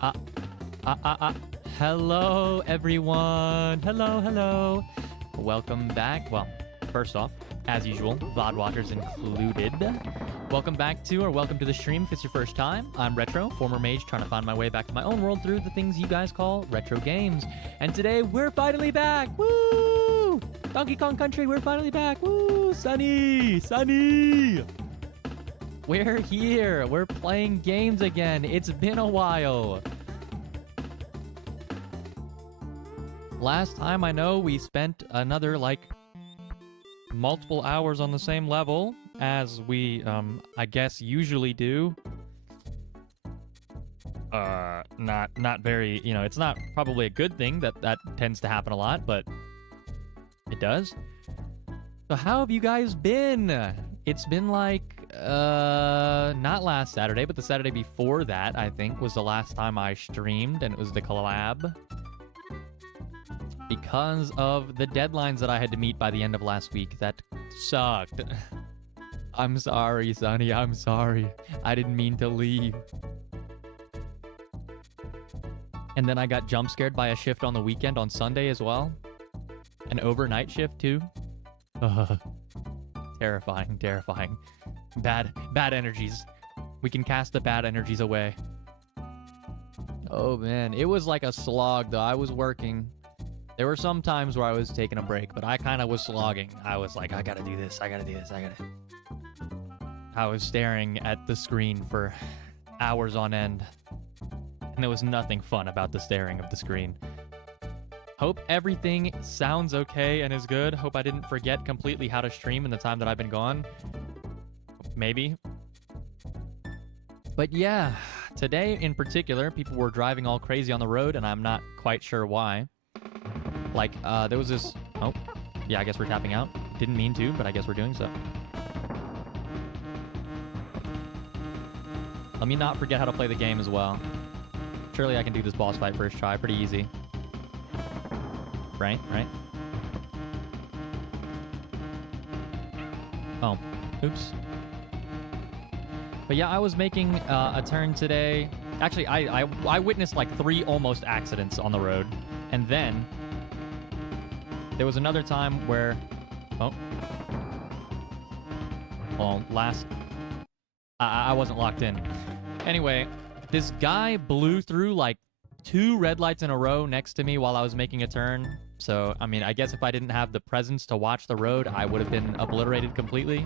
Uh, Hello, everyone. Hello. Welcome back. Well, first off, as usual, VOD watchers included. Welcome back to, or welcome to the stream if it's your first time. I'm RhettRowe, former mage trying to find my way back to my own world through the things you guys call retro games. And today, we're finally back. Woo! Donkey Kong Country, we're finally back. Woo! Sunny! We're here. We're playing games again. It's been a while. Last time I know we spent another, like, multiple hours on the same level as we, I guess usually do. Not very, you know, it's not probably a good thing that tends to happen a lot, but it does. So how have you guys been? It's been like, not last Saturday, but the Saturday before that, I think, was the last time I streamed, and it was the collab. Because of the deadlines that I had to meet by the end of last week. That sucked. I'm sorry, Sonny. I'm sorry. I didn't mean to leave. And then I got jump scared by a shift on the weekend on Sunday as well. An overnight shift, too. Terrifying. Bad energies. We can cast the bad energies away. Oh, man. It was like a slog, though. I was working. There were some times where I was taking a break, but I kind of was slogging. I was like, I gotta do this. I was staring at the screen for hours on end. And there was nothing fun about the staring of the screen. Hope everything sounds okay and is good. Hope I didn't forget completely how to stream in the time that I've been gone. Maybe. But yeah, today in particular, people were driving all crazy on the road, and I'm not quite sure why. Like, there was this... Oh, yeah, I guess we're tapping out. Didn't mean to, but I guess we're doing so. Let me not forget how to play the game as well. Surely I can do this boss fight first try. Pretty easy. Right? Oh, oops. But yeah, I was making a turn today. Actually, I witnessed like 3 almost accidents on the road. And then... there was another time where... Oh. Well, I wasn't locked in. Anyway, this guy blew through like 2 red lights in a row next to me while I was making a turn. So, I mean, I guess if I didn't have the presence to watch the road, I would have been obliterated completely.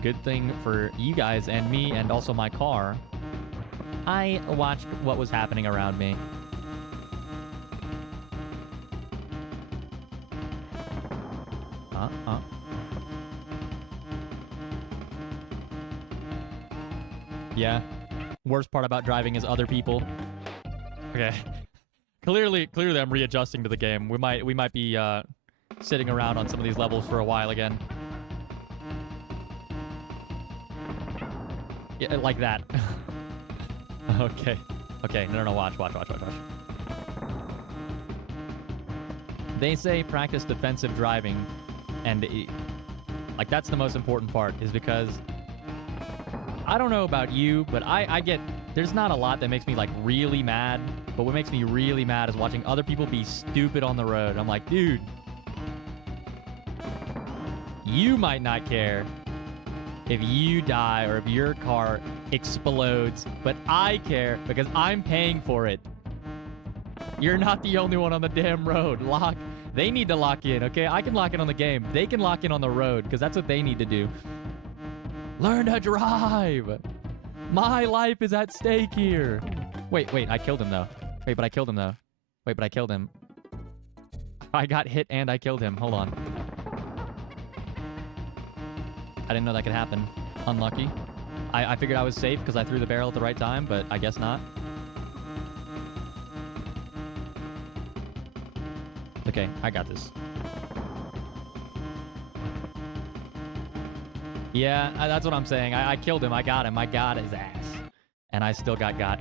Good thing for you guys and me and also my car. I watched what was happening around me. Yeah. Worst part about driving is other people. Okay. Clearly I'm readjusting to the game. We might be sitting around on some of these levels for a while again. Yeah, like that. Okay. No, watch. They say practice defensive driving, and like that's the most important part, is because I don't know about you, but I get, there's not a lot that makes me like really mad, but what makes me really mad is watching other people be stupid on the road. I'm like, dude, you might not care if you die or if your car explodes, but I care because I'm paying for it. You're not the only one on the damn road. They need to lock in, okay? I can lock in on the game. They can lock in on the road because that's what they need to do. Learn to drive! My life is at stake here! Wait, I killed him, though. Wait, but I killed him. I got hit and I killed him. Hold on. I didn't know that could happen. Unlucky. I figured I was safe because I threw the barrel at the right time, but I guess not. Okay, I got this. Yeah, that's what I'm saying. I killed him. I got him. I got his ass. And I still got.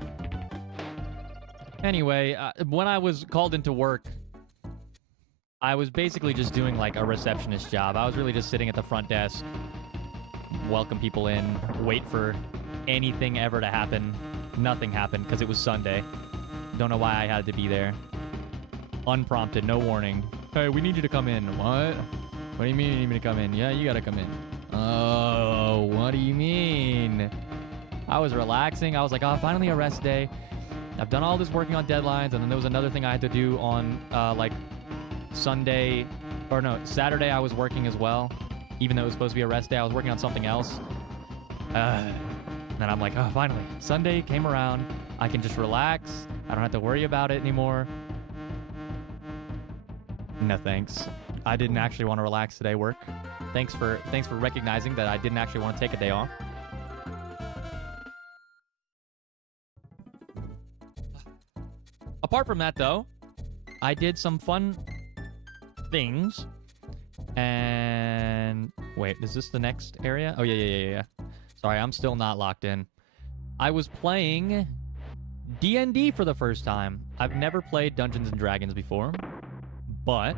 Anyway, when I was called into work, I was basically just doing like a receptionist job. I was really just sitting at the front desk, welcome people in, wait for anything ever to happen. Nothing happened because it was Sunday. Don't know why I had to be there. Unprompted, no warning. Hey, we need you to come in. What? What do you mean you need me to come in? Yeah, you gotta come in. Oh, what do you mean? I was relaxing. I was like, oh, finally a rest day. I've done all this working on deadlines, and then there was another thing I had to do on, like, Sunday, or no, Saturday I was working as well. Even though it was supposed to be a rest day, I was working on something else. And I'm like, oh, finally. Sunday came around. I can just relax. I don't have to worry about it anymore. No thanks. I didn't actually want to relax today, work. Thanks for recognizing that I didn't actually want to take a day off. Apart from that, though, I did some fun things. And wait, is this the next area? Oh, yeah. Sorry, I'm still not locked in. I was playing D&D for the first time. I've never played Dungeons & Dragons before, but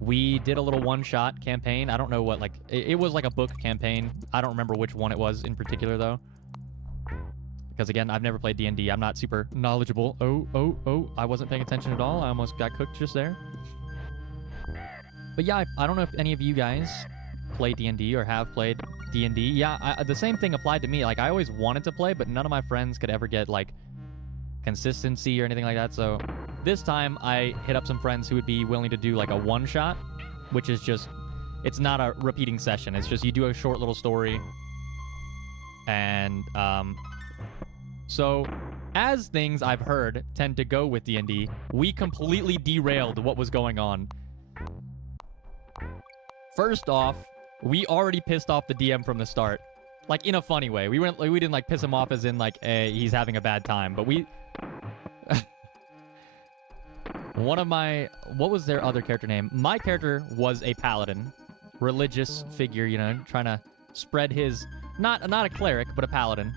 we did a little one-shot campaign. I don't know what, like, it was like a book campaign. I don't remember which one it was in particular, though. Because, again, I've never played D&D. I'm not super knowledgeable. Oh, I wasn't paying attention at all. I almost got cooked just there. But yeah, I don't know if any of you guys play D&D or have played D&D. Yeah, the same thing applied to me. Like, I always wanted to play, but none of my friends could ever get, like, consistency or anything like that. So this time, I hit up some friends who would be willing to do, like, a one-shot, which is just, it's not a repeating session. It's just you do a short little story. And, so as things I've heard tend to go with D&D, we completely derailed what was going on. First off, we already pissed off the DM from the start. Like, in a funny way. We didn't, like, piss him off as in, like, he's having a bad time. But we... One of my... What was their other character name? My character was a paladin. Religious figure, you know, trying to spread his... Not a cleric, but a paladin.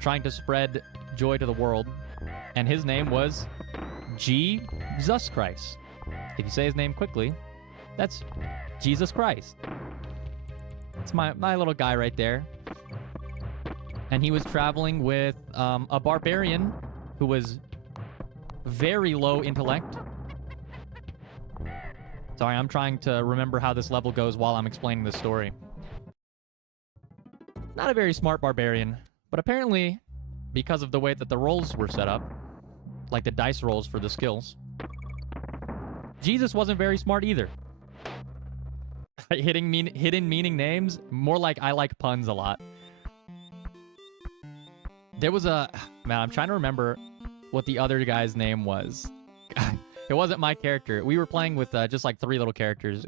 Trying to spread joy to the world. And his name was Jesus Christ. If you say his name quickly... That's Jesus Christ. It's my little guy right there. And he was traveling with a barbarian who was very low intellect. Sorry, I'm trying to remember how this level goes while I'm explaining the story. Not a very smart barbarian, but apparently, because of the way that the rolls were set up, like the dice rolls for the skills, Jesus wasn't very smart either. Hidden meaning names? More like I like puns a lot. There was a... Man, I'm trying to remember what the other guy's name was. It wasn't my character. We were playing with just like 3 little characters.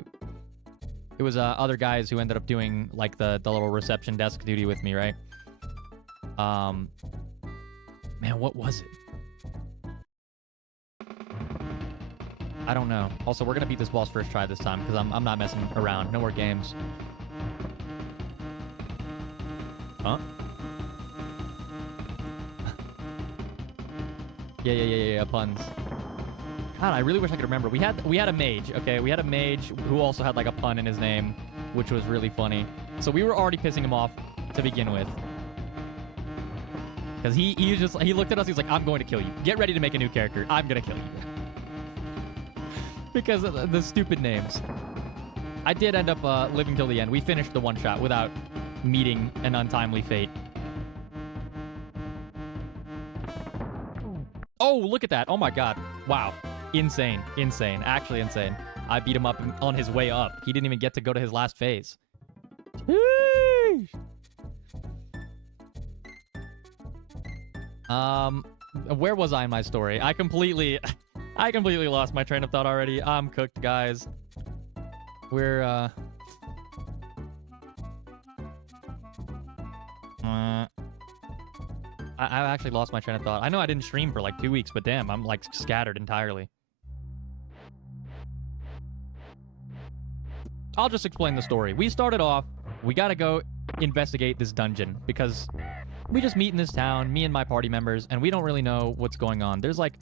It was other guys who ended up doing like the little reception desk duty with me, right? Man, what was it? I don't know. Also, we're gonna beat this boss first try this time because I'm not messing around. No more games. Huh? Yeah. Puns. God, I really wish I could remember. We had a mage. Okay, we had a mage who also had like a pun in his name, which was really funny. So we were already pissing him off to begin with. Because he looked at us. He's like, "I'm going to kill you. Get ready to make a new character. I'm gonna kill you." Because of the stupid names. I did end up living till the end. We finished the one-shot without meeting an untimely fate. Oh, look at that. Oh my god. Wow. Insane. Actually insane. I beat him up on his way up. He didn't even get to go to his last phase. Where was I in my story? I completely lost my train of thought already. I'm cooked, guys. We're, I actually lost my train of thought. I know I didn't stream for like 2 weeks, but damn, I'm like scattered entirely. I'll just explain the story. We started off, we gotta go investigate this dungeon because we just meet in this town, me and my party members, and we don't really know what's going on. There's like,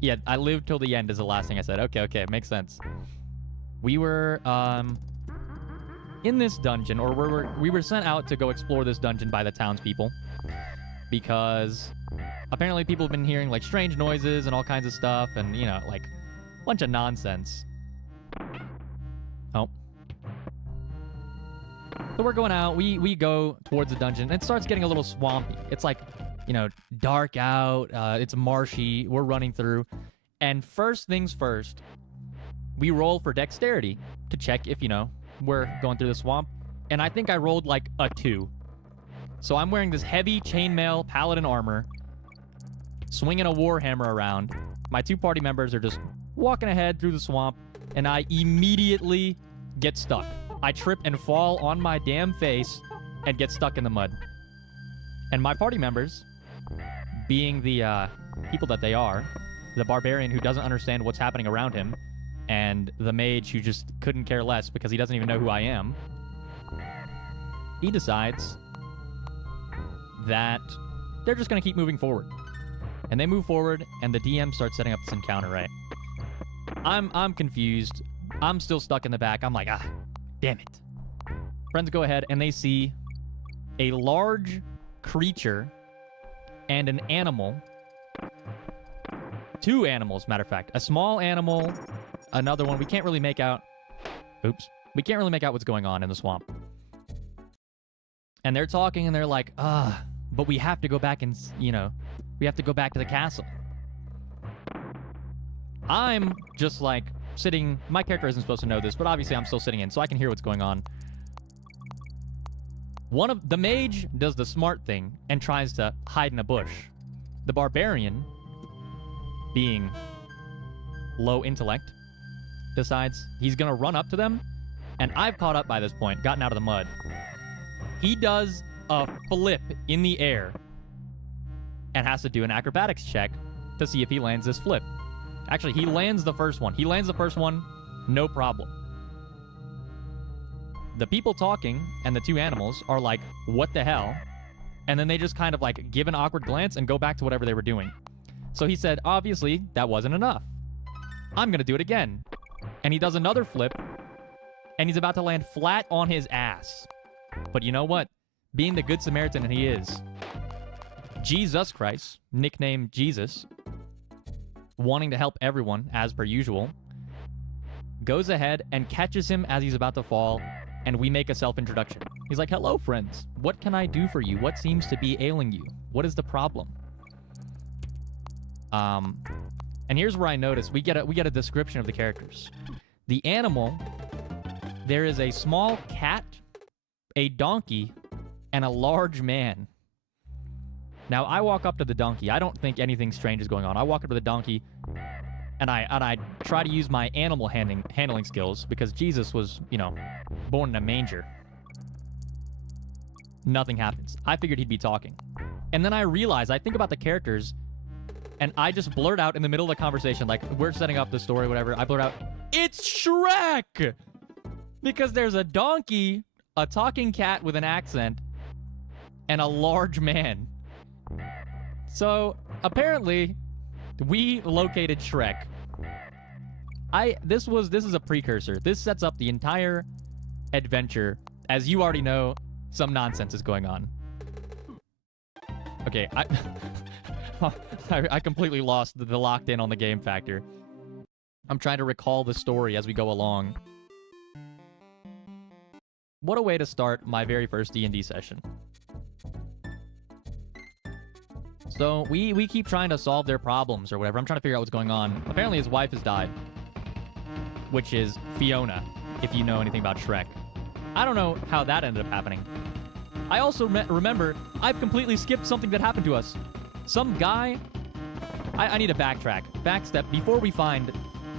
yeah, I lived till the end is the last thing I said. Okay, makes sense. We were, in this dungeon, or we were sent out to go explore this dungeon by the townspeople because apparently people have been hearing like strange noises and all kinds of stuff and, you know, like a bunch of nonsense. Oh. So we're going out. We go towards the dungeon. It starts getting a little swampy. It's like, you know, dark out. It's marshy. We're running through. And first things first, we roll for dexterity to check if, you know, we're going through the swamp. And I think I rolled like a 2. So I'm wearing this heavy chainmail paladin armor, swinging a warhammer around. My 2 party members are just walking ahead through the swamp, and I immediately get stuck. I trip and fall on my damn face and get stuck in the mud. And my party members, being the people that they are, the barbarian who doesn't understand what's happening around him, and the mage who just couldn't care less because he doesn't even know who I am, he decides that they're just going to keep moving forward. And they move forward, and the DM starts setting up this encounter, right? I'm confused. I'm still stuck in the back. I'm like, damn it. Friends go ahead, and they see a large creature and an animal. 2 animals, matter of fact. A small animal, another one. We can't really make out... Oops. We can't really make out what's going on in the swamp. And they're talking, and they're like, but we have to go back and, you know, we have to go back to the castle. I'm just, like, sitting... My character isn't supposed to know this, but obviously I'm still sitting in, so I can hear what's going on. One of... The mage does the smart thing and tries to hide in a bush. The barbarian, being low intellect, decides he's gonna run up to them, and I've caught up by this point, gotten out of the mud. He does a flip in the air and has to do an acrobatics check to see if he lands this flip. Actually, he lands the first one. He lands the first one, no problem. The people talking and the 2 animals are like, what the hell? And then they just kind of like give an awkward glance and go back to whatever they were doing. So he said, obviously, that wasn't enough. I'm going to do it again. And he does another flip, and he's about to land flat on his ass. But you know what? Being the good Samaritan he is, Jesus Christ, nicknamed Jesus, wanting to help everyone, as per usual, goes ahead and catches him as he's about to fall, and we make a self-introduction. He's like, hello, friends. What can I do for you? What seems to be ailing you? What is the problem? And here's where I notice we get a description of the characters. The animal, there is a small cat, a donkey, and a large man. Now, I walk up to the donkey. I don't think anything strange is going on. I walk up to the donkey, and I try to use my animal handling skills, because Jesus was, you know, born in a manger. Nothing happens. I figured he'd be talking. And then I realize, I think about the characters, and I just blurt out in the middle of the conversation, like, we're setting up the story, whatever. I blurt out, it's Shrek! Because there's a donkey, a talking cat with an accent, and a large man. So, apparently, we located Shrek. This is a precursor. This sets up the entire adventure. As you already know, some nonsense is going on. Okay, I completely lost the locked in on the game factor. I'm trying to recall the story as we go along. What a way to start my very first D&D session. So, we keep trying to solve their problems or whatever. I'm trying to figure out what's going on. Apparently his wife has died. Which is Fiona, if you know anything about Shrek. I don't know how that ended up happening. I also remember, I've completely skipped something that happened to us. Some guy... I need to backtrack. Backstep. Before we find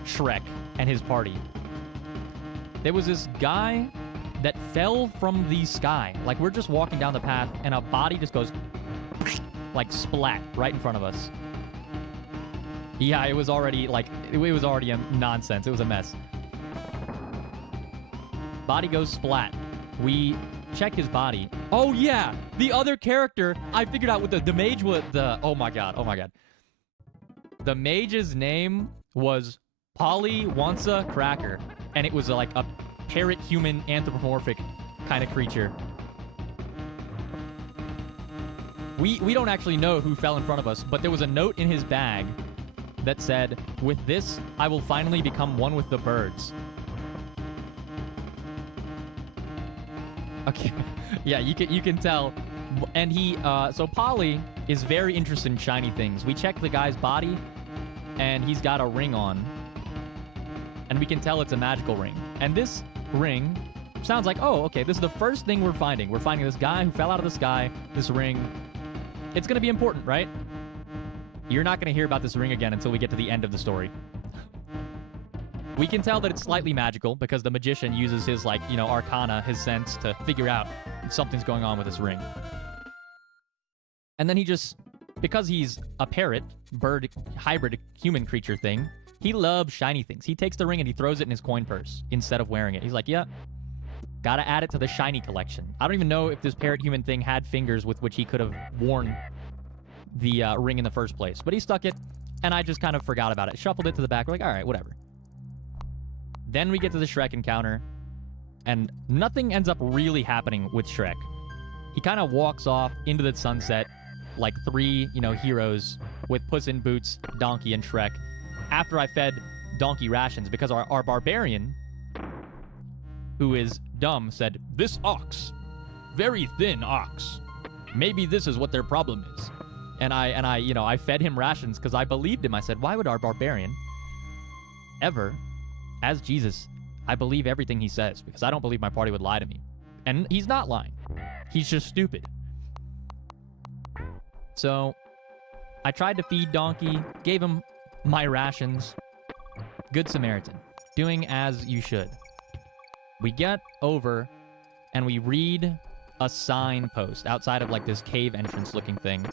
Shrek and his party, there was this guy that fell from the sky. Like, we're just walking down the path, and a body just goes... like, splat right in front of us. Yeah, it was already, like... It was already a nonsense. It was a mess. Body goes splat. We check his body. Oh, yeah! The other character, I figured out with the mage with the... Oh, my God. Oh, my God. The mage's name was Pollywansa Cracker, and it was like a parrot-human anthropomorphic kind of creature. We don't actually know who fell in front of us, but there was a note in his bag that said, "With this, I will finally become one with the birds." Okay. Yeah, you can tell. And so Polly is very interested in shiny things. We checked the guy's body, and he's got a ring on. And we can tell it's a magical ring. And this ring sounds like, oh, okay, this is the first thing we're finding. We're finding this guy who fell out of the sky, this ring. It's going to be important, right? You're not going to hear about this ring again until we get to the end of the story. We can tell that it's slightly magical because the magician uses his, arcana, his sense, to figure out if something's going on with this ring. And then he just, because he's a parrot, bird, hybrid human creature thing, he loves shiny things. He takes the ring and he throws it in his coin purse instead of wearing it. He's like, yeah, gotta add it to the shiny collection. I don't even know if this parrot human thing had fingers with which he could have worn the ring in the first place. But he stuck it, and I just kind of forgot about it. Shuffled it to the back. We're like, all right, whatever. Then we get to the Shrek encounter, and nothing ends up really happening with Shrek. He kind of walks off into the sunset like three, heroes with Puss in Boots, Donkey, and Shrek after I fed Donkey rations because our barbarian, who is dumb, said, "This ox, very thin ox. Maybe this is what their problem is." And I fed him rations because I believed him. I said, why would our barbarian ever, as Jesus, I believe everything he says because I don't believe my party would lie to me. And he's not lying. He's just stupid. So I tried to feed Donkey, gave him my rations. Good Samaritan. Doing as you should. We get over and we read a signpost outside of this cave entrance looking thing.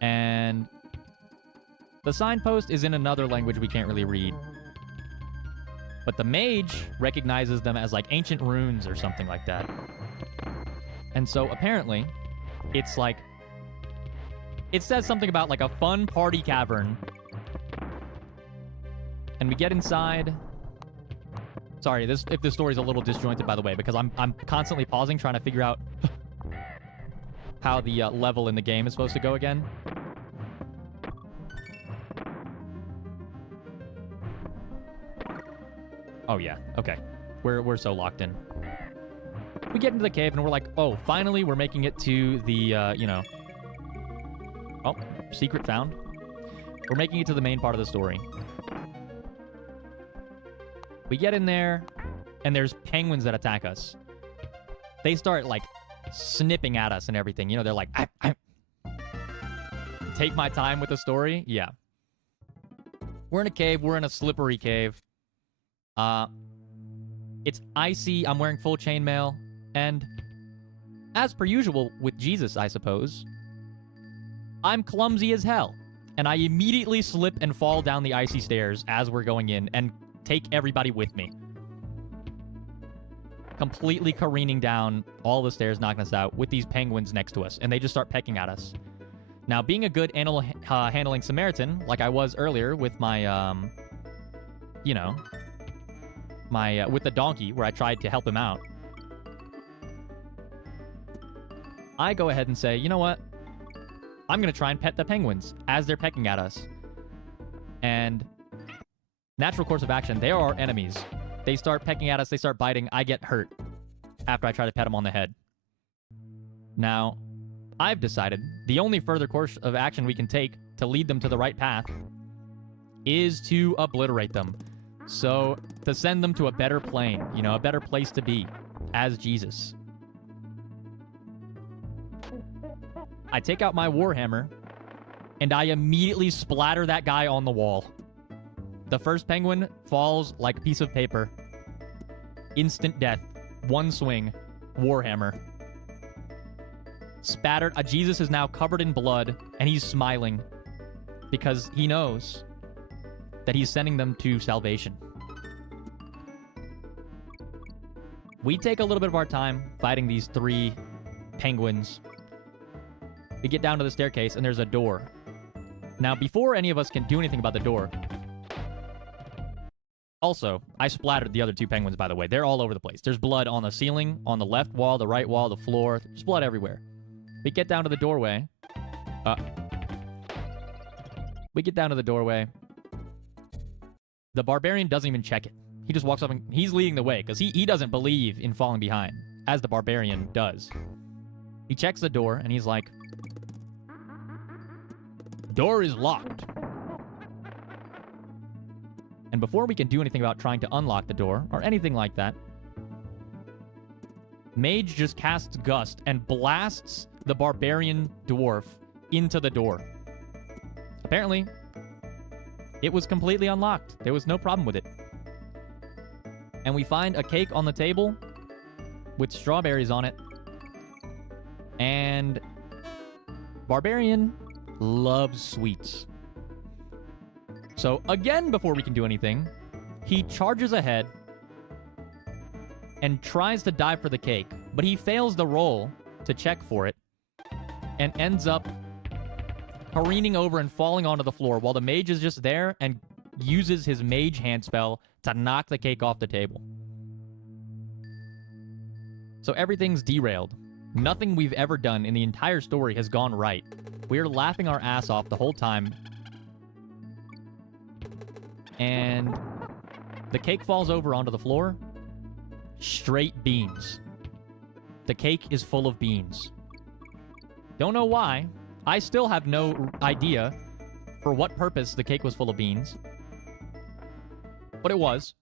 And the signpost is in another language we can't really read. But the mage recognizes them as ancient runes or something like that. And so apparently, it's it says something about a fun party cavern. And we get inside. Sorry, if this story's a little disjointed, by the way, because I'm constantly pausing trying to figure out how the level in the game is supposed to go again. Oh yeah, okay. We're so locked in. We get into the cave and we're like, oh, finally we're making it to the, Oh, secret found. We're making it to the main part of the story. We get in there, and there's penguins that attack us. They start, snipping at us and everything. They're like, I take my time with the story? Yeah. We're in a cave. We're in a slippery cave. It's icy. I'm wearing full chainmail. And as per usual with Jesus, I suppose, I'm clumsy as hell. And I immediately slip and fall down the icy stairs as we're going in and take everybody with me. Completely careening down all the stairs, knocking us out with these penguins next to us. And they just start pecking at us. Now, being a good animal handling Samaritan, like I was earlier with my, with the donkey where I tried to help him out, I go ahead and say, you know what? I'm going to try and pet the penguins as they're pecking at us. And natural course of action, they are our enemies. They start pecking at us, they start biting, I get hurt after I try to pet them on the head. Now, I've decided the only further course of action we can take to lead them to the right path is to obliterate them. So, to send them to a better plane, a better place to be, as Jesus. I take out my warhammer, and I immediately splatter that guy on the wall. The first penguin falls like a piece of paper. Instant death. One swing. Warhammer. Spattered. Jesus is now covered in blood, and he's smiling because he knows that he's sending them to salvation. We take a little bit of our time fighting these three penguins. We get down to the staircase, and there's a door. Now, before any of us can do anything about the door... Also, I splattered the other two penguins, by the way. They're all over the place. There's blood on the ceiling, on the left wall, the right wall, the floor. There's blood everywhere. We get down to the doorway. We get down to the doorway. The barbarian doesn't even check it. He just walks up and he's leading the way because he doesn't believe in falling behind, as the barbarian does. He checks the door and he's like, "Door is locked." And before we can do anything about trying to unlock the door or anything like that, Mage just casts Gust and blasts the barbarian dwarf into the door. Apparently, it was completely unlocked. There was no problem with it. And we find a cake on the table with strawberries on it. And barbarian loves sweets. So again, before we can do anything, he charges ahead and tries to dive for the cake, but he fails the roll to check for it and ends up careening over and falling onto the floor while the mage is just there and uses his mage hand spell to knock the cake off the table. So everything's derailed. Nothing we've ever done in the entire story has gone right. We're laughing our ass off the whole time. And the cake falls over onto the floor. Straight beans. The cake is full of beans. Don't know why. I still have no idea for what purpose the cake was full of beans. But it was.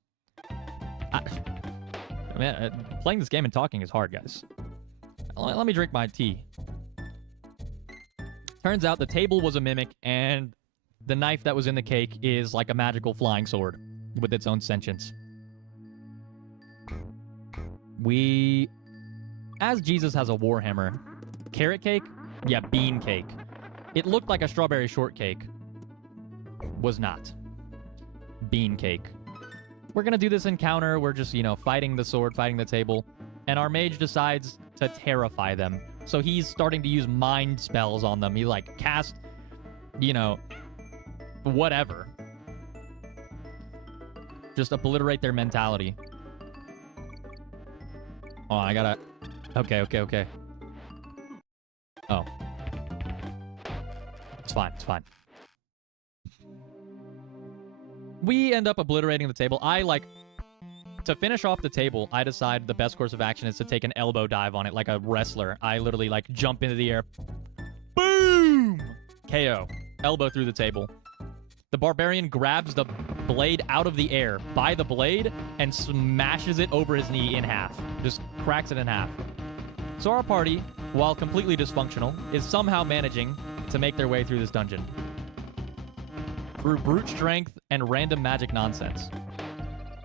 Playing this game and talking is hard, guys. Let me drink my tea. Turns out the table was a mimic, and the knife that was in the cake is like a magical flying sword with its own sentience. As Jesus has a warhammer. Carrot cake? Yeah, bean cake. It looked like a strawberry shortcake. Was not. Bean cake. We're gonna do this encounter. We're just, fighting the sword, fighting the table. And our mage decides to terrify them. So he's starting to use mind spells on them. He, cast, whatever. Just obliterate their mentality. Oh, I gotta... Okay. Oh. It's fine. We end up obliterating the table. To finish off the table, I decide the best course of action is to take an elbow dive on it like a wrestler. I literally, jump into the air. Boom! KO. Elbow through the table. The barbarian grabs the blade out of the air by the blade and smashes it over his knee in half. Just cracks it in half. So our party, while completely dysfunctional, is somehow managing to make their way through this dungeon. Through brute strength and random magic nonsense.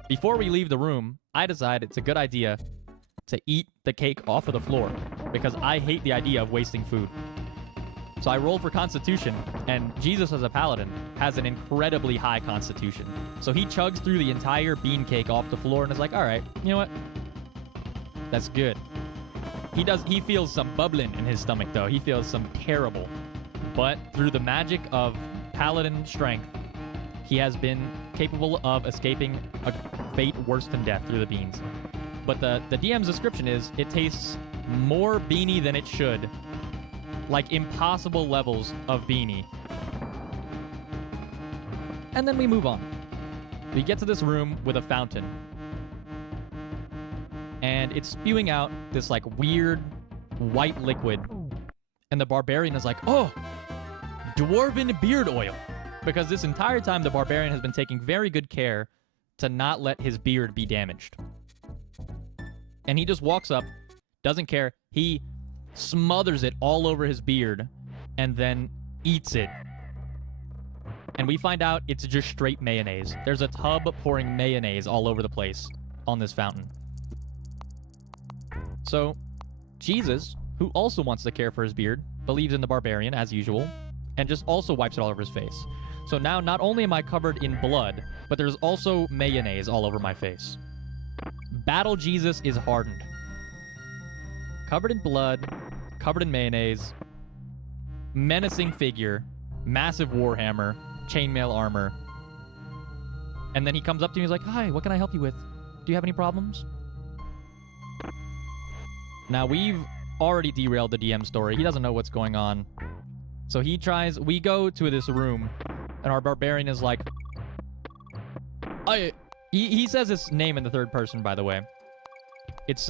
Before we leave the room, I decide it's a good idea to eat the cake off of the floor because I hate the idea of wasting food. So I roll for Constitution, and Jesus as a paladin has an incredibly high Constitution. So he chugs through the entire bean cake off the floor and is like, all right, you know what? That's good. He feels some bubbling in his stomach, though. He feels some terrible. But through the magic of paladin strength, he has been capable of escaping a fate worse than death through the beans. But the DM's description is, it tastes more beanie than it should. Like impossible levels of beanie. And then we move on. We get to this room with a fountain. And it's spewing out this weird white liquid. And the barbarian is like, oh, dwarven beard oil. Because this entire time the barbarian has been taking very good care to not let his beard be damaged. And he just walks up, doesn't care. He smothers it all over his beard and then eats it. And we find out it's just straight mayonnaise. There's a tub pouring mayonnaise all over the place on this fountain. So, Jesus, who also wants to care for his beard, believes in the barbarian, as usual, and just also wipes it all over his face. So now, not only am I covered in blood, but there's also mayonnaise all over my face. Battle Jesus is hardened. Covered in blood, covered in mayonnaise, menacing figure, massive warhammer, chainmail armor. And then he comes up to me and he's like, hi, what can I help you with? Do you have any problems? Now, we've already derailed the DM story. He doesn't know what's going on. So we go to this room, and our barbarian is like, he says his name in the third person, by the way. It's,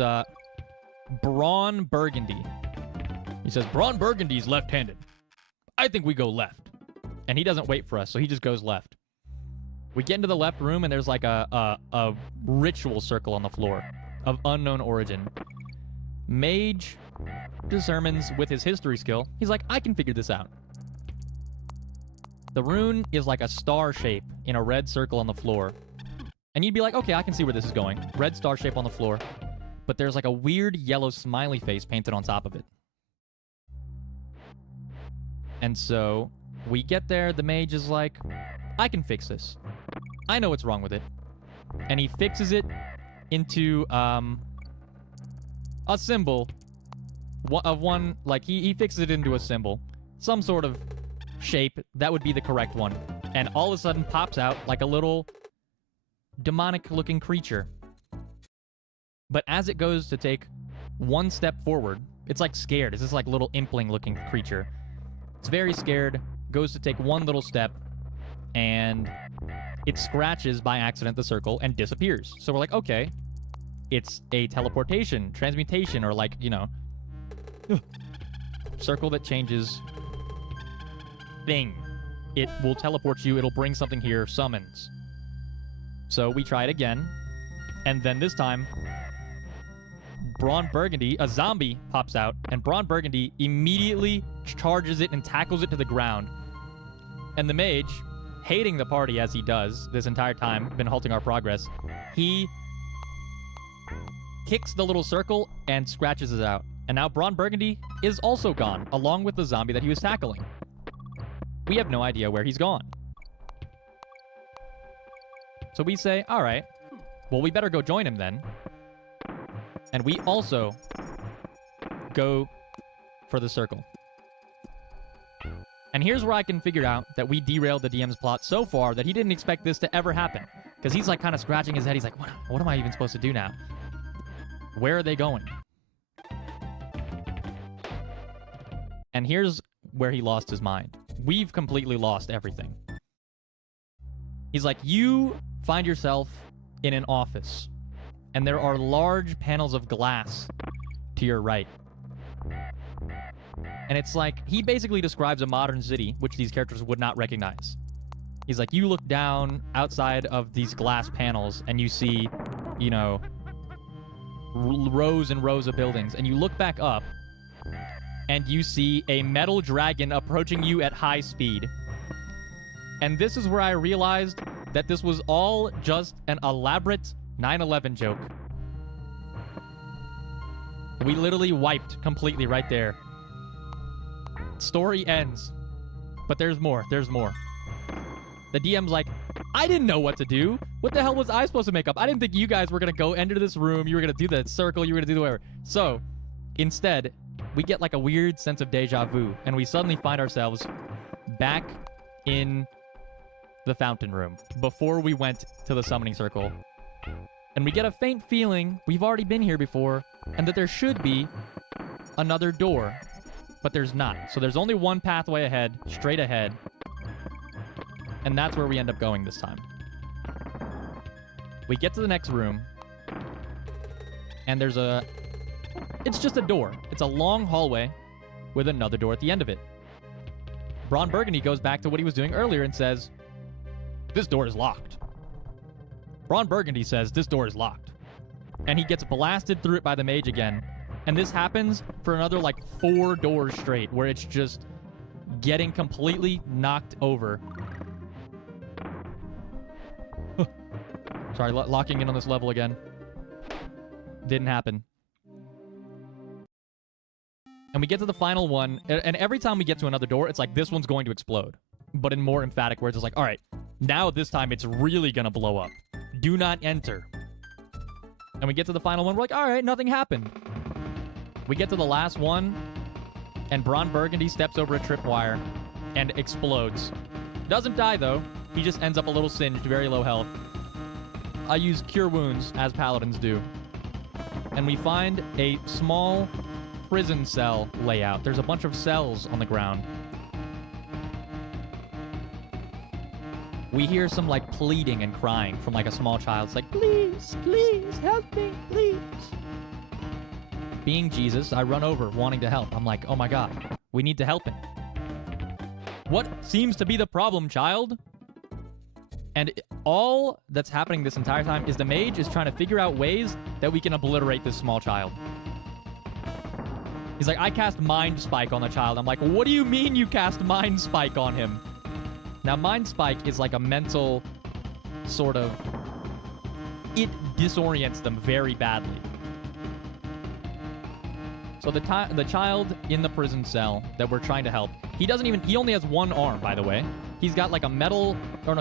Braun Burgundy. He says, Braun Burgundy's left-handed. I think we go left. And he doesn't wait for us, so he just goes left. We get into the left room, and there's like a ritual circle on the floor of unknown origin. Mage determines with his history skill, he's like, I can figure this out. The rune is like a star shape in a red circle on the floor. And you'd be like, okay, I can see where this is going. Red star shape on the floor. But there's like a weird yellow smiley face painted on top of it. And so we get there, the mage is like, I can fix this. I know what's wrong with it. And he fixes it into a symbol of one, like he fixes it into a symbol. Some sort of shape that would be the correct one. And all of a sudden pops out like a little demonic looking creature. But as it goes to take one step forward, it's like scared. It's this like little impling looking creature. It's very scared, goes to take one little step, and it scratches by accident the circle and disappears. So we're like, okay, it's a teleportation, transmutation, or like, you know, circle that changes thing. It will teleport you, it'll bring something here, summons. So we try it again, and then this time, Braun Burgundy, a zombie, pops out, and Braun Burgundy immediately charges it and tackles it to the ground. And the mage, hating the party as he does this entire time, been halting our progress, he kicks the little circle and scratches it out. And now Braun Burgundy is also gone, along with the zombie that he was tackling. We have no idea where he's gone. So we say, all right, well, we better go join him then. And we also go for the circle. And here's where I can figure out that we derailed the DM's plot so far that he didn't expect this to ever happen. Because he's like kind of scratching his head. He's like, what am I even supposed to do now? Where are they going? And here's where he lost his mind. We've completely lost everything. He's like, you find yourself in an office, and there are large panels of glass to your right. And it's like, he basically describes a modern city, which these characters would not recognize. He's like, you look down outside of these glass panels, and you see, you know, rows and rows of buildings. And you look back up, and you see a metal dragon approaching you at high speed. And this is where I realized that this was all just an elaborate 9/11 joke. We literally wiped completely right there. Story ends. But there's more. There's more. The DM's like, I didn't know what to do. What the hell was I supposed to make up? I didn't think you guys were going to go enter this room. You were going to do the circle. You were going to do whatever. So, instead, we get like a weird sense of deja vu. And we suddenly find ourselves back in the fountain room before we went to the summoning circle. And we get a faint feeling we've already been here before and that there should be another door, but there's not. So there's only one pathway ahead, straight ahead. And that's where we end up going this time. We get to the next room, and it's just a door. It's a long hallway with another door at the end of it. Braun Burgundy goes back to what he was doing earlier and says, this door is locked. Braun Burgundy says, this door is locked. And he gets blasted through it by the mage again. And this happens for another, like, 4 doors straight, where it's just getting completely knocked over. Sorry, locking in on this level again. Didn't happen. And we get to the final one, and every time we get to another door, it's like, this one's going to explode. But in more emphatic words, it's like, all right, now this time it's really gonna blow up. Do not enter. And we get to the final one, we're like, all right, nothing happened. We get to the last one, and Braun Burgundy steps over a tripwire and explodes. Doesn't die, though. He just ends up a little singed, very low health. I use Cure Wounds, as paladins do. And we find a small prison cell layout. There's a bunch of cells on the ground. We hear some, like, pleading and crying from, like, a small child. It's like, please, please, help me, please. Being Jesus, I run over, wanting to help. I'm like, oh my god, we need to help him. What seems to be the problem, child? And all that's happening this entire time is the mage is trying to figure out ways that we can obliterate this small child. He's like, I cast Mind Spike on the child. I'm like, what do you mean you cast Mind Spike on him? Now, Mind Spike is like a mental sort of... It disorients them very badly. So the child in the prison cell that we're trying to help, he only has one arm, by the way. He's got like a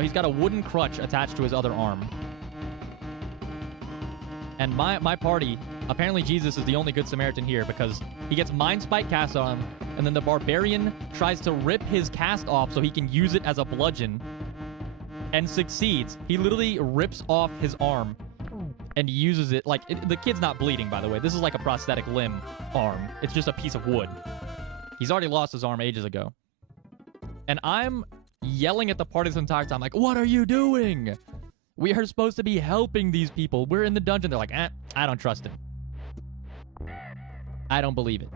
he's got a wooden crutch attached to his other arm. And my party, apparently Jesus is the only good Samaritan here because he gets Mind Spike cast on him, and then the barbarian tries to rip his cast off so he can use it as a bludgeon and succeeds. He literally rips off his arm and uses it like... the kid's not bleeding, by the way. This is like a prosthetic limb arm. It's just a piece of wood. He's already lost his arm ages ago. And I'm yelling at the party this entire time, like, what are you doing? We are supposed to be helping these people. We're in the dungeon. They're like, I don't trust him. I don't believe it.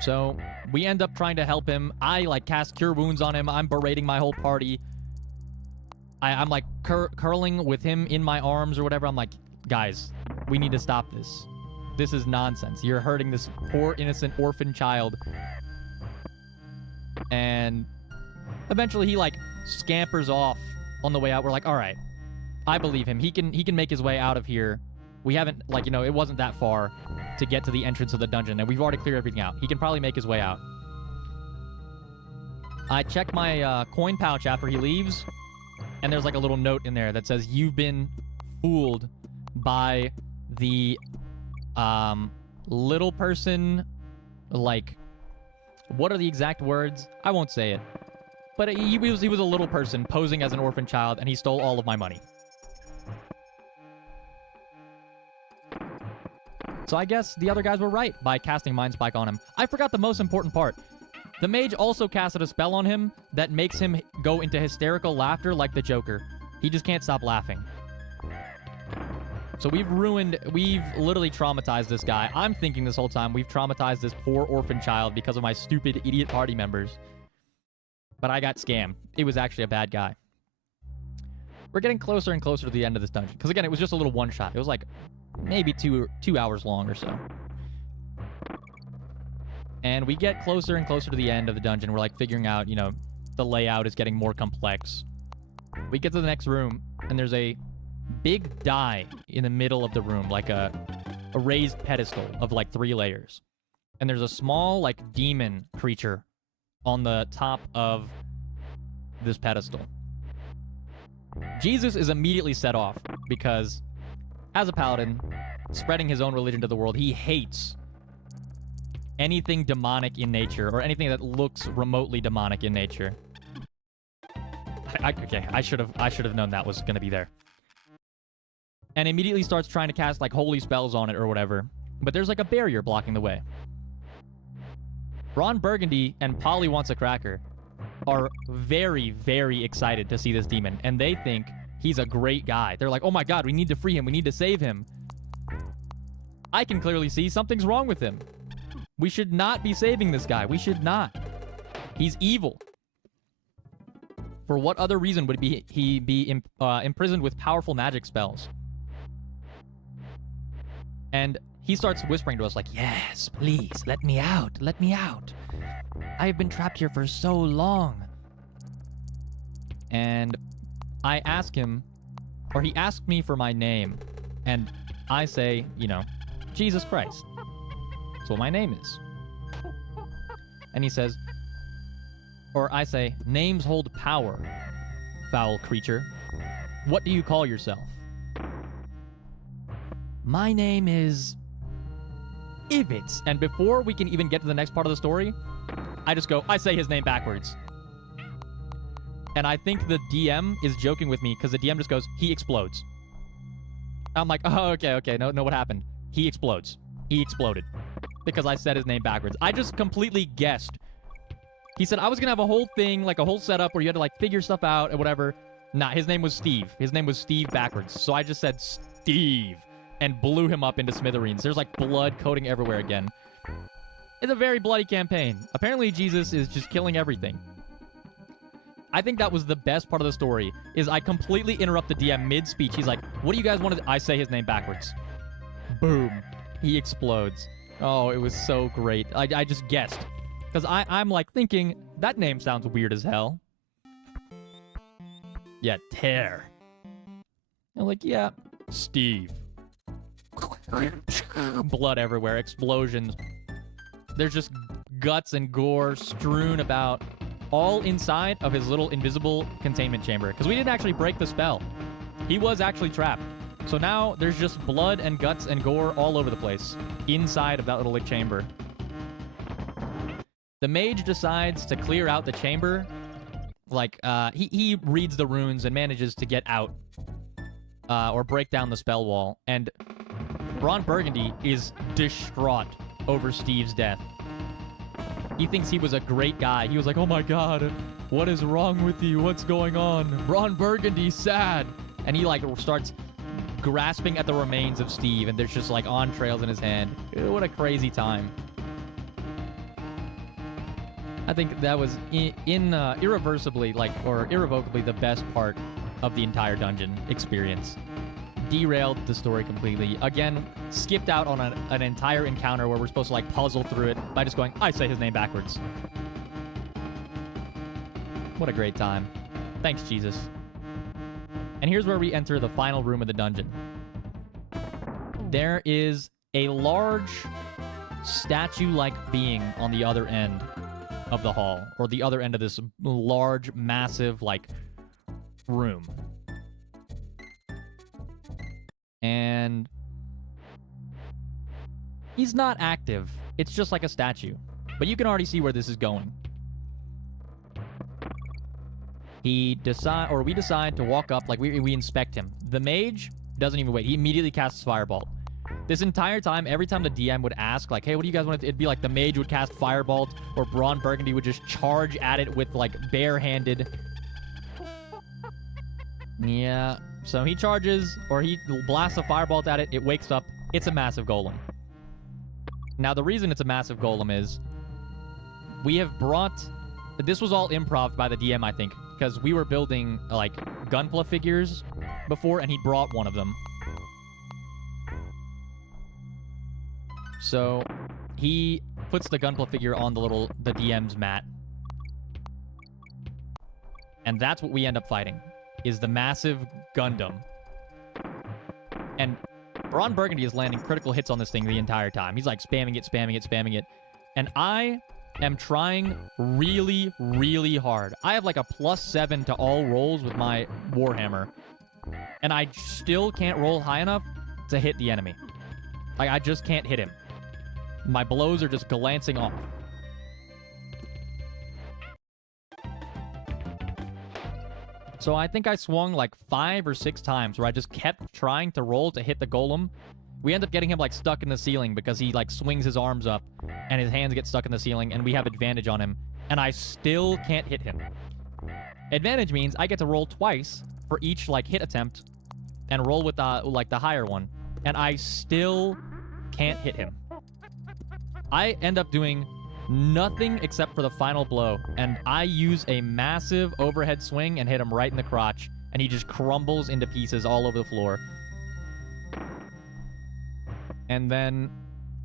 So we end up trying to help him. I, like, cast Cure Wounds on him. I'm berating my whole party. I'm like, curling with him in my arms or whatever. I'm like, guys, we need to stop this. This is nonsense. You're hurting this poor, innocent orphan child. And eventually he, like, scampers off on the way out. We're like, all right, I believe him. He can make his way out of here. We haven't, like, you know, it wasn't that far to get to the entrance of the dungeon, and we've already cleared everything out. He can probably make his way out. I check my coin pouch after he leaves, and there's, like, a little note in there that says, you've been fooled by the little person, like, what are the exact words? I won't say it. But he was a little person posing as an orphan child, and he stole all of my money. So I guess the other guys were right by casting Mind Spike on him. I forgot the most important part. The mage also casted a spell on him that makes him go into hysterical laughter like the Joker. He just can't stop laughing. So we've literally traumatized this guy. I'm thinking this whole time we've traumatized this poor orphan child because of my stupid idiot party members. But I got scammed. It was actually a bad guy. We're getting closer and closer to the end of this dungeon. Because again, it was just a little one-shot. It was like maybe two hours long or so. And we get closer and closer to the end of the dungeon. We're like figuring out, you know, the layout is getting more complex. We get to the next room, and there's a big die in the middle of the room, like a raised pedestal of like 3 layers. And there's a small, like, demon creature on the top of this pedestal. Jesus is immediately set off because, as a paladin, spreading his own religion to the world, he hates anything demonic in nature or anything that looks remotely demonic in nature. Okay, I should have known that was going to be there. And immediately starts trying to cast, like, holy spells on it or whatever. But there's, like, a barrier blocking the way. Ron Burgundy and Polly Wants a Cracker are very, very excited to see this demon. And they think he's a great guy. They're like, oh my god, we need to free him. We need to save him. I can clearly see something's wrong with him. We should not be saving this guy. We should not. He's evil. For what other reason would he be imprisoned with powerful magic spells? And he starts whispering to us like, yes, please, let me out. Let me out. I have been trapped here for so long. And I ask him, or he asked me for my name. And I say, you know, Jesus Christ. That's what my name is. And he says, or I say, names hold power, foul creature. What do you call yourself? My name is Ivitz. And before we can even get to the next part of the story, I say his name backwards. And I think the DM is joking with me because the DM just goes, he explodes. I'm like, oh, okay, no, what happened? He explodes. he exploded because I said his name backwards. I just completely guessed. He said I was going to have a whole thing, like a whole setup where you had to like figure stuff out or whatever. Nah, his name was Steve. His name was Steve backwards. So I just said Steve and blew him up into smithereens. There's like blood coating everywhere again. It's a very bloody campaign. Apparently Jesus is just killing everything. I think that was the best part of the story, is I completely interrupt the DM mid-speech. He's like, what do you guys want to do? I say his name backwards. Boom. He explodes. Oh, it was so great. I just guessed. Because I'm like thinking, that name sounds weird as hell. Yeah, Tear. I'm like, yeah, Steve. Blood everywhere, explosions. There's just guts and gore strewn about, all inside of his little invisible containment chamber. Because we didn't actually break the spell. He was actually trapped. So now there's just blood and guts and gore all over the place inside of that little chamber. The mage decides to clear out the chamber. Like, he reads the runes and manages to get out. Or break down the spell wall. And Ron Burgundy is distraught over Steve's death. He thinks he was a great guy. He was like, oh my god, what is wrong with you? What's going on? Ron Burgundy's sad. And he like starts grasping at the remains of Steve, and there's just like entrails in his hand. What a crazy time. I think that was irreversibly, like, or irrevocably the best part of the entire dungeon experience. Derailed the story completely. Again, skipped out on an entire encounter where we're supposed to like puzzle through it by just going, I say his name backwards. What a great time. Thanks, Jesus. And here's where we enter the final room of the dungeon. There is a large statue-like being on the other end of the hall, or the other end of this large, massive, like, room. And he's not active. It's just like a statue. But you can already see where this is going. We decide to walk up, like we inspect him. The mage doesn't even wait. He immediately casts Firebolt. This entire time, every time the DM would ask, like, hey, what do you guys want to do? It'd be like the mage would cast Firebolt, or Ron Burgundy would just charge at it with, like, barehanded. Yeah. So he charges, or he blasts a Firebolt at it. It wakes up. It's a massive golem. Now, the reason it's a massive golem is we have brought... This was all improv by the DM, I think, because we were building, like, Gunpla figures before, and he brought one of them. So he puts the Gunpla figure on the DM's mat. And that's what we end up fighting, is the massive Gundam. And Ron Burgundy is landing critical hits on this thing the entire time. He's like spamming it, spamming it, spamming it. And I am trying really, really hard. I have like a +7 to all rolls with my Warhammer. And I still can't roll high enough to hit the enemy. Like, I just can't hit him. My blows are just glancing off. So I think I swung like 5 or 6 times where I just kept trying to roll to hit the golem. We end up getting him like stuck in the ceiling because he like swings his arms up and his hands get stuck in the ceiling and we have advantage on him. And I still can't hit him. Advantage means I get to roll twice for each like hit attempt and roll with the higher one. And I still can't hit him. I end up doing nothing except for the final blow, and I use a massive overhead swing and hit him right in the crotch, and he just crumbles into pieces all over the floor. And then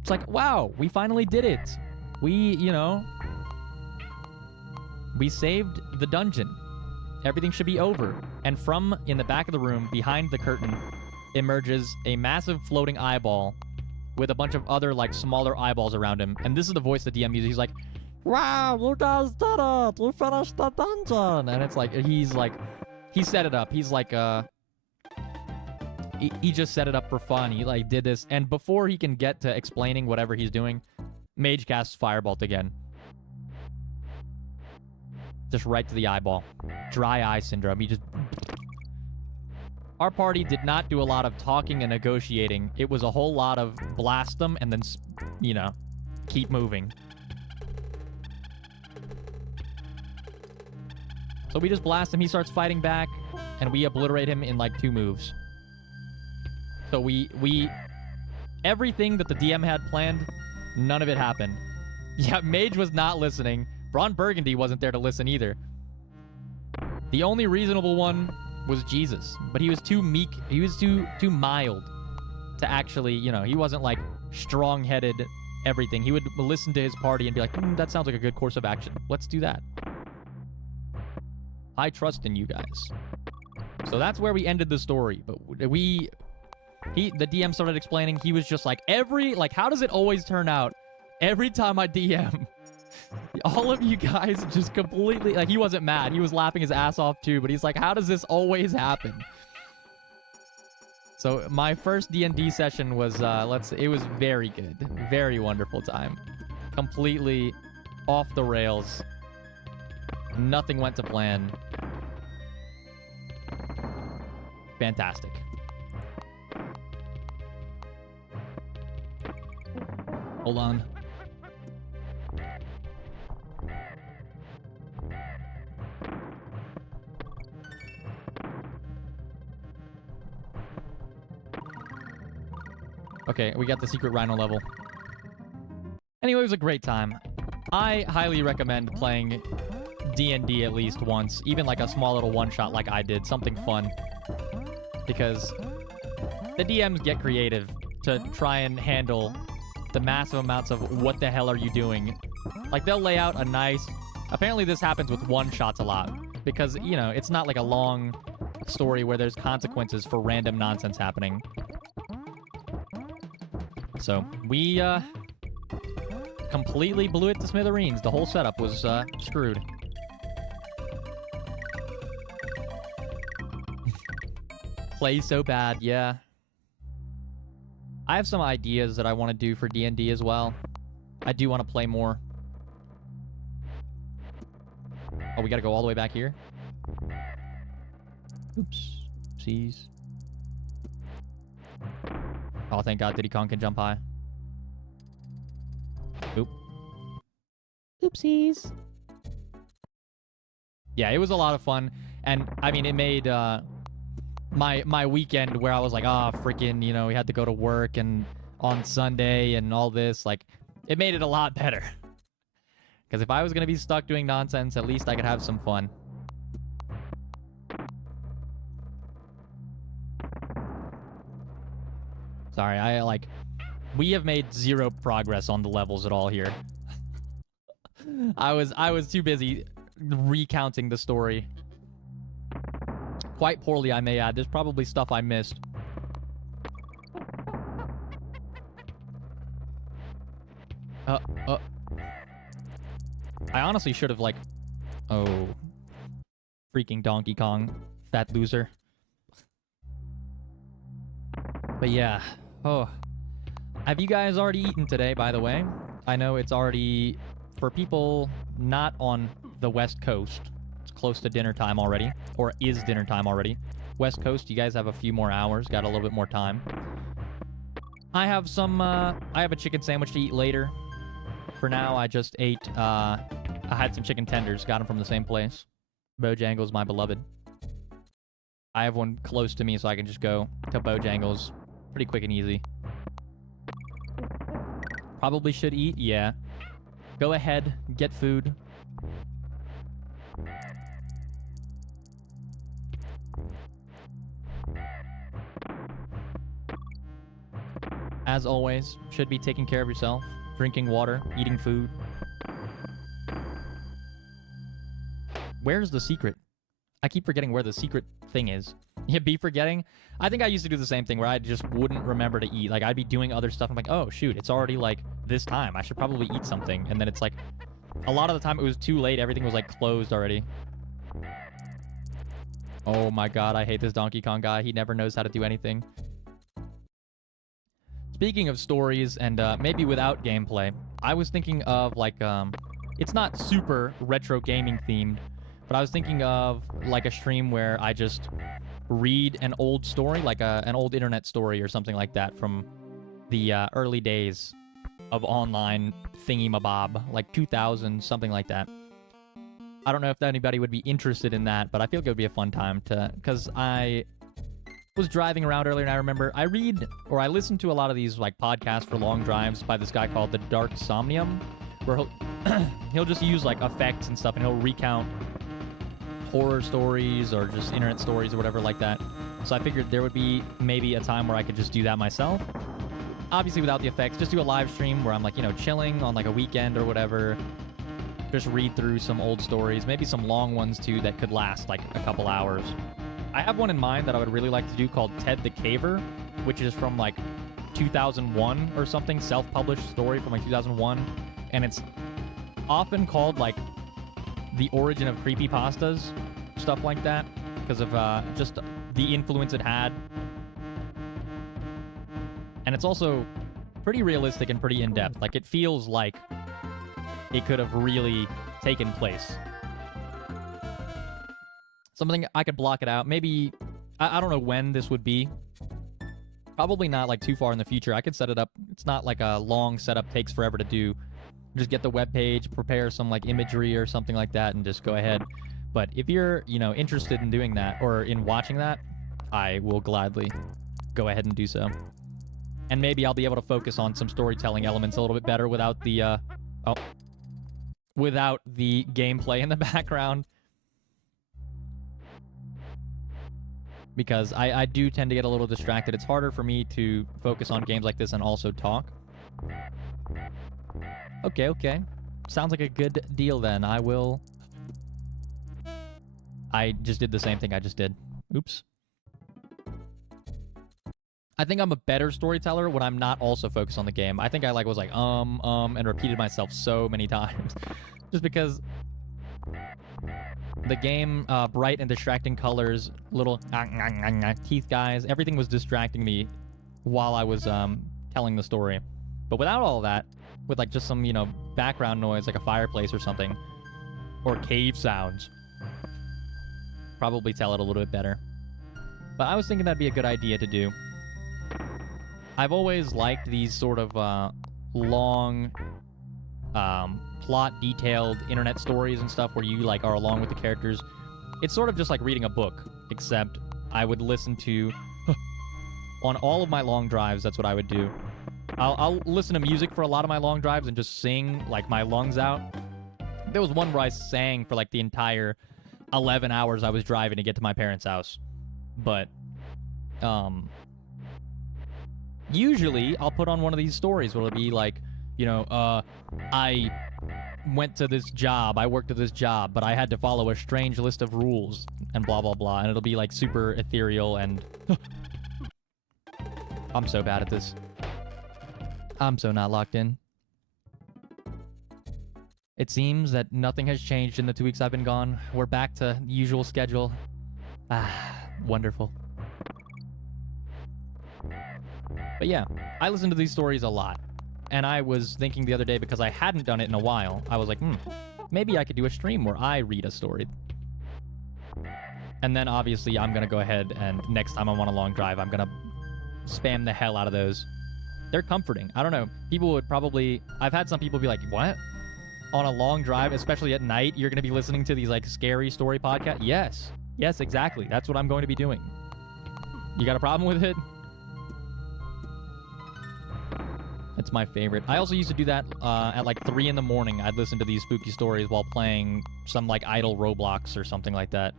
it's like, wow, we finally did it. We saved the dungeon. Everything should be over. And from in the back of the room, behind the curtain, emerges a massive floating eyeball with a bunch of other, like, smaller eyeballs around him. And this is the voice the DM uses. He's like, wow, you guys did it! You finished the dungeon! And it's like, he set it up. He's like, he just set it up for fun. He, like, did this. And before he can get to explaining whatever he's doing, Mage casts Firebolt again. Just right to the eyeball. Dry eye syndrome. He just... Our party did not do a lot of talking and negotiating. It was a whole lot of blast them and then, you know, keep moving. So we just blast him, he starts fighting back, and we obliterate him in like 2 moves. So we everything that the DM had planned, none of it happened. Yeah, Mage was not listening. Braun Burgundy wasn't there to listen either. The only reasonable one was Jesus, but he was too meek. He was too mild to actually, you know, he wasn't like strong-headed everything. He would listen to his party and be like, that sounds like a good course of action. Let's do that. I trust in you guys. So that's where we ended the story. But the DM started explaining. He was just like, how does it always turn out? Every time I DM, all of you guys just completely, like, he wasn't mad. He was laughing his ass off too, but he's like, how does this always happen? So my first D&D session was, it was very good. Very wonderful time. Completely off the rails. Nothing went to plan. Fantastic. Hold on. Okay, we got the secret rhino level. Anyway, it was a great time. I highly recommend playing D&D at least once, even like a small little one-shot like I did, something fun. Because the DMs get creative to try and handle the massive amounts of what the hell are you doing. Like, they'll lay out a nice... Apparently this happens with one-shots a lot. Because, you know, it's not like a long story where there's consequences for random nonsense happening. So, we, completely blew it to smithereens. The whole setup was, screwed. Play so bad, yeah. I have some ideas that I want to do for D&D as well. I do want to play more. Oh, we gotta go all the way back here? Oops. Oopsies. Oh, thank God Diddy Kong can jump high. Oop. Oopsies. Yeah, it was a lot of fun. And, I mean, it made, my weekend where I was like, freaking, you know, we had to go to work and on Sunday and all this, like, it made it a lot better. Because if I was going to be stuck doing nonsense, at least I could have some fun. Sorry, we have made 0 progress on the levels at all here. I was too busy recounting the story. Quite poorly, I may add. There's probably stuff I missed. I honestly should have, like... Oh. Freaking Donkey Kong. Fat loser. But yeah. Oh. Have you guys already eaten today, by the way? I know it's already... For people not on the West Coast... Close to dinner time already, or is dinner time already. West Coast, you guys have a few more hours, got a little bit more time. I have some, I have a chicken sandwich to eat later. For now, I just ate, I had some chicken tenders, got them from the same place. Bojangles, my beloved. I have one close to me, so I can just go to Bojangles pretty quick and easy. Probably should eat, yeah. Go ahead, get food. As always, should be taking care of yourself, drinking water, eating food. Where's the secret? I keep forgetting where the secret thing is. Yeah, be forgetting? I think I used to do the same thing where I just wouldn't remember to eat. Like, I'd be doing other stuff. I'm like, oh, shoot, it's already, like, this time. I should probably eat something. And then it's like, a lot of the time it was too late. Everything was, like, closed already. Oh, my God, I hate this Donkey Kong guy. He never knows how to do anything. Speaking of stories and maybe without gameplay, I was thinking of, like, it's not super retro gaming themed, but I was thinking of, like, a stream where I just read an old story, like an old internet story or something like that from the early days of online thingy-mabob, like 2000, something like that. I don't know if anybody would be interested in that, but I feel like it would be a fun time to, because I was driving around earlier and I remember I listen to a lot of these like podcasts for long drives by this guy called the Dark Somnium, where he'll just use like effects and stuff and he'll recount horror stories or just internet stories or whatever like that. So I figured there would be maybe a time where I could just do that myself. Obviously without the effects, just do a live stream where I'm like, you know, chilling on like a weekend or whatever. Just read through some old stories, maybe some long ones too that could last like a couple hours. I have one in mind that I would really like to do called Ted the Caver, which is from like 2001 or something, self-published story from like 2001. And it's often called like the origin of creepypastas, stuff like that, because of just the influence it had. And it's also pretty realistic and pretty in-depth. Like, it feels like it could have really taken place. Something I could block it out. Maybe, I don't know when this would be. Probably not like too far in the future. I could set it up. It's not like a long setup, takes forever to do. Just get the web page, prepare some like imagery or something like that, and just go ahead. But if you're, you know, interested in doing that or in watching that, I will gladly go ahead and do so. And maybe I'll be able to focus on some storytelling elements a little bit better without the without the gameplay in the background. Because I do tend to get a little distracted. It's harder for me to focus on games like this and also talk. Okay. Sounds like a good deal then. I just did the same thing I just did. Oops. I think I'm a better storyteller when I'm not also focused on the game. I think I was like, and repeated myself so many times. Just because the game, bright and distracting colors, little teeth guys, everything was distracting me while I was telling the story. But without all that, with like just some, you know, background noise, like a fireplace or something, or cave sounds, probably tell it a little bit better. But I was thinking that'd be a good idea to do. I've always liked these sort of long, plot-detailed internet stories and stuff where you like are along with the characters. It's sort of just like reading a book, except I would listen to on all of my long drives. That's what I would do. I'll listen to music for a lot of my long drives and just sing like my lungs out. There was one where I sang for like the entire 11 hours I was driving to get to my parents' house. But usually I'll put on one of these stories where it'll be like, you know, I went to this job, I worked at this job, but I had to follow a strange list of rules and blah blah blah, and it'll be like super ethereal and I'm so bad at this. I'm so not locked in. It seems that nothing has changed in the 2 weeks I've been gone. We're back to the usual schedule. Wonderful. But yeah, I listen to these stories a lot. And I was thinking the other day, because I hadn't done it in a while, I was like, maybe I could do a stream where I read a story. And then obviously I'm going to go ahead and next time I'm on a long drive, I'm going to spam the hell out of those. They're comforting. I don't know. People would probably... I've had some people be like, what? On a long drive, especially at night, you're going to be listening to these like scary story podcasts? Yes. Yes, exactly. That's what I'm going to be doing. You got a problem with it? It's my favorite. I also used to do that at like 3 in the morning. I'd listen to these spooky stories while playing some like idle Roblox or something like that.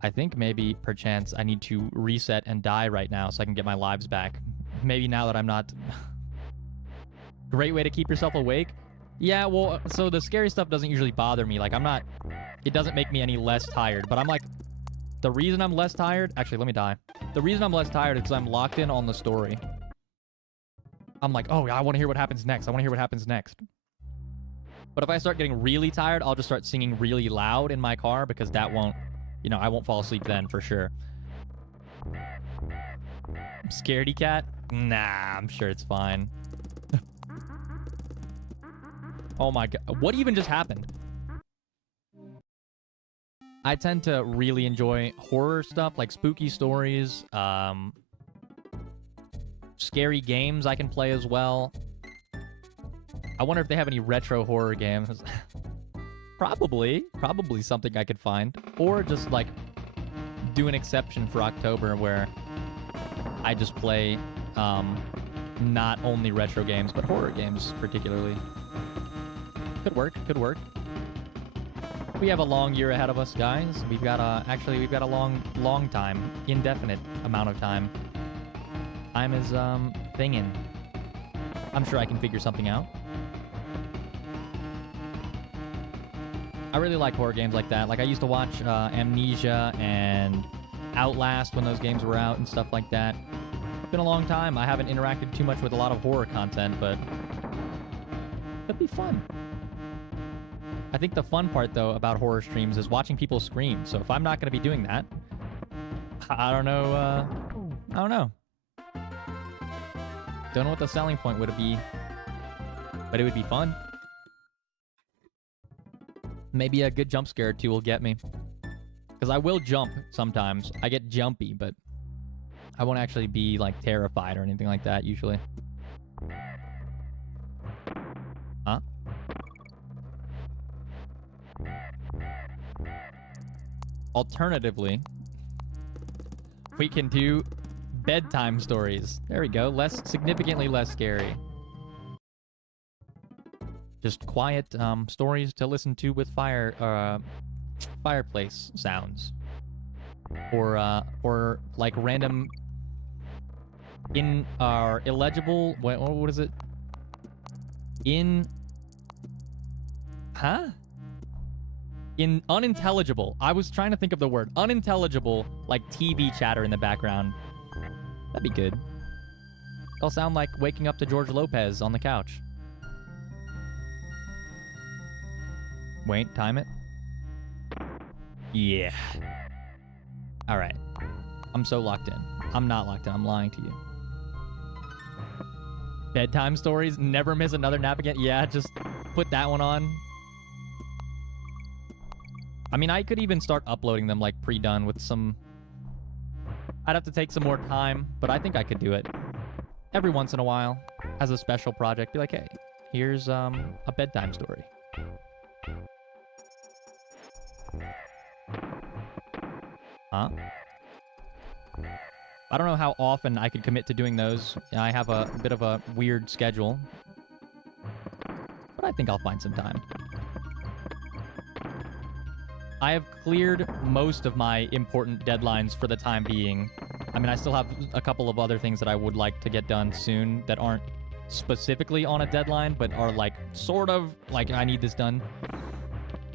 I think maybe, perchance, I need to reset and die right now so I can get my lives back. Maybe now that I'm not... Great way to keep yourself awake? Yeah, well, so the scary stuff doesn't usually bother me. Like, I'm not... It doesn't make me any less tired, but I'm like... The reason I'm less tired... Actually, let me die. The reason I'm less tired is because I'm locked in on the story. I'm like, oh, I want to hear what happens next. I want to hear what happens next. But if I start getting really tired, I'll just start singing really loud in my car because that won't... You know, I won't fall asleep then, for sure. Scaredy cat? Nah, I'm sure it's fine. Oh my god. What even just happened? I tend to really enjoy horror stuff, like spooky stories, scary games I can play as well. I wonder if they have any retro horror games. Probably something I could find. Or just, like, do an exception for October where I just play, not only retro games, but horror games particularly. Could work, could work. We have a long year ahead of us, guys. We've got a long time, indefinite amount of time. Time is, thingin'. I'm sure I can figure something out. I really like horror games like that. Like, I used to watch Amnesia and Outlast when those games were out and stuff like that. It's been a long time. I haven't interacted too much with a lot of horror content, but it'd be fun. I think the fun part, though, about horror streams is watching people scream. So if I'm not going to be doing that, I don't know. I don't know. Don't know what the selling point would be, but it would be fun. Maybe a good jump scare or two will get me. Because I will jump sometimes. I get jumpy, but I won't actually be, like, terrified or anything like that, usually. Huh? Alternatively, we can do bedtime stories. There we go. Significantly less scary. Just quiet stories to listen to with fireplace sounds, or like random illegible. What is it? Unintelligible. I was trying to think of the word unintelligible, like TV chatter in the background. That'd be good. It'll sound like waking up to George Lopez on the couch. Wait, time it. Yeah. All right. I'm so locked in. I'm not locked in. I'm lying to you. Bedtime stories. Never miss another nap again. Yeah, just put that one on. I mean, I could even start uploading them like pre-done with some... I'd have to take some more time, but I think I could do it. Every once in a while, as a special project. Be like, hey, here's a bedtime story. Huh? I don't know how often I could commit to doing those. I have a bit of a weird schedule. But I think I'll find some time. I have cleared most of my important deadlines for the time being. I mean, I still have a couple of other things that I would like to get done soon that aren't specifically on a deadline, but are like, sort of, like, I need this done.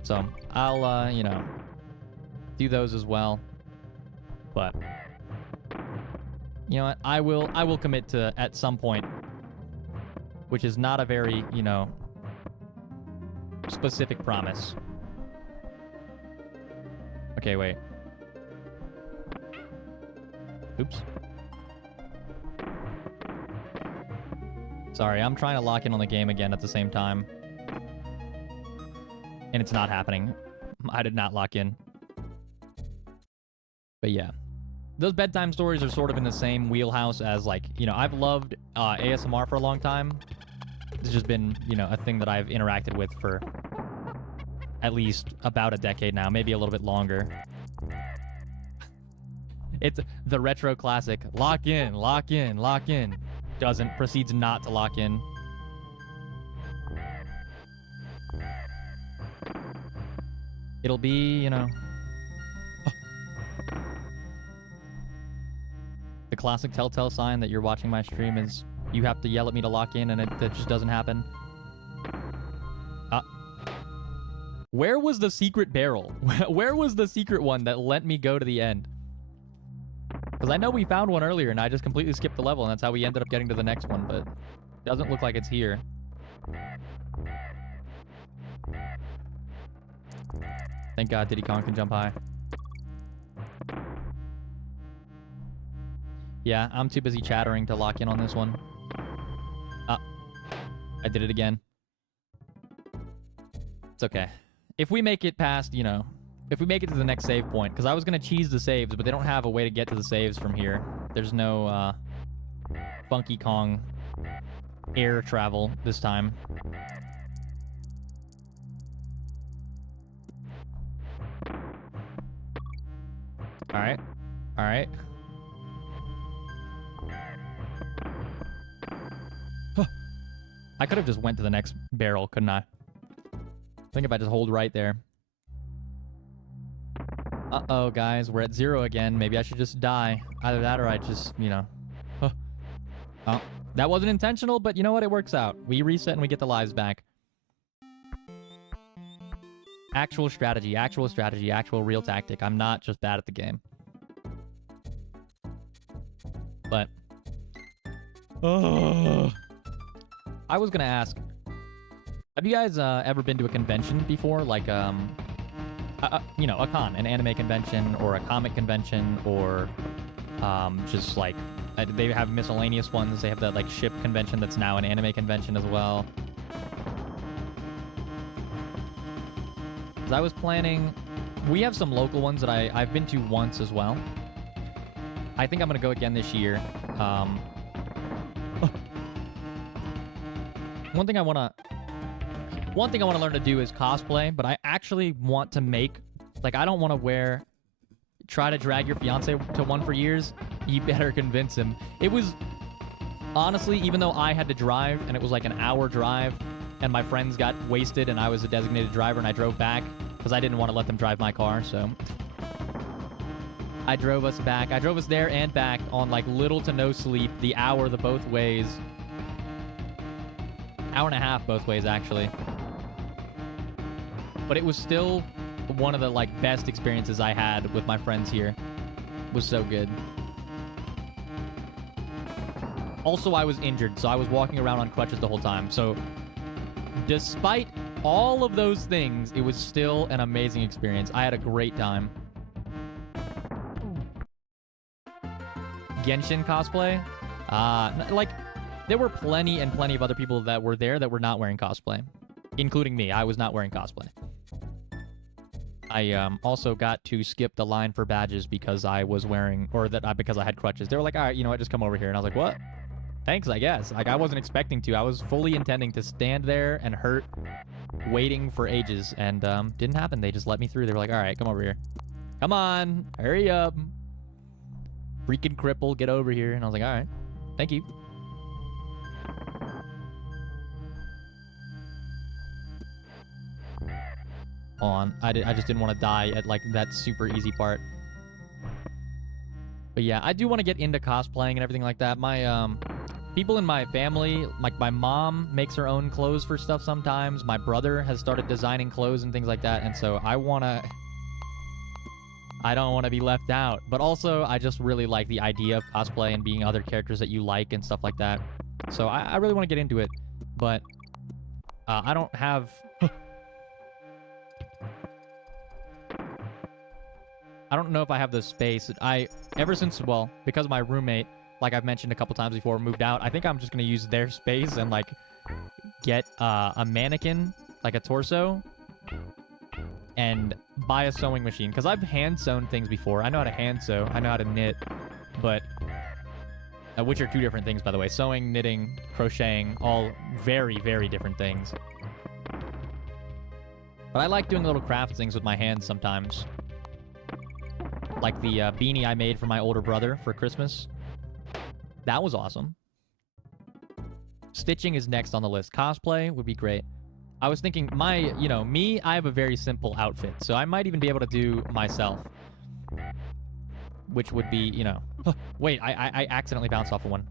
So, I'll, you know, do those as well. But, you know what? I will commit to at some point, which is not a very, you know, specific promise. Okay, wait. Oops. Sorry, I'm trying to lock in on the game again at the same time. And it's not happening. I did not lock in. But yeah. Those bedtime stories are sort of in the same wheelhouse as, like, you know, I've loved ASMR for a long time. It's just been, you know, a thing that I've interacted with for at least about a decade now, maybe a little bit longer. It's the retro classic. Lock in, lock in, lock in. Proceeds not to lock in. It'll be, you know... The classic telltale sign that you're watching my stream is you have to yell at me to lock in, and that just doesn't happen. Where was the secret barrel? Where was the secret one that let me go to the end? Because I know we found one earlier, and I just completely skipped the level, and that's how we ended up getting to the next one, but it doesn't look like it's here. Thank God Diddy Kong can jump high. Yeah, I'm too busy chattering to lock in on this one. I did it again. It's okay. If we make it past, you know, if we make it to the next save point, because I was gonna cheese the saves, but they don't have a way to get to the saves from here. There's no Funky Kong air travel this time. All right, all right. I could have just went to the next barrel, couldn't I? I think if I just hold right there. Uh-oh, guys, we're at 0 again. Maybe I should just die. Either that or I just, you know. Oh, that wasn't intentional, but you know what? It works out. We reset and we get the lives back. Actual strategy, actual real tactic. I'm not just bad at the game. But... oh. I was gonna ask, have you guys ever been to a convention before? Like, you know, a con, an anime convention, or a comic convention, or just like, they have miscellaneous ones. They have that, like, ship convention that's now an anime convention as well. Because I was planning, we have some local ones that I've been to once as well. I think I'm gonna go again this year. One thing I want to learn to do is cosplay, but I actually want to make, like, I don't want to try to drag your fiance to one for years. You better convince him. It was, honestly, even though I had to drive, and it was like an hour drive, and my friends got wasted, and I was a designated driver, and I drove back, because I didn't want to let them drive my car, so I drove us back. I drove us there and back on, like, little to no sleep, the hour the both ways. Hour and a half both ways, actually. But it was still one of the, like, best experiences I had with my friends here. It was so good. Also, I was injured, so I was walking around on crutches the whole time. So, despite all of those things, it was still an amazing experience. I had a great time. Genshin cosplay? Like... there were plenty and plenty of other people that were there that were not wearing cosplay, including me. I was not wearing cosplay. I also got to skip the line for badges because I was wearing, because I had crutches. They were like, all right, you know what, just come over here. And I was like, what? Thanks, I guess. Like, I wasn't expecting to. I was fully intending to stand there and hurt, waiting for ages, and didn't happen. They just let me through. They were like, all right, come over here. Come on, hurry up. Freaking cripple, get over here. And I was like, all right, thank you. On. I just didn't want to die at, like, that super easy part. But yeah, I do want to get into cosplaying and everything like that. My, people in my family, like, my mom makes her own clothes for stuff sometimes. My brother has started designing clothes and things like that, and so I don't want to be left out. But also, I just really like the idea of cosplay and being other characters that you like and stuff like that. So I really want to get into it. But I don't have... I don't know if I have the space. Ever since, well, because my roommate, like I've mentioned a couple times before, moved out, I think I'm just going to use their space and, like, get a mannequin, like a torso, and buy a sewing machine. Because I've hand-sewn things before. I know how to hand-sew. I know how to knit, but... which are two different things, by the way. Sewing, knitting, crocheting, all very, very different things. But I like doing little craft things with my hands sometimes. Like the beanie I made for my older brother for Christmas. That was awesome. Stitching is next on the list. Cosplay would be great. I was thinking, me, I have a very simple outfit, so I might even be able to do myself. Which would be, you know... Wait, I accidentally bounced off of one.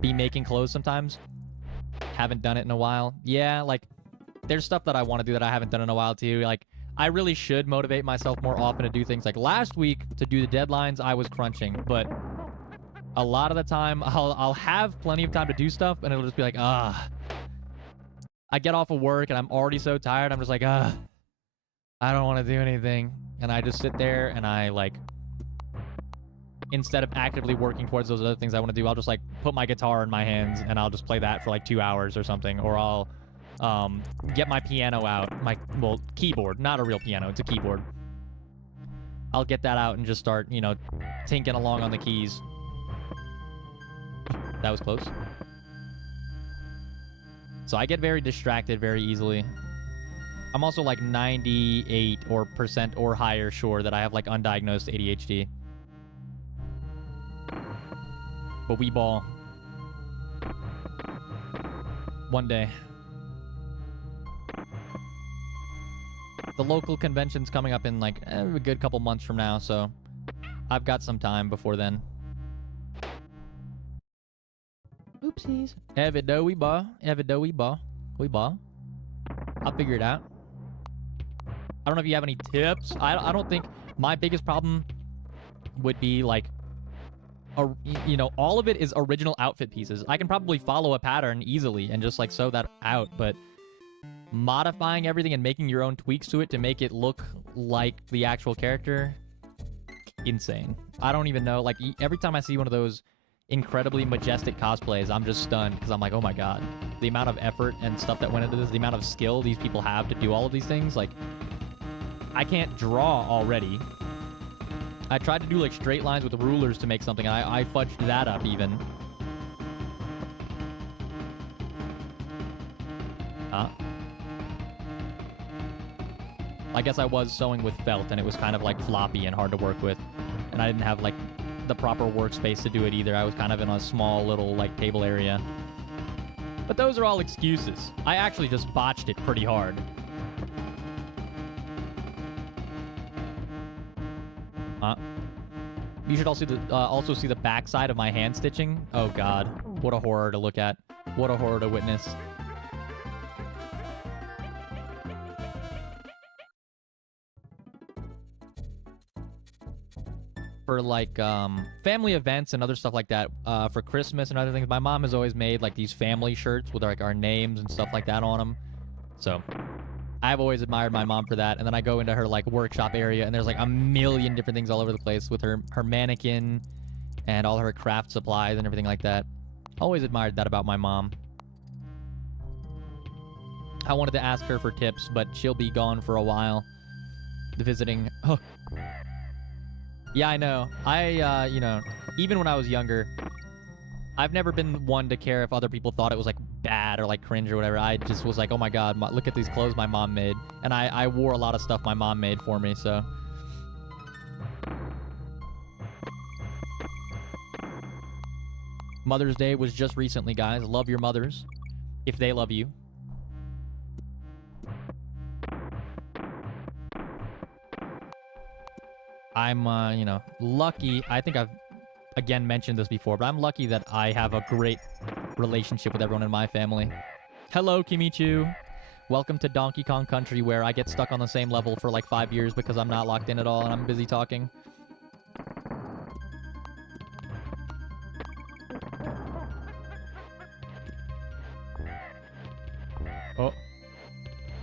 Be making clothes sometimes. Haven't done it in a while. Yeah, like, there's stuff that I want to do that I haven't done in a while, too. Like, I really should motivate myself more often to do things. Like, last week, to do the deadlines, I was crunching. But a lot of the time, I'll have plenty of time to do stuff, and it'll just be like, I get off of work, and I'm already so tired. I'm just like, I don't want to do anything. And I just sit there, and I, like, instead of actively working towards those other things I want to do, I'll just, like, put my guitar in my hands, and I'll just play that for, like, 2 hours or something. Or I'll get my piano out. Well, keyboard. Not a real piano. It's a keyboard. I'll get that out and just start, you know, tinking along on the keys. That was close. So I get very distracted very easily. I'm also like 98% or higher sure that I have like undiagnosed ADHD. But we ball. One day. The local convention's coming up in like a good couple months from now, so I've got some time before then. Oopsies. Evido we ball. Evido we ball. We ball. I'll figure it out. I don't know if you have any tips. I don't think my biggest problem would be like, you know, all of it is original outfit pieces. I can probably follow a pattern easily and just like sew that out, but modifying everything and making your own tweaks to it to make it look like the actual character, insane. I don't even know. Like every time I see one of those incredibly majestic cosplays, I'm just stunned because I'm like, oh my god, the amount of effort and stuff that went into this, the amount of skill these people have to do all of these things. Like, I can't draw already. I tried to do like straight lines with rulers to make something, and I fudged that up even. I guess I was sewing with felt, and it was kind of like floppy and hard to work with, and I didn't have like the proper workspace to do it either. I was kind of in a small little like table area. But those are all excuses. I actually just botched it pretty hard. You should also see the backside of my hand stitching. Oh god, what a horror to look at. What a horror to witness. For like family events and other stuff like that, for Christmas and other things, my mom has always made like these family shirts with like our names and stuff like that on them. So I've always admired my mom for that. And then I go into her like workshop area, and there's like a million different things all over the place with her mannequin and all her craft supplies and everything like that. Always admired that about my mom. I wanted to ask her for tips, but she'll be gone for a while visiting. Oh. Yeah, I know. You know, even when I was younger, I've never been one to care if other people thought it was like bad or like cringe or whatever. I just was like, oh my god, look at these clothes my mom made. And I wore a lot of stuff my mom made for me, so. Mother's Day was just recently, guys. Love your mothers, if they love you. I'm, you know, lucky. I think I've, again, mentioned this before, but I'm lucky that I have a great relationship with everyone in my family. Hello, Kimichu. Welcome to Donkey Kong Country, where I get stuck on the same level for like 5 years because I'm not locked in at all and I'm busy talking. Oh.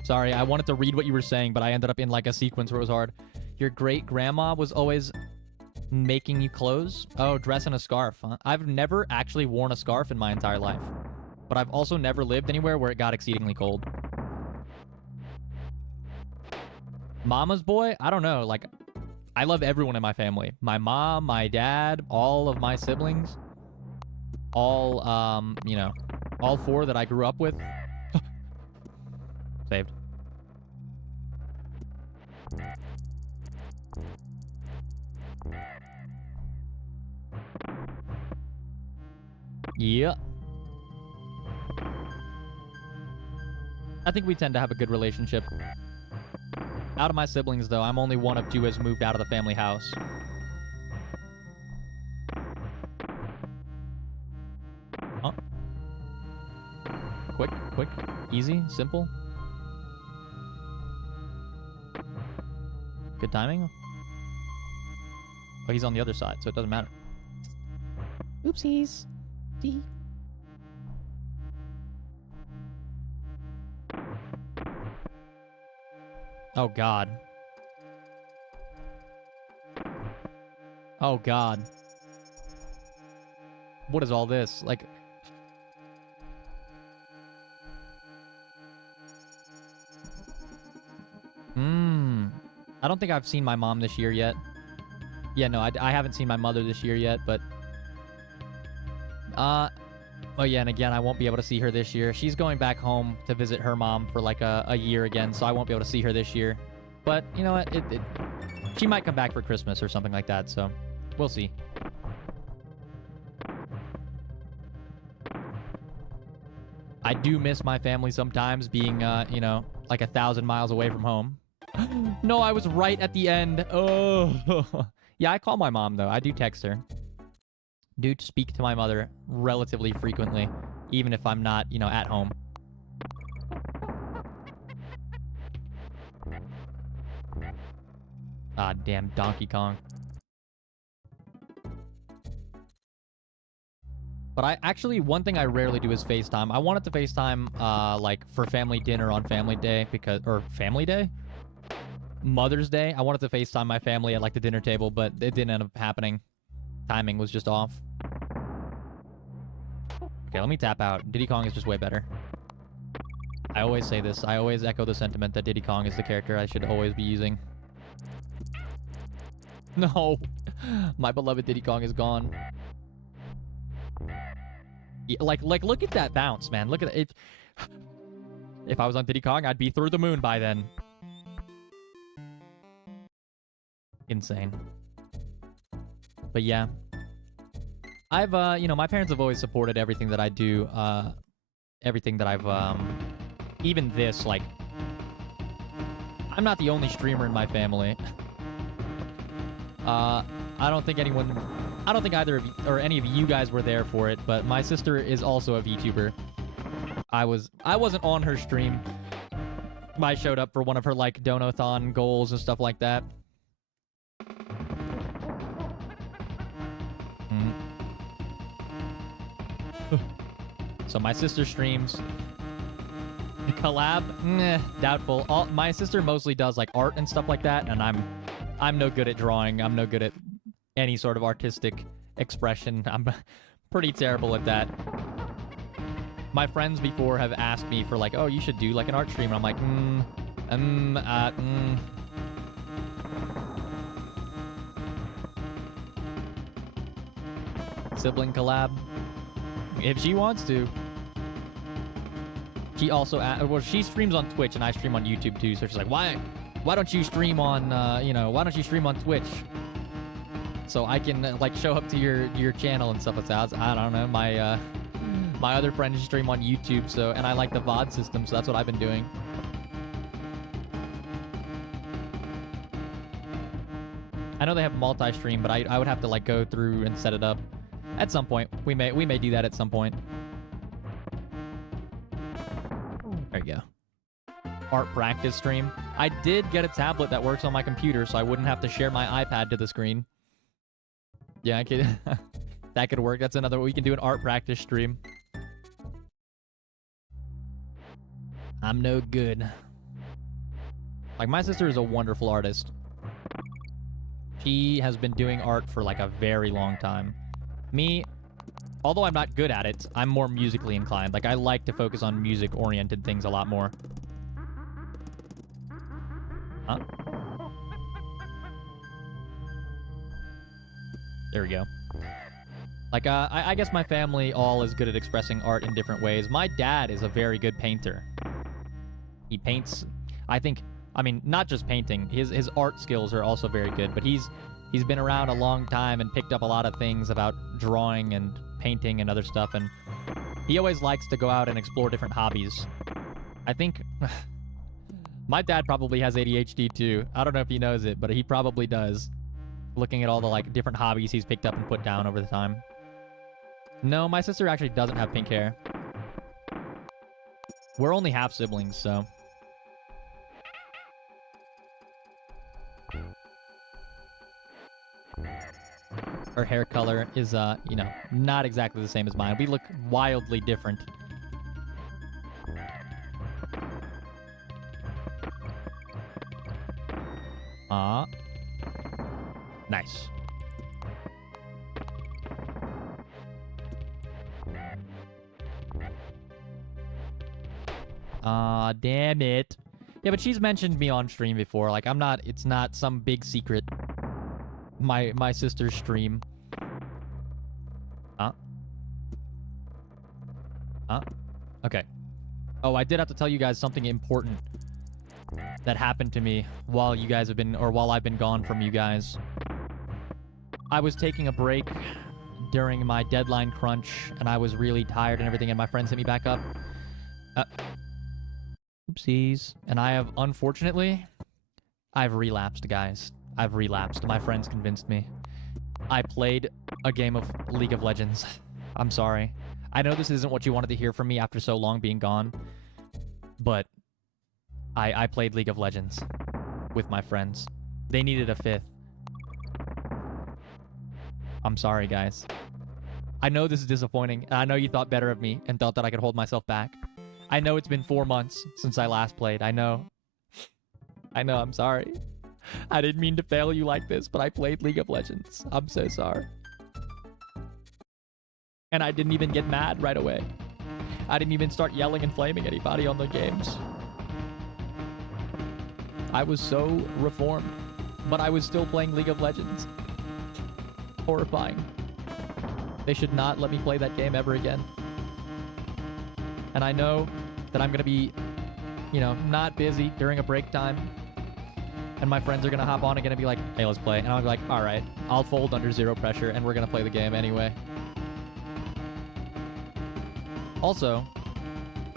Sorry, I wanted to read what you were saying, but I ended up in like a sequence where it was hard. Your great-grandma was always making you clothes? Oh, dress in a scarf, huh? I've never actually worn a scarf in my entire life. But I've also never lived anywhere where it got exceedingly cold. Mama's boy? I don't know. Like, I love everyone in my family. My mom, my dad, all of my siblings. All, you know, all 4 that I grew up with. Saved. Yeah. I think we tend to have a good relationship. Out of my siblings, though, I'm only one of 2 has moved out of the family house. Huh? Quick, easy, simple. Good timing. Oh, he's on the other side, so it doesn't matter. Oopsies. Tee. Oh god. Oh god. What is all this? Like, don't think I've seen my mom this year yet. Yeah, no, I haven't seen my mother this year yet, but... Oh yeah, and again, I won't be able to see her this year. She's going back home to visit her mom for like a year again, so I won't be able to see her this year. But, you know what, she might come back for Christmas or something like that, so we'll see. I do miss my family sometimes, being, you know, like 1,000 miles away from home. No, I was right at the end. Oh. Yeah, I call my mom, though. I do text her. Do speak to my mother relatively frequently, even if I'm not, you know, at home. Ah, damn Donkey Kong. But I actually, one thing I rarely do is FaceTime. I wanted to FaceTime, like, for family dinner on Family Day, because, or Family Day? Mother's Day. I wanted to FaceTime my family at, like, the dinner table, but it didn't end up happening. Timing was just off. Okay, let me tap out. Diddy Kong is just way better. I always say this. I always echo the sentiment that Diddy Kong is the character I should always be using. No. My beloved Diddy Kong is gone. Yeah, like, look at that bounce, man. Look at it. If I was on Diddy Kong, I'd be through the moon by then. Insane. But yeah. I've, you know, my parents have always supported everything that I do. Everything that I've, even this, like... I'm not the only streamer in my family. I don't think either of you, or any of you guys were there for it, but my sister is also a VTuber. I wasn't on her stream. I showed up for one of her, like, donathon goals and stuff like that. So my sister streams. Collab? Meh, doubtful. My sister mostly does, like, art and stuff like that, and I'm no good at drawing. I'm no good at any sort of artistic expression. I'm pretty terrible at that. My friends before have asked me for, like, oh, you should do, like, an art stream. And I'm like, Sibling collab? If she wants to. She also, well, she streams on Twitch and I stream on YouTube too. So she's like, why don't you stream on, you know, why don't you stream on Twitch? So I can, like, show up to your channel and stuff like that. I don't know. My other friends stream on YouTube, so, and I like the VOD system, so that's what I've been doing. I know they have multi-stream, but I would have to, like, go through and set it up. At some point. We may do that at some point. There you go. Art practice stream. I did get a tablet that works on my computer, so I wouldn't have to share my iPad to the screen. Yeah, I could. That could work. That's another. We can do an art practice stream. I'm no good. Like, my sister is a wonderful artist. She has been doing art for, like, a very long time. Me, although I'm not good at it, I'm more musically inclined. Like, I like to focus on music-oriented things a lot more. Huh? There we go. Like, I guess my family all is good at expressing art in different ways. My dad is a very good painter. He paints, I think, I mean, not just painting. His art skills are also very good, but he's been around a long time and picked up a lot of things about drawing and painting and other stuff, and he always likes to go out and explore different hobbies. I think my dad probably has ADHD too. I don't know if he knows it, but he probably does. Looking at all the, like, different hobbies he's picked up and put down over the time. No, my sister actually doesn't have pink hair. We're only half siblings, so... Her hair color is, you know, not exactly the same as mine. We look wildly different. Nice. Aw, damn it. Yeah, but she's mentioned me on stream before. Like, I'm not... It's not some big secret. My sister's stream. Huh? Huh? Okay. Oh, I did have to tell you guys something important that happened to me while you guys have been... Or while I've been gone from you guys. I was taking a break during my deadline crunch, and I was really tired and everything, and my friends hit me back up. Oopsies. And I have, unfortunately, I've relapsed, guys. I've relapsed. My friends convinced me. I played a game of League of Legends. I'm sorry. I know this isn't what you wanted to hear from me after so long being gone, but I played League of Legends with my friends. They needed a fifth. I'm sorry, guys. I know this is disappointing, and I know you thought better of me and thought that I could hold myself back. I know it's been 4 months since I last played. I know. I'm sorry. I didn't mean to fail you like this, but I played League of Legends. I'm so sorry. And I didn't even get mad right away. I didn't even start yelling and flaming anybody on the games. I was so reformed, but I was still playing League of Legends. Horrifying. They should not let me play that game ever again. And I know that I'm going to be, you know, not busy during a break time. And my friends are going to hop on and going to be like, hey, let's play. And I'll be like, all right, I'll fold under zero pressure and we're going to play the game anyway. Also,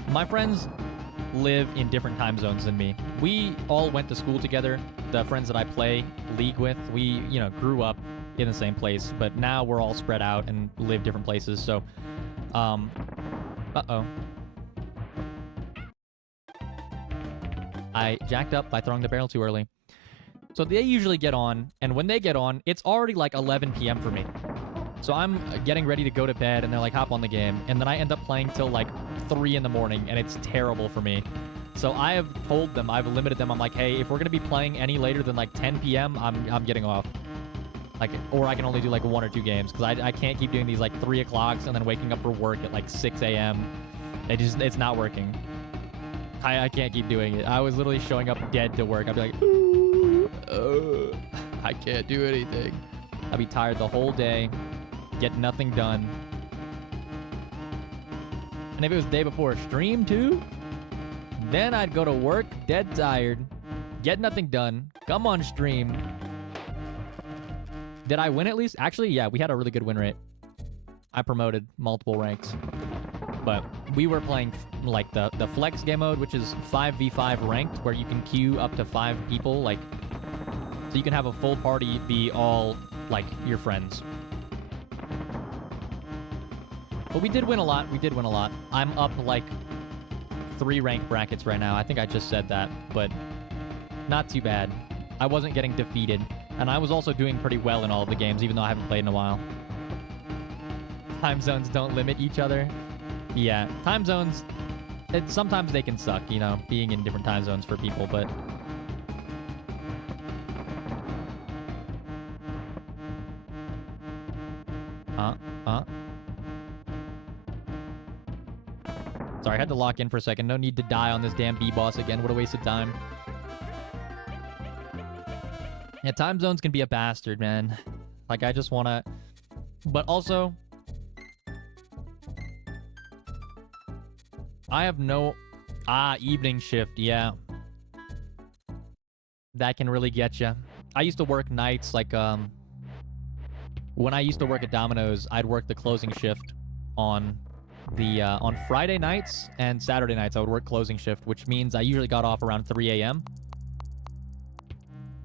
my friends live in different time zones than me. We all went to school together. The friends that I play League with, we, you know, grew up in the same place. But now we're all spread out and live different places. So, uh-oh. I jacked up by throwing the barrel too early. So they usually get on, and when they get on, it's already like 11 p.m. for me. So I'm getting ready to go to bed, and they're like, hop on the game. And then I end up playing till like 3 in the morning, and it's terrible for me. So I have told them, I've limited them. I'm like, hey, if we're going to be playing any later than like 10 p.m., I'm getting off. Like, or I can only do like 1 or 2 games, because I can't keep doing these like 3 o'clocks and then waking up for work at like 6 a.m. It's not working. I can't keep doing it. I was literally showing up dead to work. I'd be like, ooh, I can't do anything. I'd be tired the whole day, get nothing done. And if it was the day before a stream too, then I'd go to work dead tired, get nothing done, come on stream. Did I win at least? Actually, yeah, we had a really good win rate. I promoted multiple ranks. But we were playing like the flex game mode, which is 5v5 ranked, where you can queue up to 5 people, like, so you can have a full party be all like your friends. But we did win a lot. We did win a lot. I'm up like 3 rank brackets right now. I think I just said that, but not too bad. I wasn't getting defeated, and I was also doing pretty well in all of the games, even though I haven't played in a while. Time zones don't limit each other. Yeah, time zones, sometimes they can suck, you know, being in different time zones for people, but... Sorry, I had to lock in for a second. No need to die on this damn B-boss again. What a waste of time. Yeah, time zones can be a bastard, man. Like, I just want to... But also... I have no... evening shift, yeah. That can really get you. I used to work nights, like, when I used to work at Domino's, I'd work the closing shift on Friday nights and Saturday nights. I would work closing shift, which means I usually got off around 3 a.m.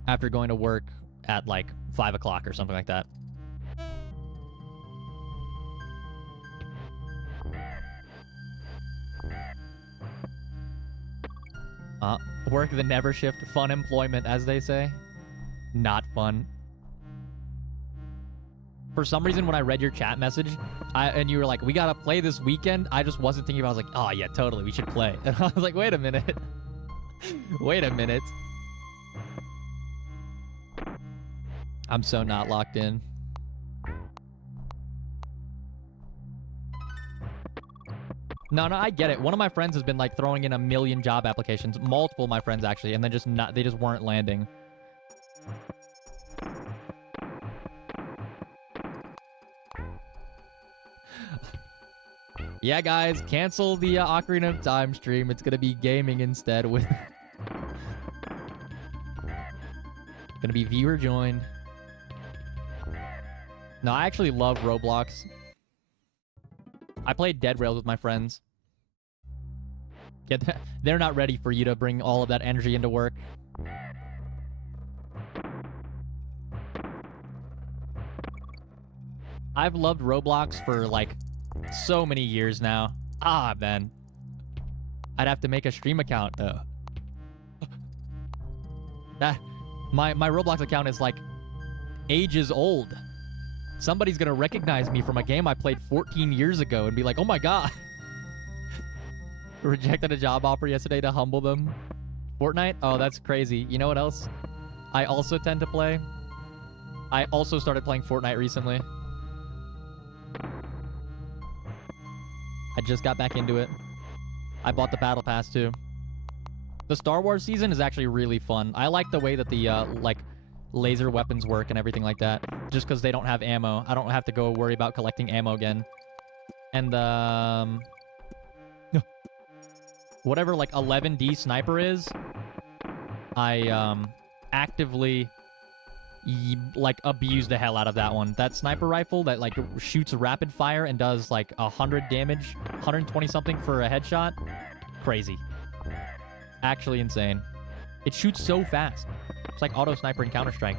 after going to work at, like, 5 o'clock or something like that. Work the never shift. Fun employment, as they say. Not fun. For some reason, when I read your chat message, and you were like, we gotta play this weekend, I just wasn't thinking about it. I was like, oh, yeah, totally, we should play. And I was like, wait a minute. Wait a minute. I'm so not locked in. No, I get it. One of my friends has been like throwing in a million job applications, multiple of my friends actually, and then they just weren't landing. Yeah, guys, cancel the Ocarina of Time stream. It's gonna be gaming instead with... gonna be viewer joined. No, I actually love Roblox. I played Dead Rails with my friends. Yeah, they're not ready for you to bring all of that energy into work. I've loved Roblox for, like, so many years now. Ah, man. I'd have to make a stream account. My Roblox account is, like, ages old. Somebody's gonna recognize me from a game I played 14 years ago and be like, oh my god. Rejected a job offer yesterday to humble them. Fortnite? Oh, that's crazy. You know what else I also tend to play? I also started playing Fortnite recently. I just got back into it. I bought the Battle Pass too. The Star Wars season is actually really fun. I like the way that the, like, laser weapons work and everything like that. Just because they don't have ammo. I don't have to go worry about collecting ammo again. And, whatever, like, 11D sniper is, I, actively, like, abuse the hell out of that one. That sniper rifle that, like, shoots rapid fire and does, like, 100 damage, 120 something for a headshot. Crazy. Actually insane. It shoots so fast. It's like auto sniper in Counter-Strike.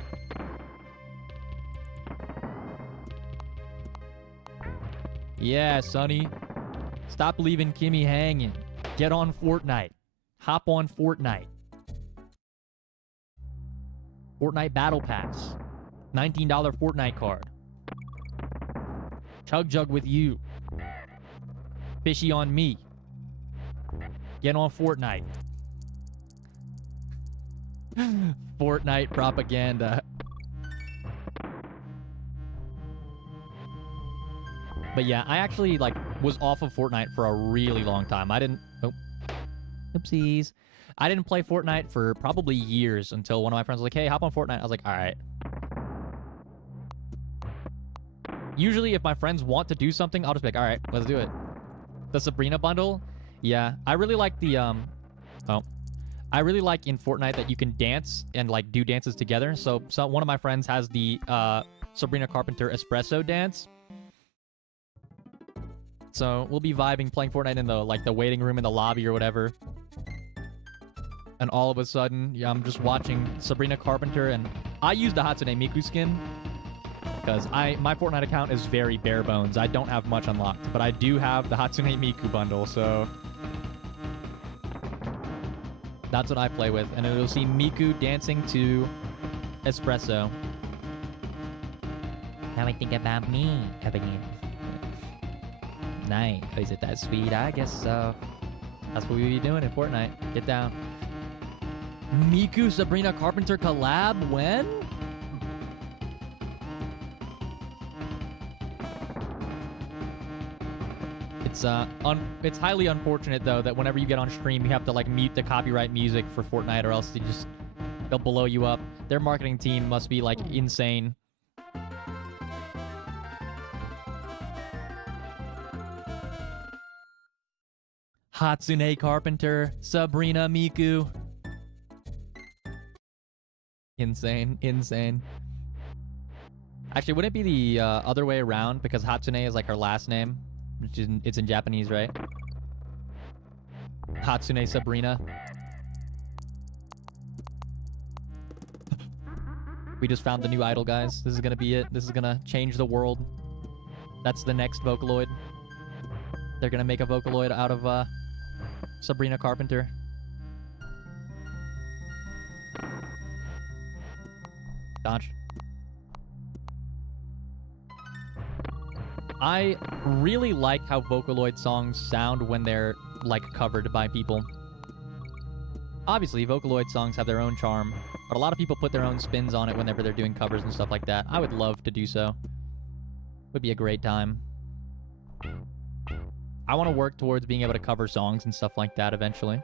Yeah, Sonny. Stop leaving Kimmy hanging. Get on Fortnite. Hop on Fortnite. Fortnite Battle Pass. $19 Fortnite card. Chug Jug with you. Fishy on me. Get on Fortnite. Fortnite propaganda. But yeah, I actually, like, was off of Fortnite for a really long time. I didn't... Oh. Oopsies. I didn't play Fortnite for probably years until one of my friends was like, hey, hop on Fortnite. I was like, alright. Usually, if my friends want to do something, I'll just be like, alright, let's do it. The Sabrina bundle? Yeah. I really like the, I really like in Fortnite that you can dance and, like, do dances together. So one of my friends has the, Sabrina Carpenter espresso dance. So we'll be vibing, playing Fortnite in the, like, the waiting room in the lobby or whatever. And all of a sudden, yeah, I'm just watching Sabrina Carpenter, and I use the Hatsune Miku skin because my Fortnite account is very bare bones. I don't have much unlocked, but I do have the Hatsune Miku bundle, so that's what I play with. And it'll see Miku dancing to espresso. Now I think about me coming in. Night. Oh, is it that sweet? I guess so. That's what we be doing in Fortnite. Get down. Miku Sabrina Carpenter collab? When? It's highly unfortunate though that whenever you get on stream you have to, like, mute the copyright music for Fortnite, or else they'll blow you up. Their marketing team must be, like, insane. Hatsune Carpenter, Sabrina Miku. Insane, insane. Actually, wouldn't it be the other way around? Because Hatsune is, like, her last name. It's in Japanese, right? Hatsune Sabrina. We just found the new idol, guys. This is gonna be it. This is gonna change the world. That's the next Vocaloid. They're gonna make a Vocaloid out of Sabrina Carpenter. Dodge. I really like how Vocaloid songs sound when they're, like, covered by people. Obviously, Vocaloid songs have their own charm, but a lot of people put their own spins on it whenever they're doing covers and stuff like that. I would love to do so. Would be a great time. I want to work towards being able to cover songs and stuff like that eventually.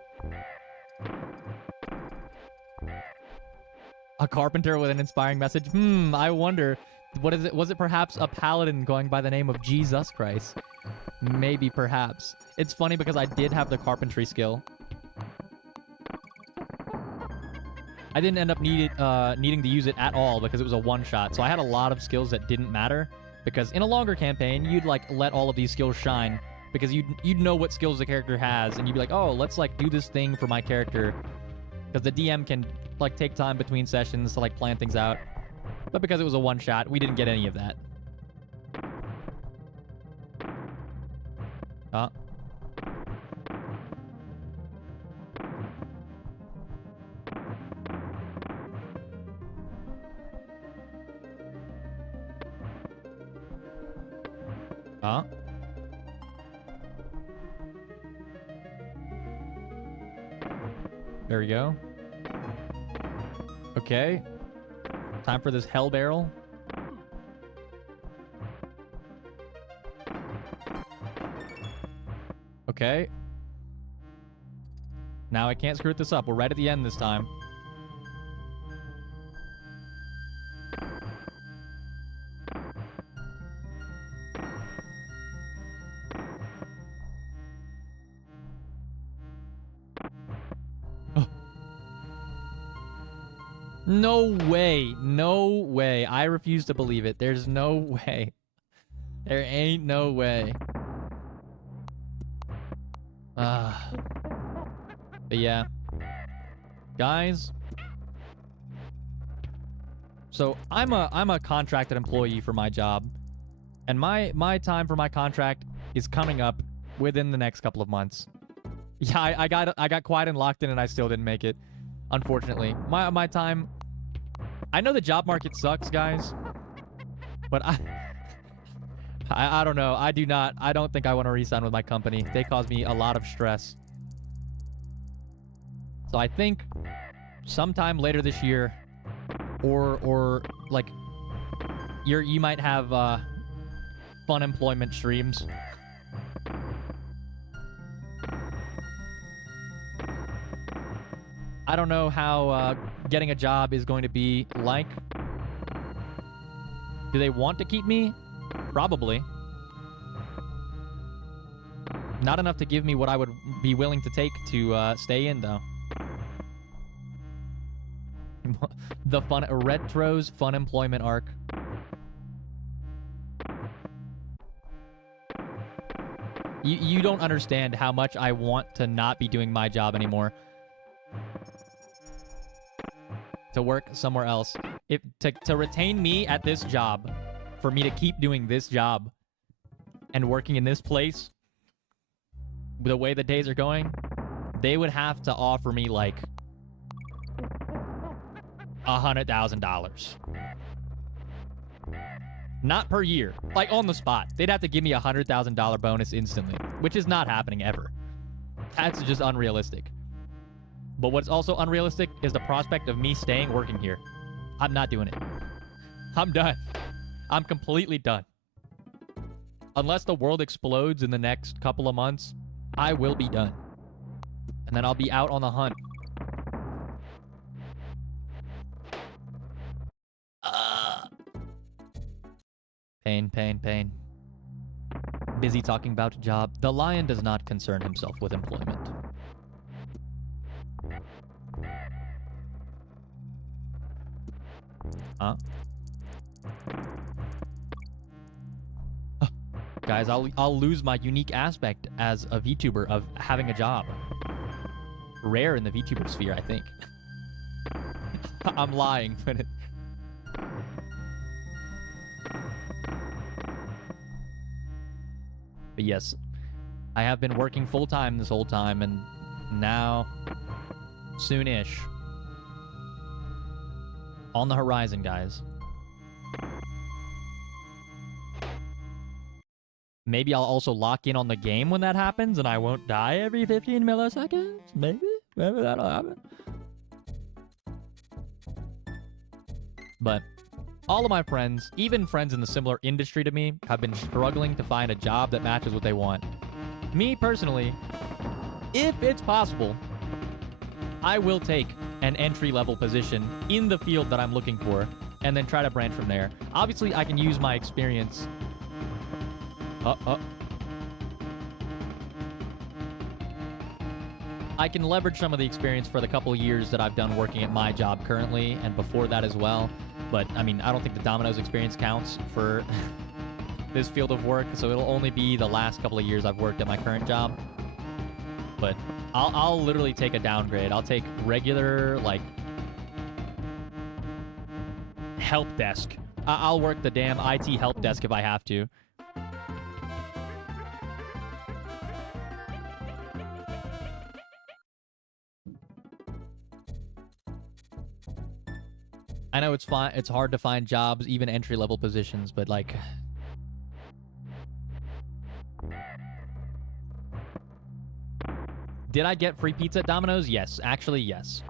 A carpenter with an inspiring message? I wonder. What is it? Was it perhaps a paladin going by the name of Jesus Christ? Maybe, perhaps. It's funny because I did have the carpentry skill. I didn't end up needing to use it at all because it was a one-shot. So I had a lot of skills that didn't matter. Because in a longer campaign, you'd, like, let all of these skills shine. Because you'd know what skills the character has. And you'd be like, oh, let's, like, do this thing for my character. Because the DM can, like, take time between sessions to, like, plan things out. But because it was a one-shot, we didn't get any of that. There we go. Okay. Time for this hell barrel. Okay. Now I can't screw this up. We're right at the end this time. No way. No way. I refuse to believe it. There's no way. There ain't no way. But yeah. Guys. So I'm a contracted employee for my job. And my time for my contract is coming up within the next couple of months. Yeah, I got quiet and locked in and I still didn't make it. Unfortunately. My time... I know the job market sucks, guys. But I don't know. I don't think I want to re-sign with my company. They cause me a lot of stress. So I think sometime later this year, or like, you might have fun employment streams. I don't know how getting a job is going to be like. Do they want to keep me? Probably. Not enough to give me what I would be willing to take to stay in, though. The RhettRowe's fun employment arc. You don't understand how much I want to not be doing my job anymore. To work somewhere else. To retain me at this job, for me to keep doing this job and working in this place, the way the days are going, they would have to offer me like $100,000. Not per year, like on the spot. They'd have to give me a $100,000 bonus instantly, which is not happening ever. That's just unrealistic. But what's also unrealistic is the prospect of me staying working here. I'm not doing it. I'm done. I'm completely done. Unless the world explodes in the next couple of months, I will be done. And then I'll be out on the hunt. Pain, pain, pain. Busy talking about job. The lion does not concern himself with employment. Guys, I'll lose my unique aspect as a VTuber of having a job. Rare in the VTuber sphere, I think. I'm lying, but But yes, I have been working full-time this whole time, and now, soon-ish. On the horizon, guys. Maybe I'll also lock in on the game when that happens, and I won't die every 15 milliseconds? Maybe? Maybe that'll happen. But all of my friends, even friends in the similar industry to me, have been struggling to find a job that matches what they want. Me personally, if it's possible, I will take an entry-level position in the field that I'm looking for and then try to branch from there. Obviously, I can use my experience. I can leverage some of the experience for the couple of years that I've done working at my job currently and before that as well. But, I mean, I don't think the Domino's experience counts for this field of work, so it'll only be the last couple of years I've worked at my current job. But I'll literally take a downgrade. I'll take regular, like, help desk. I'll work the damn IT help desk if I have to. I know it's fine. It's hard to find jobs, even entry-level positions, but like, did I get free pizza at Domino's? Yes, actually, yes.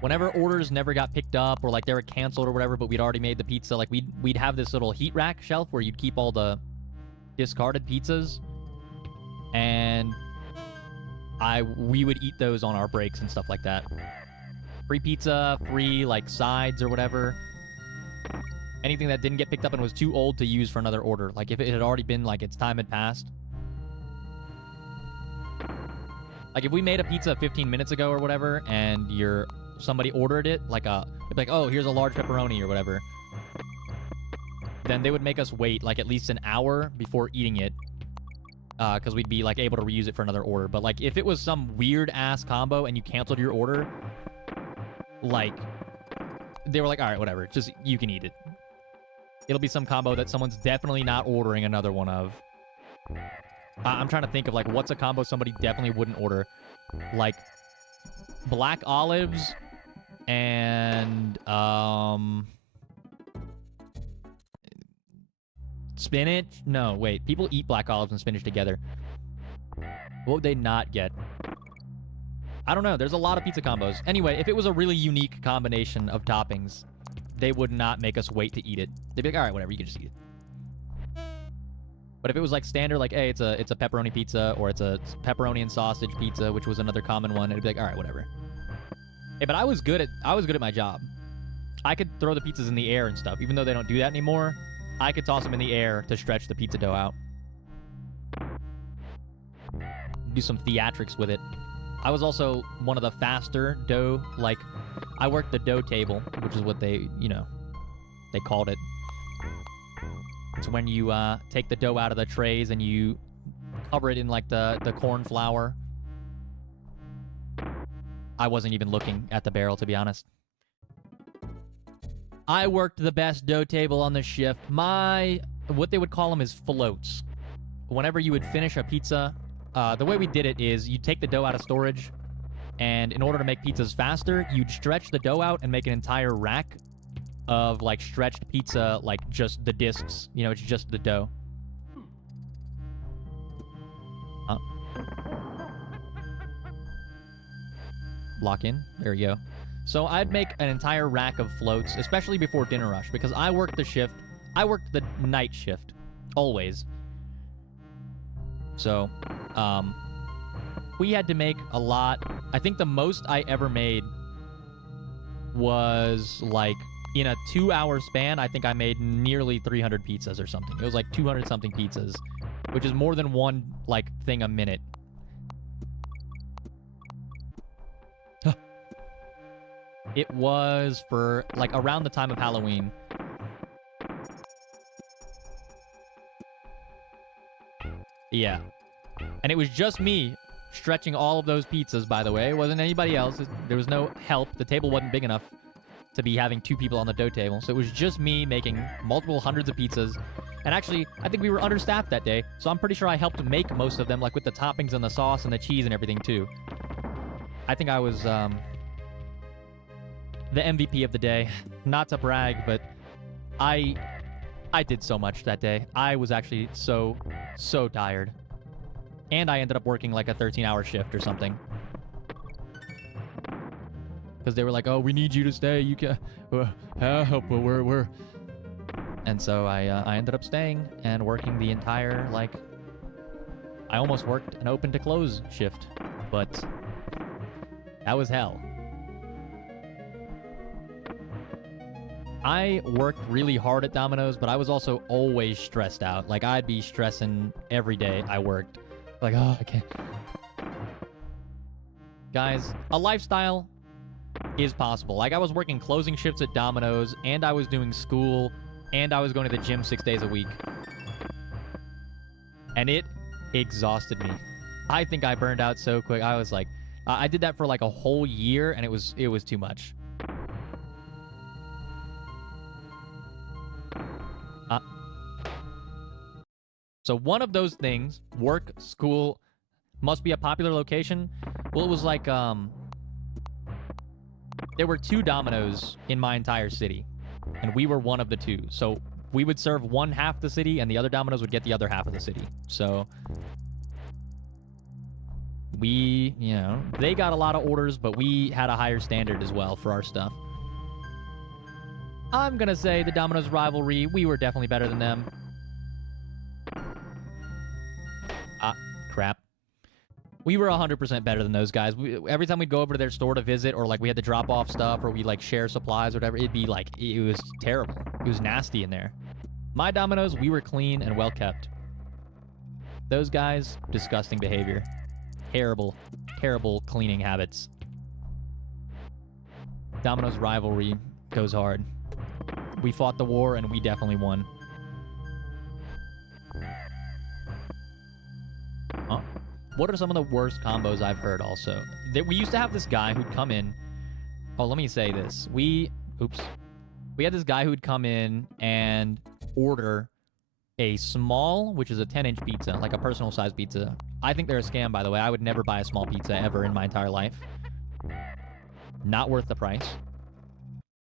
Whenever orders never got picked up or like they were canceled or whatever, but we'd already made the pizza, like we'd have this little heat rack shelf where you'd keep all the discarded pizzas, and we would eat those on our breaks and stuff like that. Free pizza, free, like, sides or whatever. Anything that didn't get picked up and was too old to use for another order. Like, if it had already been, like, its time had passed. Like, if we made a pizza 15 minutes ago or whatever, and somebody ordered it, like, it'd be like, oh, here's a large pepperoni or whatever. Then they would make us wait, like, at least an hour before eating it. Because we'd be, like, able to reuse it for another order. But, like, if it was some weird-ass combo and you canceled your order, like, they were like, all right, whatever, just, you can eat it. It'll be some combo that someone's definitely not ordering another one of. I'm trying to think of, like, what's a combo somebody definitely wouldn't order. Like, black olives and, spinach? No, wait, people eat black olives and spinach together. What would they not get? I don't know. There's a lot of pizza combos. Anyway, if it was a really unique combination of toppings, they would not make us wait to eat it. They'd be like, all right, whatever, you can just eat it. But if it was like standard, like, hey, it's a pepperoni pizza, or it's a pepperoni and sausage pizza, which was another common one, it'd be like, all right, whatever. Hey, but I was good at my job. I could throw the pizzas in the air and stuff. Even though they don't do that anymore, I could toss them in the air to stretch the pizza dough out. Do some theatrics with it. I was also one of the faster dough, like, I worked the dough table, which is what they called it. It's when you take the dough out of the trays and you cover it in, like, the corn flour. I wasn't even looking at the barrel, to be honest. I worked the best dough table on the shift. What they would call them is floats. Whenever you would finish a pizza, the way we did it is you take the dough out of storage, and in order to make pizzas faster, you'd stretch the dough out and make an entire rack of, like, stretched pizza, like, just the discs. You know, it's just the dough. Lock in. There we go. So I'd make an entire rack of floats, especially before dinner rush, because I worked the night shift, always. So, we had to make a lot. I think the most I ever made was, like, in a 2-hour span, I think I made nearly 300 pizzas or something. It was like 200-something pizzas, which is more than one, like, thing a minute. It was for, like, around the time of Halloween. Yeah. And it was just me stretching all of those pizzas, by the way. It wasn't anybody else. There was no help. The table wasn't big enough to be having 2 people on the dough table. So it was just me making multiple hundreds of pizzas. And actually, I think we were understaffed that day, so I'm pretty sure I helped make most of them, like, with the toppings and the sauce and the cheese and everything, too. I think I was, the MVP of the day. Not to brag, but I did so much that day. I was actually so tired. And I ended up working like a 13-hour shift or something. Because they were like, oh, we need you to stay. You can help, but we're... And so I ended up staying and working the entire, like... I almost worked an open to close shift, but that was hell. I worked really hard at Domino's, but I was also always stressed out. Like, I'd be stressing every day I worked. Like, oh, I can't. Guys, a lifestyle is possible. Like, I was working closing shifts at Domino's, and I was doing school, and I was going to the gym 6 days a week. And it exhausted me. I think I burned out so quick. I was like, I did that for like a whole year, and it was too much. So one of those things, work, school, must be a popular location. Well, it was like, there were 2 Domino's in my entire city, and we were one of the 2. So we would serve one half the city, and the other Domino's would get the other half of the city. So we, you know, they got a lot of orders, but we had a higher standard as well for our stuff. I'm gonna say the Domino's rivalry, we were definitely better than them. Crap. We were 100% better than those guys. Every time we'd go over to their store to visit, or like we had to drop off stuff, or we like share supplies or whatever, it'd be like, it was terrible. It was nasty in there. My Domino's, we were clean and well kept. Those guys, disgusting behavior. Terrible, terrible cleaning habits. Domino's rivalry goes hard. We fought the war and we definitely won. What are some of the worst combos I've heard also? We used to have this guy who'd come in. Oh, let me say this. We had this guy who'd come in and order a small, which is a 10-inch pizza, like a personal size pizza. I think they're a scam, by the way. I would never buy a small pizza ever in my entire life. Not worth the price.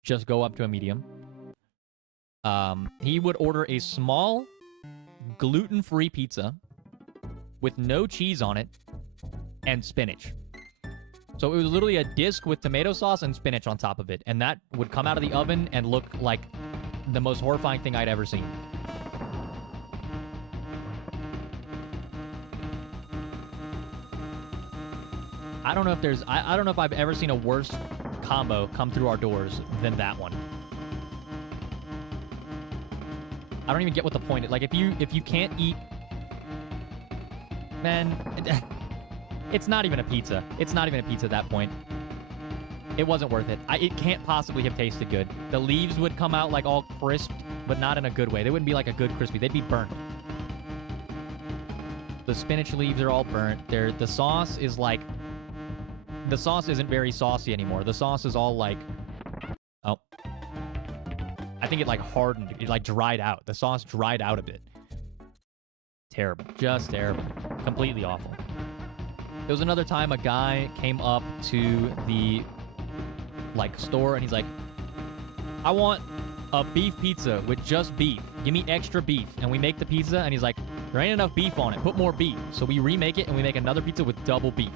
Just go up to a medium. He would order a small, gluten-free pizza with no cheese on it, and spinach. So it was literally a disc with tomato sauce and spinach on top of it, and that would come out of the oven and look like the most horrifying thing I'd ever seen. I don't know if there's... I don't know if I've ever seen a worse combo come through our doors than that one. I don't even get what the point is. Like, if you can't eat... Man, it's not even a pizza. It's not even a pizza at that point. It wasn't worth it. It can't possibly have tasted good. The leaves would come out like all crisped, but not in a good way. They wouldn't be like a good crispy. They'd be burnt. The spinach leaves are all burnt. The sauce is like... The sauce isn't very saucy anymore. The sauce is all like... Oh. I think it like hardened. It like dried out. The sauce dried out a bit. Terrible. Just terrible. Completely awful. There was another time a guy came up to the like store and he's like, I want a beef pizza with just beef. Give me extra beef. And we make the pizza and he's like, there ain't enough beef on it. Put more beef. So we remake it and we make another pizza with double beef.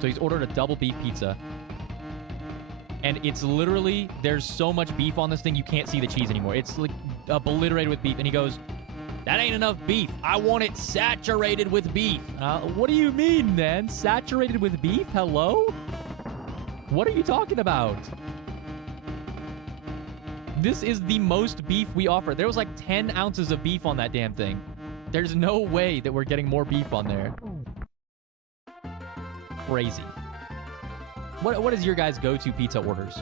So he's ordered a double beef pizza. And it's literally, there's so much beef on this thing, you can't see the cheese anymore. It's like obliterated with beef. And he goes, that ain't enough beef. I want it saturated with beef. What do you mean, then? Saturated with beef? Hello? What are you talking about? This is the most beef we offer. There was like 10 ounces of beef on that damn thing. There's no way that we're getting more beef on there. Crazy. What is your guys' go-to pizza orders?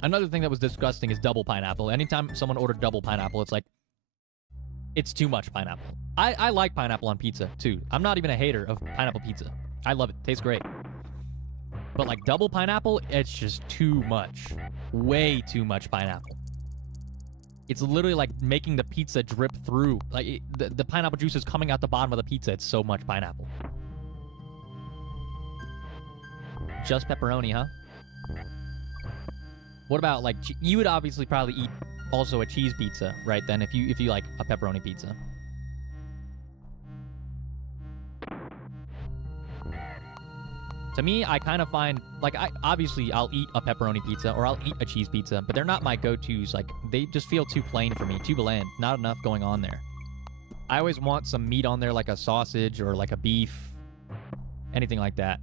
Another thing that was disgusting is double pineapple. Anytime someone ordered double pineapple, it's like, it's too much pineapple. I like pineapple on pizza, too. I'm not even a hater of pineapple pizza. I love it. Tastes great. But, like, double pineapple, it's just too much. Way too much pineapple. It's literally like making the pizza drip through. Like, the pineapple juice is coming out the bottom of the pizza. It's so much pineapple. Just pepperoni, huh? What about, like, you would obviously probably eat also a cheese pizza, right, then, if you like a pepperoni pizza. To me, I kind of find, like, obviously I'll eat a pepperoni pizza or I'll eat a cheese pizza, but they're not my go-tos. Like, they just feel too plain for me, too bland. Not enough going on there. I always want some meat on there, like a sausage or like a beef, anything like that.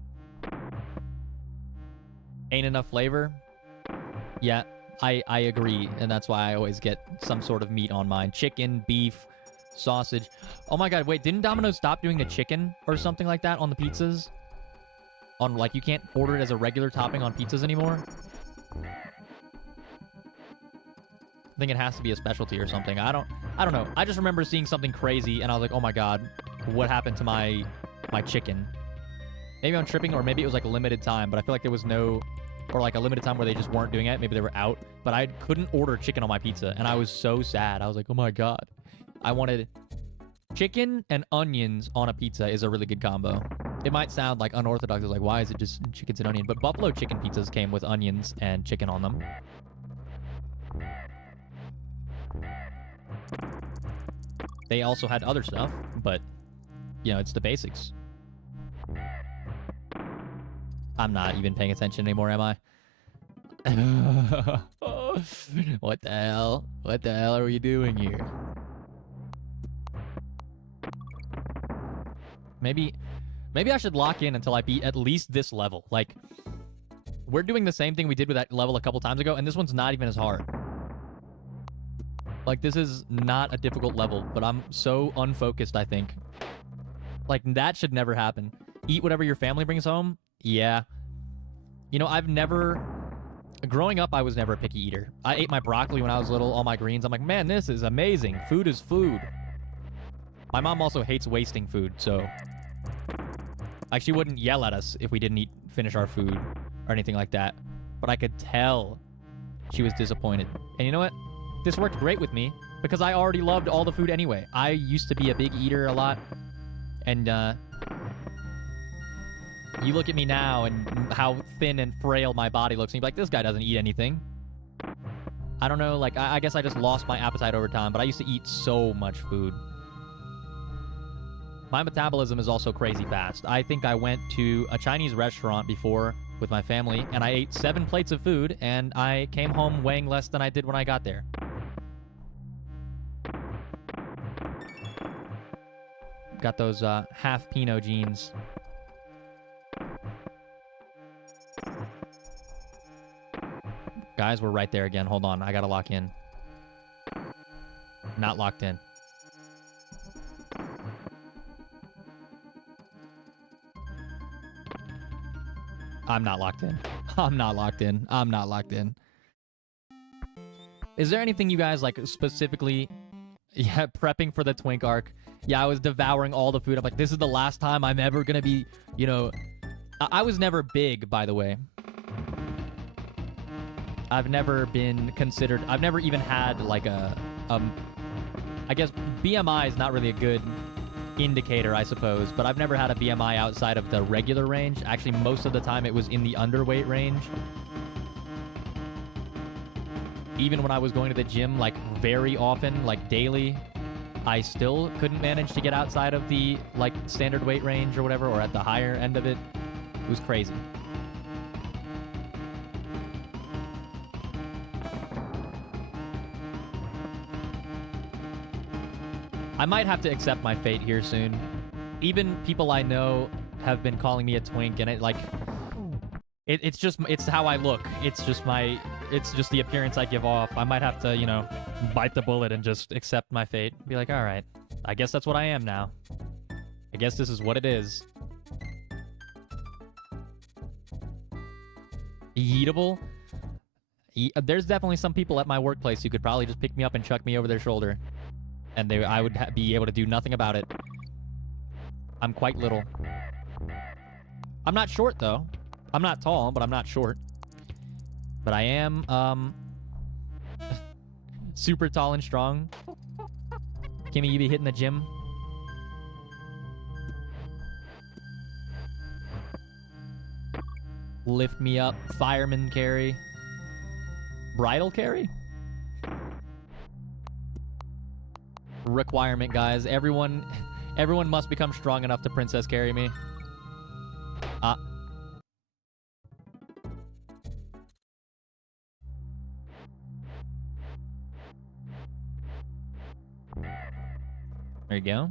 Ain't enough flavor? Yeah, I agree, and that's why I always get some sort of meat on mine. Chicken, beef, sausage. Oh my god, wait, didn't Domino's stop doing the chicken or something like that on the pizzas? On, like, you can't order it as a regular topping on pizzas anymore? I think it has to be a specialty or something. I don't know. I just remember seeing something crazy, and I was like, oh my god, what happened to my chicken? Maybe I'm tripping, or maybe it was like a limited time, but I feel like there was no, or like a limited time where they just weren't doing it. Maybe they were out, but I couldn't order chicken on my pizza, and I was so sad. I was like, oh my god. I wanted chicken and onions on a pizza is a really good combo. It might sound like unorthodox. It's like, why is it just chickens and onion? But buffalo chicken pizzas came with onions and chicken on them. They also had other stuff, but, you know, it's the basics. I'm not even paying attention anymore, am I? What the hell? What the hell are we doing here? Maybe I should lock in until I beat at least this level. Like, we're doing the same thing we did with that level a couple times ago, and this one's not even as hard. Like, this is not a difficult level, but I'm so unfocused, I think. Like, that should never happen. Eat whatever your family brings home? Yeah. You know, I've never... Growing up, I was never a picky eater. I ate my broccoli when I was little, all my greens. I'm like, man, this is amazing. Food is food. My mom also hates wasting food, so... Like, she wouldn't yell at us if we didn't finish our food or anything like that. But I could tell she was disappointed. And you know what? This worked great with me because I already loved all the food anyway. I used to be a big eater a lot. And, you look at me now and how thin and frail my body looks, and you're like, this guy doesn't eat anything. I don't know, like, I guess I just lost my appetite over time, but I used to eat so much food. My metabolism is also crazy fast. I think I went to a Chinese restaurant before with my family, and I ate 7 plates of food, and I came home weighing less than I did when I got there. Got those half Pinot genes. Guys, we're right there again. Hold on, I gotta lock in. Not locked in. I'm not locked in. I'm not locked in. I'm not locked in. Is there anything you guys, like, specifically... Yeah, prepping for the Twink arc. Yeah, I was devouring all the food. I'm like, this is the last time I'm ever gonna be, you know... I was never big, by the way. I've never been considered... I've never even had, like, I guess BMI is not really a good indicator, I suppose, but I've never had a BMI outside of the regular range. Actually, most of the time it was in the underweight range. Even when I was going to the gym, like, very often, like, daily, I still couldn't manage to get outside of the, like, standard weight range or whatever, or at the higher end of it. It was crazy. I might have to accept my fate here soon. Even people I know have been calling me a twink, and it's how I look. It's just the appearance I give off. I might have to, you know, bite the bullet and just accept my fate. Be like, all right, I guess that's what I am now. I guess this is what it is. Eatable? There's definitely some people at my workplace who could probably just pick me up and chuck me over their shoulder. And I would be able to do nothing about it. I'm quite little. I'm not short, though. I'm not tall, but I'm not short. But I am, super tall and strong. Kimmy, you be hitting the gym? Lift me up. Fireman carry. Bridal carry? Requirement, guys. Everyone must become strong enough to princess carry me. There you go.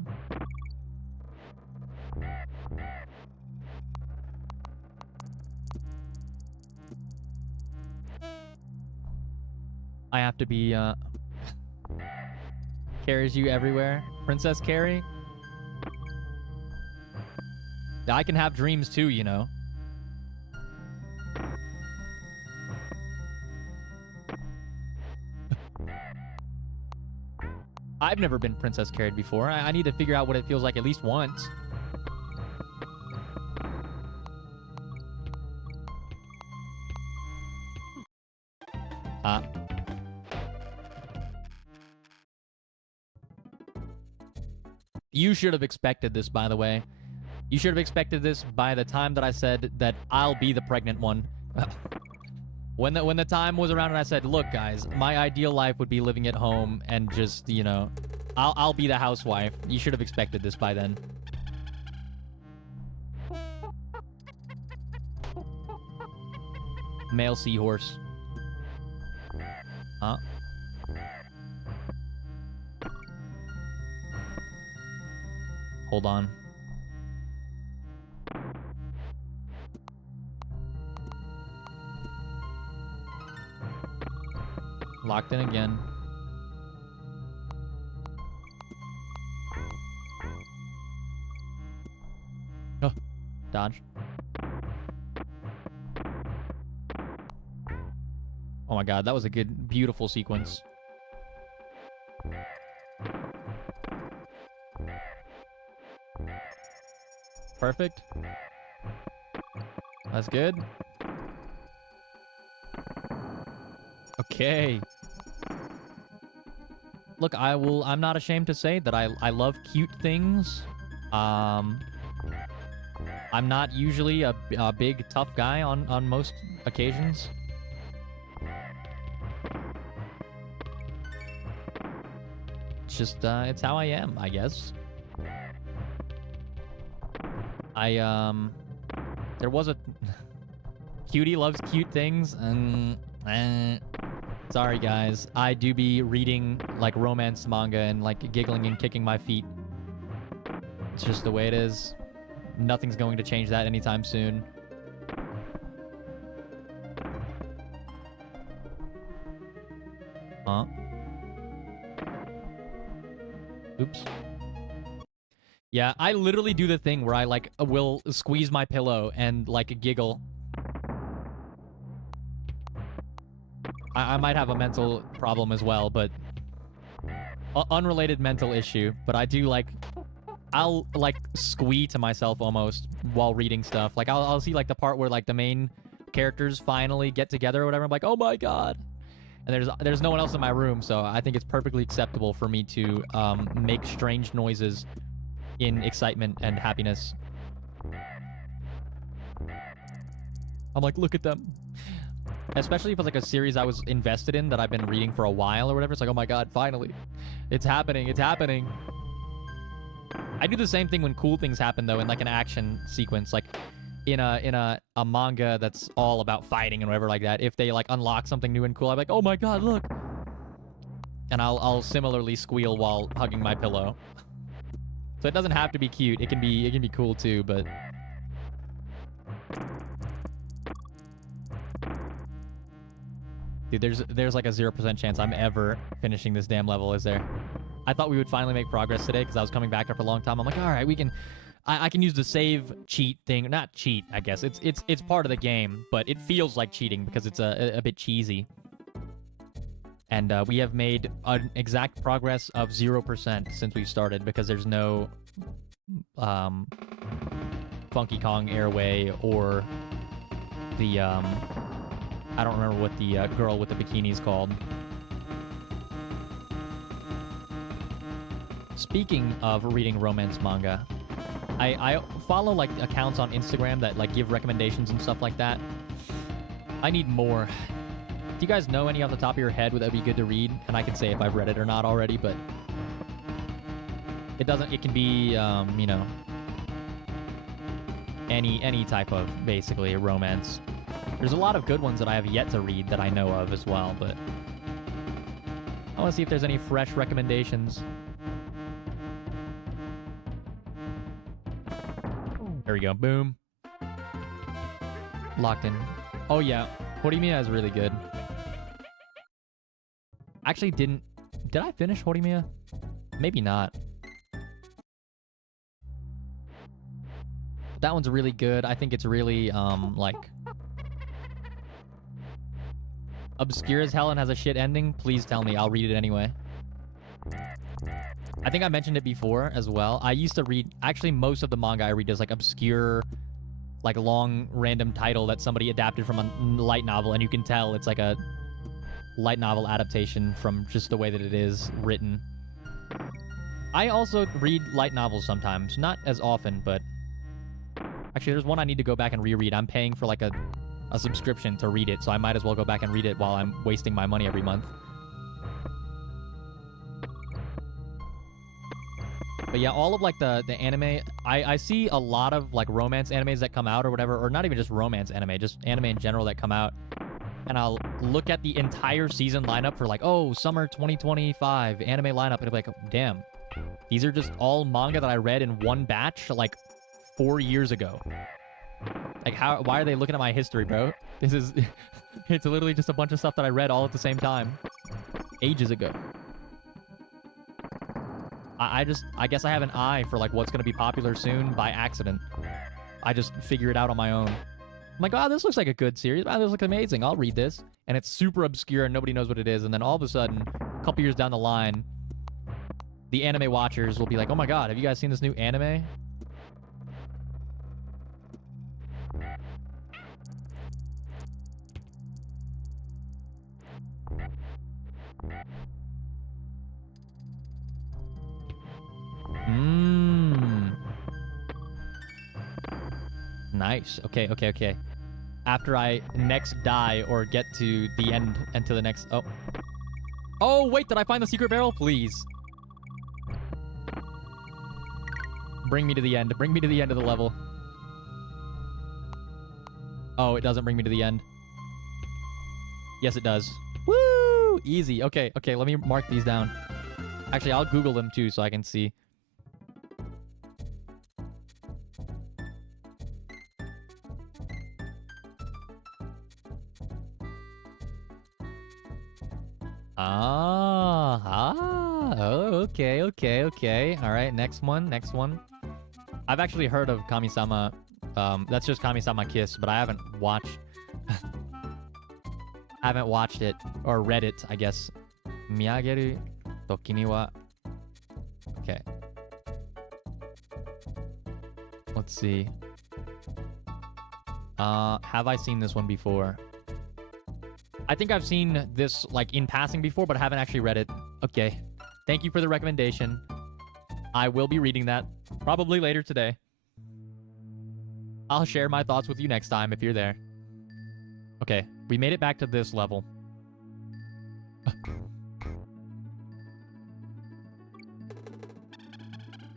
I have to be, carries you everywhere. Princess Carrie? I can have dreams too, you know. I've never been princess carried before. I need to figure out what it feels like at least once. You should have expected this, by the way. You should have expected this by the time that I said that I'll be the pregnant one. When the time was around and I said, look, guys, my ideal life would be living at home and just, you know, I'll be the housewife. You should have expected this by then. Male seahorse. Huh? Hold on. Locked in again. Oh, dodge. Oh my god, that was a good, beautiful sequence. Perfect. That's good. Okay. Look, I'm not ashamed to say that I love cute things. I'm not usually a big, tough guy on most occasions. It's just, it's how I am, I guess. There was a... Cutie loves cute things, and... Sorry, guys. I do be reading, like, romance manga and, like, giggling and kicking my feet. It's just the way it is. Nothing's going to change that anytime soon. Huh? Oops. Yeah, I literally do the thing where I, like, will squeeze my pillow and, like, giggle. I might have a mental problem as well, but... unrelated mental issue, but I do, like... I'll, like, squee to myself almost while reading stuff. Like, I'll see, like, the part where, like, the main characters finally get together or whatever. I'm like, oh my god! And there's no one else in my room, so I think it's perfectly acceptable for me to, make strange noises in excitement and happiness. I'm like, look at them. Especially if it's like a series I was invested in that I've been reading for a while or whatever. It's like, oh my god, finally. It's happening, it's happening. I do the same thing when cool things happen, though, in like an action sequence. Like, in a manga that's all about fighting and whatever like that. If they like unlock something new and cool, I'm like, oh my god, look. And I'll similarly squeal while hugging my pillow. So it doesn't have to be cute. It can be cool too, but... Dude, there's like a 0% chance I'm ever finishing this damn level, is there? I thought we would finally make progress today because I was coming back after a long time. I'm like, all right, we can... I can use the save cheat thing. Not cheat, I guess. It's part of the game, but it feels like cheating because it's a bit cheesy. And we have made an exact progress of 0% since we started because there's no Funky Kong Airway or the I don't remember what the girl with the bikini is called. Speaking of reading romance manga, I follow like accounts on Instagram that like give recommendations and stuff like that. I need more. Do you guys know any off the top of your head that would be good to read? And I can say if I've read it or not already, but it can be you know, any type of basically romance. There's a lot of good ones that I have yet to read that I know of as well, but I want to see if there's any fresh recommendations. There we go. Boom. Locked in. Oh, yeah. Horimiya is really good. Actually, did I finish Horimiya? Maybe not. That one's really good. I think it's really, like... obscure as hell and has a shit ending. Please tell me. I'll read it anyway. I think I mentioned it before as well. I used to read... Actually, most of the manga I read is, like, obscure... like, long, random title that somebody adapted from a light novel, and you can tell it's, like, a light novel adaptation from just the way that it is written. I also read light novels sometimes. Not as often, but... Actually, there's one I need to go back and reread. I'm paying for, like, a subscription to read it, so I might as well go back and read it while I'm wasting my money every month. But yeah, all of, like, the anime... I see a lot of, like, romance animes that come out or whatever, or not even just romance anime, just anime in general that come out. And I'll look at the entire season lineup for, like, oh, summer 2025 anime lineup, and I'll be like, damn. These are just all manga that I read in one batch, like, 4 years ago. Like, why are they looking at my history, bro? This is... it's literally just a bunch of stuff that I read all at the same time. Ages ago. I guess I have an eye for, like, what's going to be popular soon by accident. I just figure it out on my own. I'm like, oh, this looks like a good series. Oh, this looks amazing. I'll read this. And it's super obscure and nobody knows what it is. And then all of a sudden, a couple years down the line, the anime watchers will be like, oh my god, have you guys seen this new anime? Nice. Okay, okay, okay. After I next die or get to the end and to the next... Oh. Oh, wait, did I find the secret barrel? Please. Bring me to the end. Bring me to the end of the level. Oh, it doesn't bring me to the end. Yes, it does. Woo! Easy. Okay, okay, let me mark these down. Actually, I'll Google them too so I can see. Oh, okay, okay, okay. All right, next one, next one. I've actually heard of Kami-sama. That's just Kami-sama Kiss, but I haven't watched... I haven't watched it, or read it, I guess. Miyageru to kimi wa... Okay. Let's see. Have I seen this one before? I think I've seen this, like, in passing before, but I haven't actually read it. Okay. Thank you for the recommendation. I will be reading that, probably later today. I'll share my thoughts with you next time if you're there. Okay, we made it back to this level.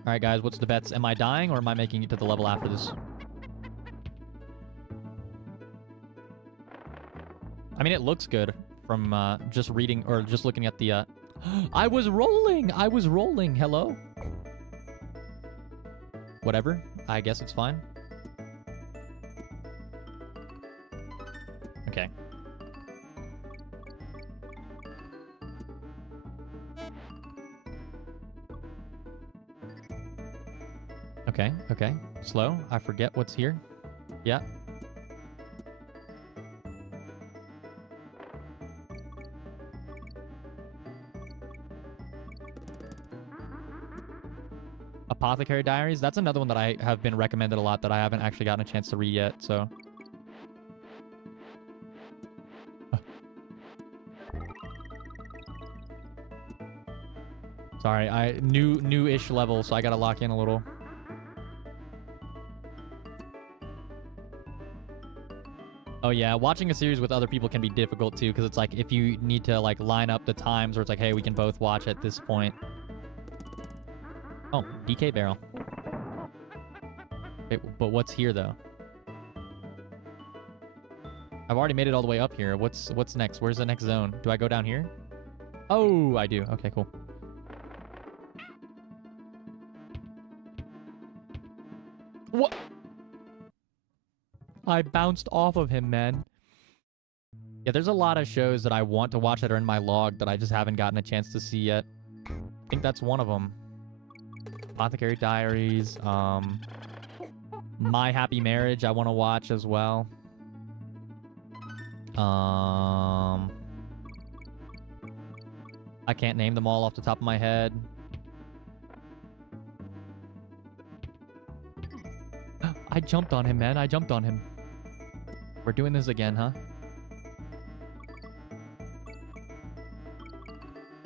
Alright, guys, what's the bets? Am I dying, or am I making it to the level after this? I mean, it looks good from just reading or just looking at the... I was rolling! I was rolling! Hello? Whatever. I guess it's fine. Okay. Okay, okay. Slow. I forget what's here. Yeah. Apothecary Diaries. That's another one that I have been recommended a lot that I haven't actually gotten a chance to read yet, so... Sorry, new-ish level, so I gotta lock in a little. Oh yeah, watching a series with other people can be difficult too, because it's like if you need to like line up the times where it's like, hey, we can both watch at this point. Oh, DK barrel. Wait, but what's here though? I've already made it all the way up here. What's next? Where's the next zone? Do I go down here? Oh, I do. Okay, cool. What? I bounced off of him, man. Yeah, there's a lot of shows that I want to watch that are in my log that I just haven't gotten a chance to see yet. I think that's one of them. Apothecary Diaries, My Happy Marriage I want to watch as well. I can't name them all off the top of my head. I jumped on him, man. I jumped on him. We're doing this again, huh?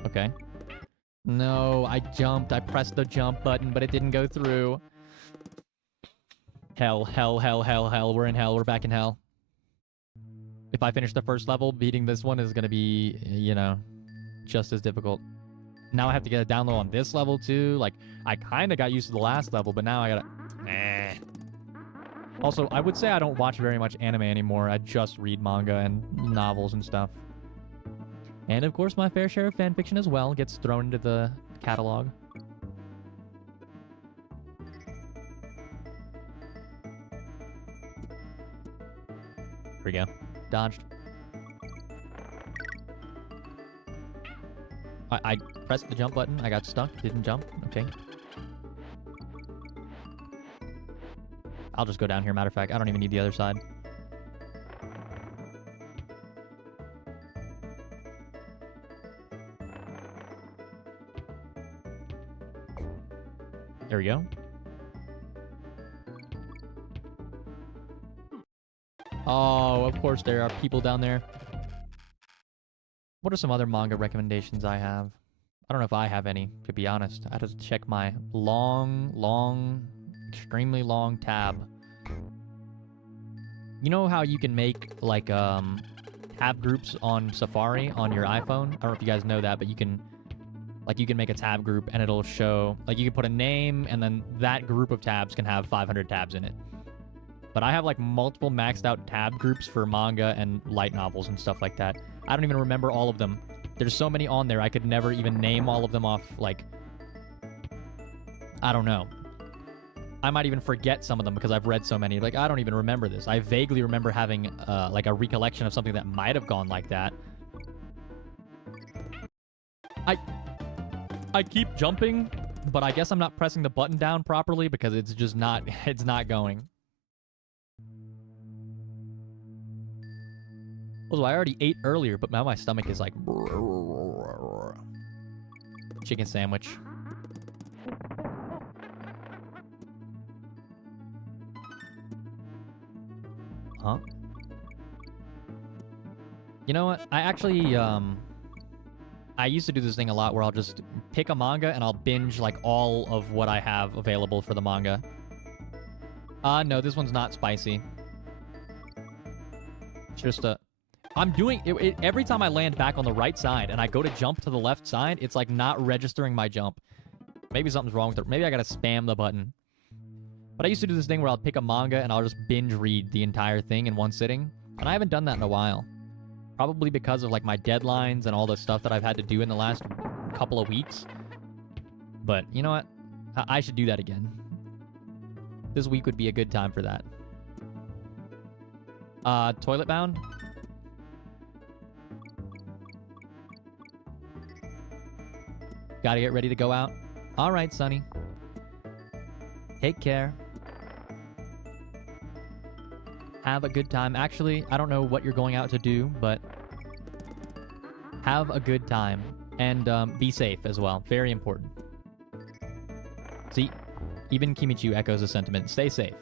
Okay. No, I jumped. I pressed the jump button, but it didn't go through. Hell, hell, hell, hell, hell. We're in hell. We're back in hell. If I finish the first level, beating this one is going to be, you know, just as difficult. Now I have to get a down low on this level, too. Like, I kind of got used to the last level, but now I gotta... Also, I would say I don't watch very much anime anymore. I just read manga and novels and stuff. And, of course, my fair share of fanfiction as well gets thrown into the catalog. Here we go. Dodged. I pressed the jump button. I got stuck. Didn't jump. Okay. I'll just go down here, matter of fact. I don't even need the other side. There we go. Oh, of course there are people down there. What are some other manga recommendations I have? I don't know if I have any, to be honest. I had to check my long, extremely long tab. You know how you can make, like, tab groups on Safari on your iPhone? I don't know if you guys know that, but you can... Like, you can make a tab group, and it'll show... Like, you can put a name, and then that group of tabs can have 500 tabs in it. But I have, like, multiple maxed out tab groups for manga and light novels and stuff like that. I don't even remember all of them. There's so many on there, I could never even name all of them off, like... I don't know. I might even forget some of them because I've read so many. Like, I don't even remember this. I vaguely remember having, like, a recollection of something that might have gone like that. I keep jumping, but I guess I'm not pressing the button down properly because it's just not, it's not going. Also, I already ate earlier, but now my stomach is like... Chicken sandwich. Huh? You know what? I actually, I used to do this thing a lot where I'll just pick a manga and I'll binge, like, all of what I have available for the manga. No, this one's not spicy. It's just a... I'm doing... every time I land back on the right side and I go to jump to the left side, it's, like, not registering my jump. Maybe something's wrong with it. Maybe I gotta spam the button. But I used to do this thing where I'll pick a manga and I'll just binge read the entire thing in one sitting. And I haven't done that in a while. Probably because of, like, my deadlines and all the stuff that I've had to do in the last couple of weeks. But, you know what? I should do that again. This week would be a good time for that. Toilet bound? Gotta get ready to go out. Alright, Sonny. Take care. Have a good time. Actually, I don't know what you're going out to do, but have a good time. And be safe as well. Very important. See, even Kimichu echoes the sentiment. Stay safe.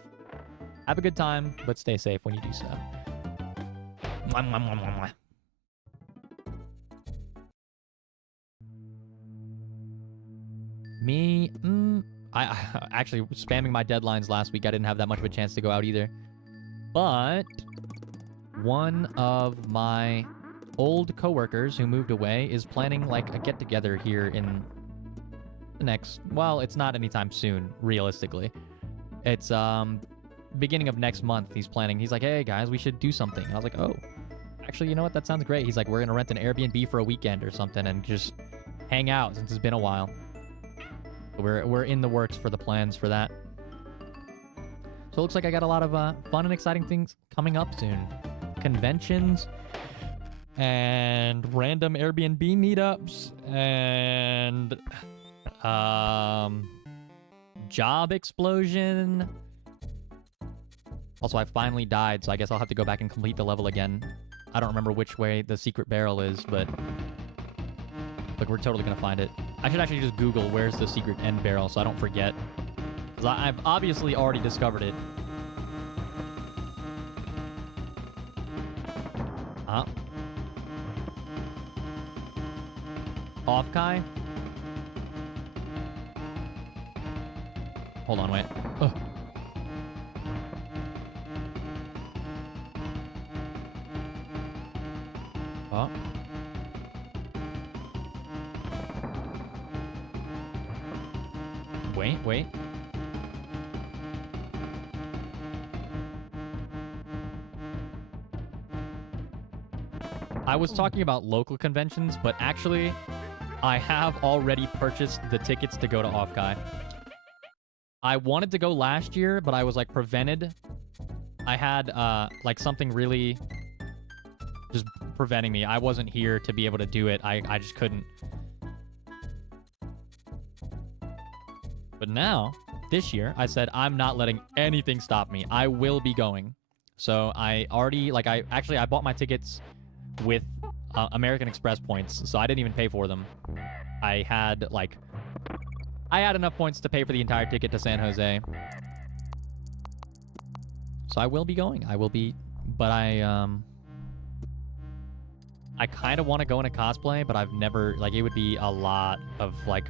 Have a good time, but stay safe when you do so. Mwah, mwah, mwah, mwah, mwah. Me? I actually, spamming my deadlines last week, I didn't have that much of a chance to go out either. But one of my old coworkers who moved away is planning, like, a get-together here in the next... Well, it's not anytime soon, realistically. It's, beginning of next month he's planning. He's like, hey, guys, we should do something. And I was like, oh, actually, you know what? That sounds great. He's like, we're gonna rent an Airbnb for a weekend or something and just hang out since it's been a while. We're in the works for the plans for that. So it looks like I got a lot of fun and exciting things coming up soon. Conventions and random Airbnb meetups and job explosion. Also, I finally died, so I guess I'll have to go back and complete the level again. I don't remember which way the secret barrel is, but look, we're totally gonna find it. I should actually just Google where's the secret end barrel so I don't forget. Because I've obviously already discovered it. Huh? Off Kai? Hold on, wait. Ugh. Oh. Wait. I was talking about local conventions, but actually, I have already purchased the tickets to go to Offkai. I wanted to go last year, but I was, like, prevented. I had, like, something really just preventing me. I wasn't here to be able to do it. I just couldn't. But now, this year, I said, I'm not letting anything stop me. I will be going. So I already, like, I bought my tickets with American Express points, so I didn't even pay for them. I had enough points to pay for the entire ticket to San Jose. So I will be going. I will be, but I kind of want to go in a cosplay, but I've never, like, it would be a lot of, like,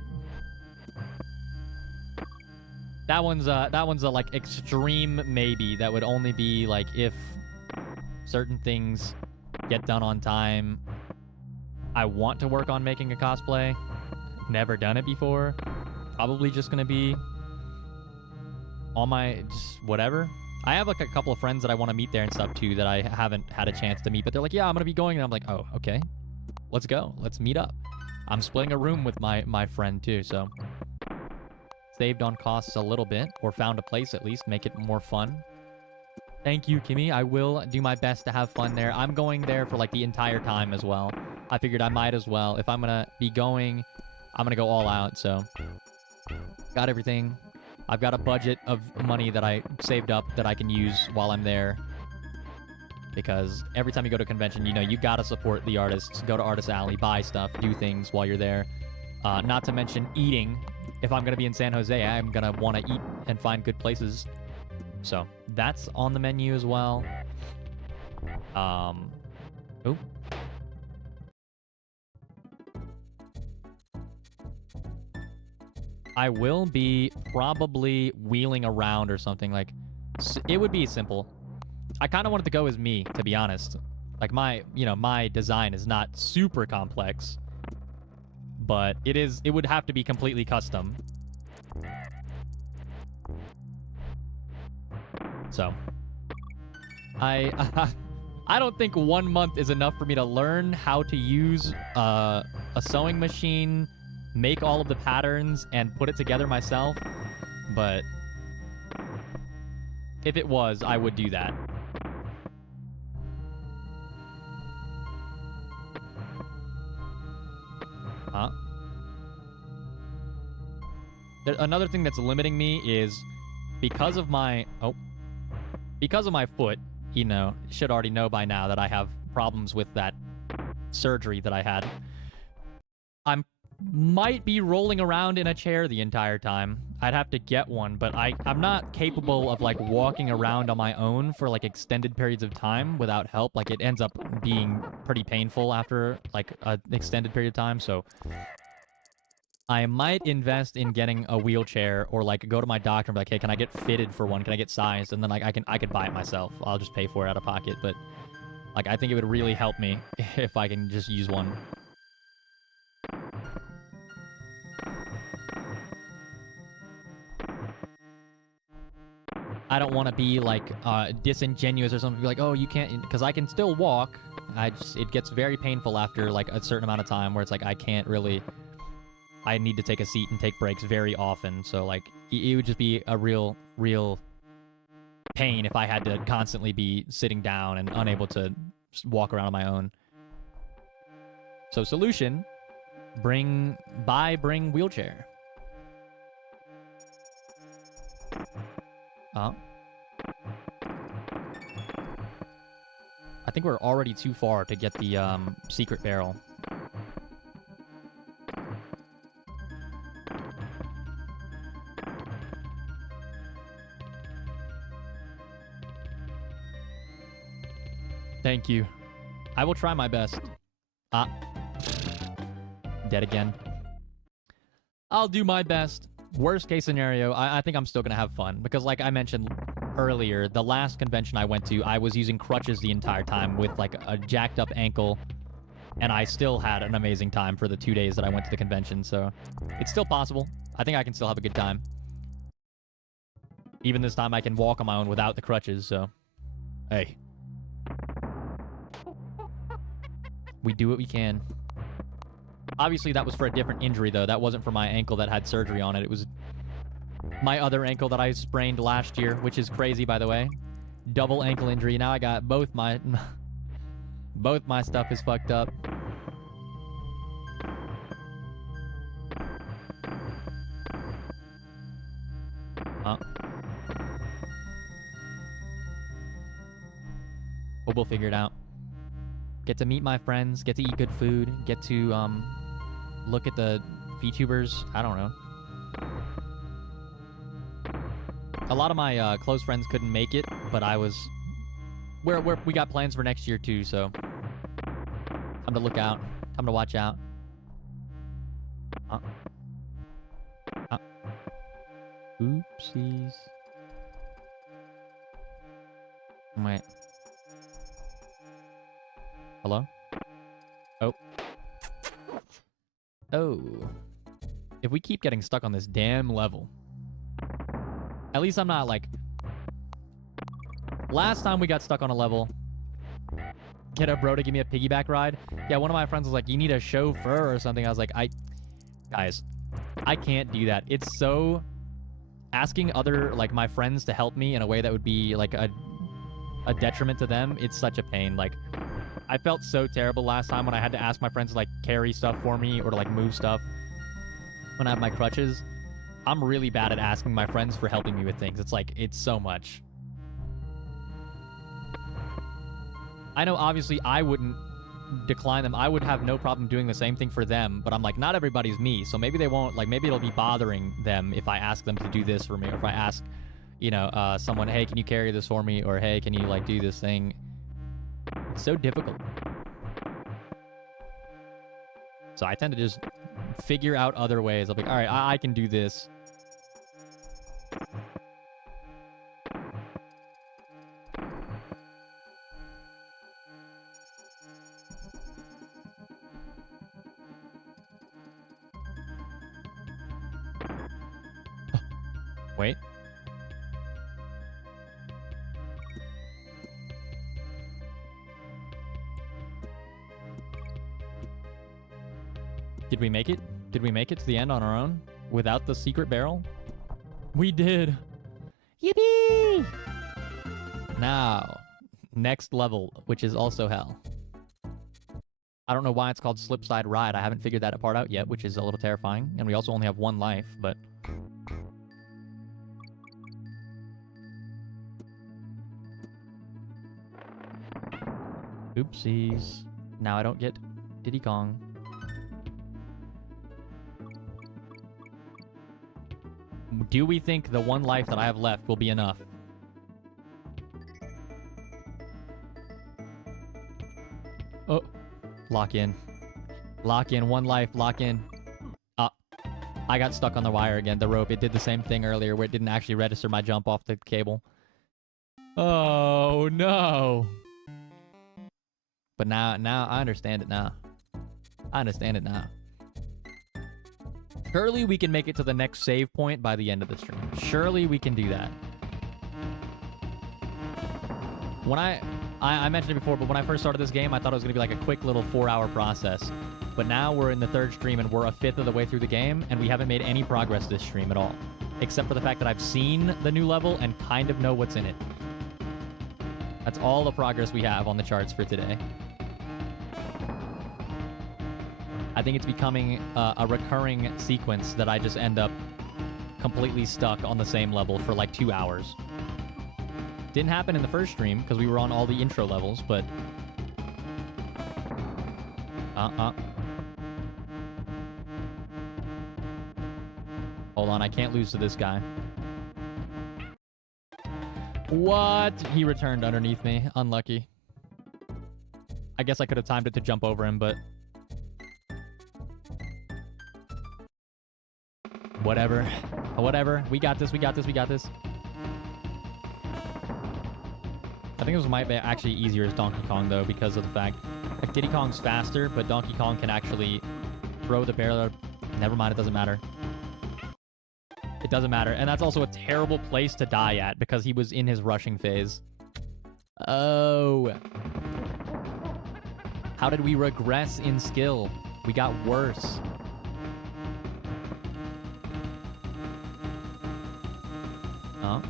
that one's a, like, extreme maybe. That would only be, like, if certain things get done on time. I want to work on making a cosplay. Never done it before. Probably just gonna be on my, just whatever. I have, like, a couple of friends that I want to meet there and stuff, too, that I haven't had a chance to meet. But they're like, yeah, I'm gonna be going. And I'm like, oh, okay. Let's go. Let's meet up. I'm splitting a room with my friend, too, so... Saved on costs a little bit, or found a place at least, make it more fun. Thank you, Kimmy. I will do my best to have fun there. I'm going there for, like, the entire time as well. I figured I might as well. If I'm gonna be going, I'm gonna go all out, so... Got everything. I've got a budget of money that I saved up that I can use while I'm there. Because every time you go to a convention, you know, you gotta support the artists. Go to Artist Alley, buy stuff, do things while you're there. Not to mention eating. If I'm going to be in San Jose, I'm going to want to eat and find good places. So, that's on the menu as well. Oh. I will be probably wheeling around or something. Like, it would be simple. I kind of wanted to go as me, to be honest. Like, my design is not super complex. But it would have to be completely custom. So, I don't think 1 month is enough for me to learn how to use a sewing machine, make all of the patterns, and put it together myself. But if it was, I would do that. Huh? Another thing that's limiting me is because of my foot, you know, should already know by now that I have problems with that surgery that I had. I might be rolling around in a chair the entire time. I'd have to get one, but I'm not capable of, like, walking around on my own for, like, extended periods of time without help. Like, it ends up being pretty painful after, like, an extended period of time, so... I might invest in getting a wheelchair or, like, go to my doctor and be like, hey, can I get fitted for one? Can I get sized? And then, like, I could buy it myself. I'll just pay for it out of pocket, but, like, I think it would really help me if I can just use one. I don't want to be, like, disingenuous or something. Be like, oh, you can't... Because I can still walk. It gets very painful after, like, a certain amount of time where it's like, I can't really... I need to take a seat and take breaks very often. So, like, it would just be a real pain if I had to constantly be sitting down and unable to walk around on my own. So solution, bring wheelchair. I think we're already too far to get the secret barrel. Thank you. I will try my best. Dead again. I'll do my best. Worst case scenario, I think I'm still going to have fun. Because like I mentioned earlier, the last convention I went to, I was using crutches the entire time with like a jacked up ankle. And I still had an amazing time for the 2 days that I went to the convention. So it's still possible. I think I can still have a good time. Even this time I can walk on my own without the crutches, so... Hey. We do what we can. Obviously, that was for a different injury, though. That wasn't for my ankle that had surgery on it. It was my other ankle that I sprained last year, which is crazy, by the way. Double ankle injury. Now I got both my... both my stuff is fucked up. But we'll figure it out. Get to meet my friends, get to eat good food, get to look at the VTubers. I don't know. A lot of my close friends couldn't make it, but I was... we got plans for next year too, so... Time to look out. Time to watch out. Oopsies. Wait. Hello? Oh. Oh. If we keep getting stuck on this damn level. At least I'm not like... Last time we got stuck on a level... Get up, bro, to give me a piggyback ride. Yeah, one of my friends was like, you need a chauffeur or something. I was like, Guys, I can't do that. It's so... Asking other, like, my friends to help me in a way that would be, like, a detriment to them, it's such a pain. Like... I felt so terrible last time when I had to ask my friends to, like, carry stuff for me or to, like, move stuff when I have my crutches. I'm really bad at asking my friends for helping me with things. It's like, it's so much. I know, obviously, I wouldn't decline them. I would have no problem doing the same thing for them, but I'm like, not everybody's me, so maybe they won't, like, maybe it'll be bothering them if I ask them to do this for me, or if I ask, you know, someone, hey, can you carry this for me, or hey, can you, like, do this thing? It's so difficult. So I tend to just figure out other ways. I'll be like, all right, I can do this. Wait. Did we make it? Did we make it to the end on our own? Without the secret barrel? We did! Yippee! Now, next level, which is also hell. I don't know why it's called Slipside Ride. I haven't figured that part out yet, which is a little terrifying. And we also only have one life, but... Oopsies. Now I don't get Diddy Kong. Do we think the one life that I have left will be enough? Oh. Lock in. Lock in. One life. Lock in. I got stuck on the wire again. The rope. It did the same thing earlier where it didn't actually register my jump off the cable. Oh, no. But now I understand it now. I understand it now. Surely we can make it to the next save point by the end of the stream. Surely we can do that. When I mentioned it before, but when I first started this game, I thought it was going to be like a quick little 4-hour process. But now we're in the 3rd stream and we're a 5th of the way through the game, and we haven't made any progress this stream at all. Except for the fact that I've seen the new level and kind of know what's in it. That's all the progress we have on the charts for today. I think it's becoming a recurring sequence that I just end up completely stuck on the same level for like 2 hours. Didn't happen in the first stream because we were on all the intro levels, but... Hold on, I can't lose to this guy. What? He returned underneath me. Unlucky. I guess I could have timed it to jump over him, but... Whatever. Whatever. We got this, we got this, we got this. I think this might be actually easier as Donkey Kong, though, because of the fact... Like, Diddy Kong's faster, but Donkey Kong can actually throw the barrel... Never mind, it doesn't matter. It doesn't matter. And that's also a terrible place to die at, because he was in his rushing phase. Oh. How did we regress in skill? We got worse. Oh.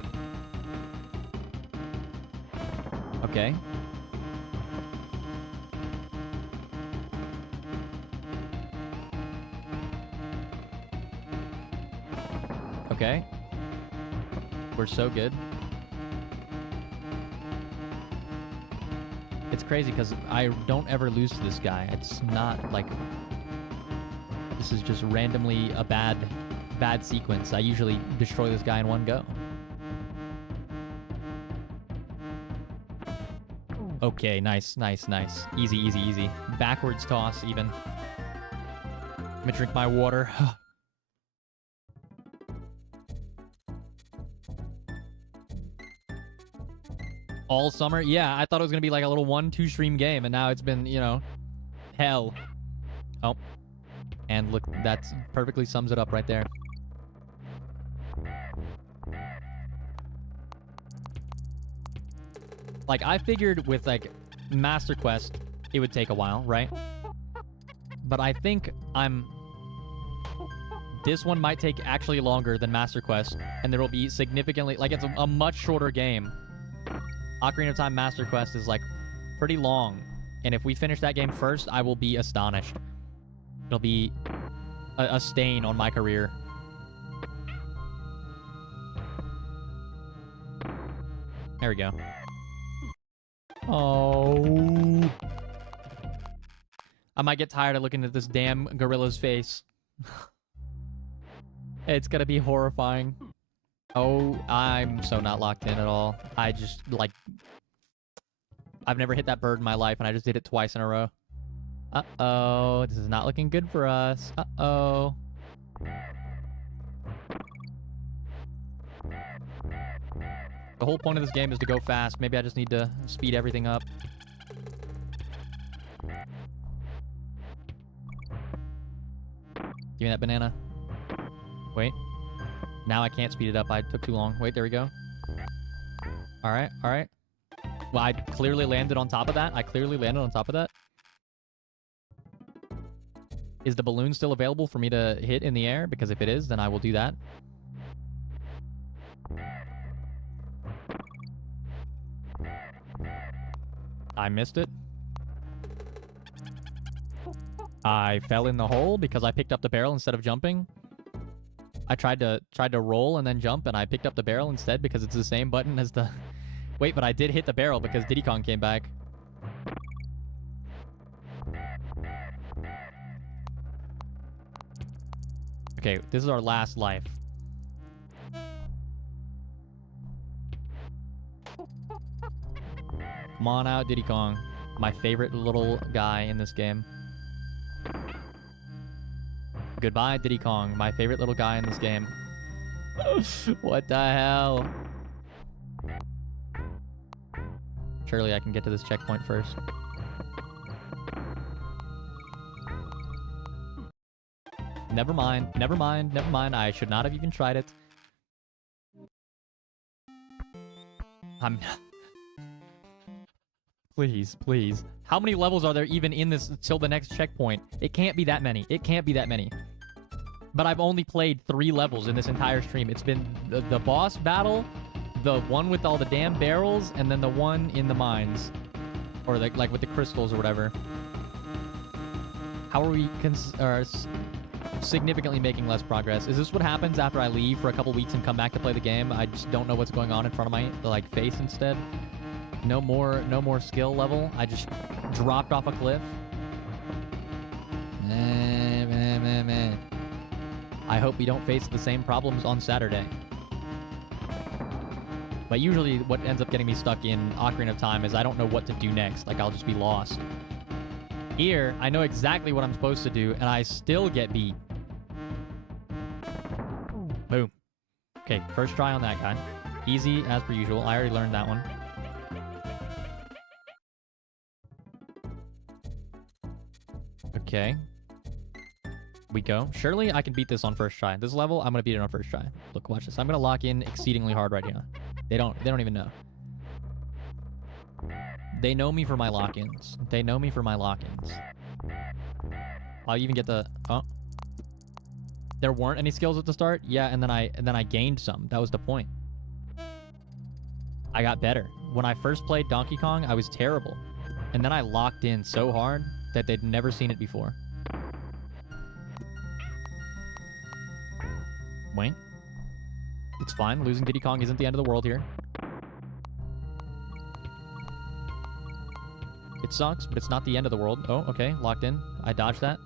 Okay. Okay. We're so good. It's crazy because I don't ever lose to this guy. It's not like... This is just randomly a bad sequence. I usually destroy this guy in one go. Okay, nice, nice, nice. Easy, easy, easy. Backwards toss, even. Let me drink my water. All summer? Yeah, I thought it was going to be like a little 1-2 stream game, and now it's been, you know, hell. Oh. And look, that perfectly sums it up right there. Like, I figured with, like, Master Quest, it would take a while, right? But I think this one might take actually longer than Master Quest, and there will be significantly... Like, it's a much shorter game. Ocarina of Time Master Quest is, like, pretty long. And if we finish that game first, I will be astonished. It'll be a stain on my career. There we go. Oh. I might get tired of looking at this damn gorilla's face. It's gonna be horrifying. Oh, I'm so not locked in at all. I just, like... I've never hit that bird in my life, and I just did it twice in a row. Uh-oh. This is not looking good for us. Uh-oh. The whole point of this game is to go fast. Maybe I just need to speed everything up. Give me that banana. Wait. Now I can't speed it up. I took too long. Wait, there we go. Alright, alright. Well, I clearly landed on top of that. Is the balloon still available for me to hit in the air? Because if it is, then I will do that. I missed it. I fell in the hole because I picked up the barrel instead of jumping. I tried to roll and then jump, and I picked up the barrel instead because it's the same button as the... Wait, but I did hit the barrel because Diddy Kong came back. Okay, this is our last life. Come on out, Diddy Kong. My favorite little guy in this game. Goodbye, Diddy Kong. My favorite little guy in this game. What the hell? Surely I can get to this checkpoint first. Never mind. Never mind. Never mind. I should not have even tried it. Please, please. How many levels are there even in this till the next checkpoint? It can't be that many. It can't be that many. But I've only played 3 levels in this entire stream. It's been the boss battle, The one with all the damn barrels, and then the one in the mines. Or like with the crystals or whatever. How are we significantly making less progress? Is this what happens after I leave for a couple weeks and come back to play the game? I just don't know what's going on in front of my like face instead. No more skill level. I just dropped off a cliff. Man. I hope we don't face the same problems on Saturday. But usually what ends up getting me stuck in Ocarina of Time is I don't know what to do next. Like, I'll just be lost. Here, I know exactly what I'm supposed to do, and I still get beat. Boom. Okay, first try on that guy. Easy as per usual. I already learned that one. Okay. We go. Surely I can beat this on first try. This level, I'm gonna beat it on first try. Look, watch this. I'm gonna lock in exceedingly hard right here. They don't even know. They know me for my lock-ins. They know me for my lock-ins. I'll even get the... Oh. There weren't any skills at the start? Yeah, and then I gained some. That was the point. I got better. When I first played Donkey Kong, I was terrible. And then I locked in so hard that they'd never seen it before. Wait. It's fine. Losing Diddy Kong isn't the end of the world here. It sucks, but it's not the end of the world. Oh, okay. Locked in. I dodged that.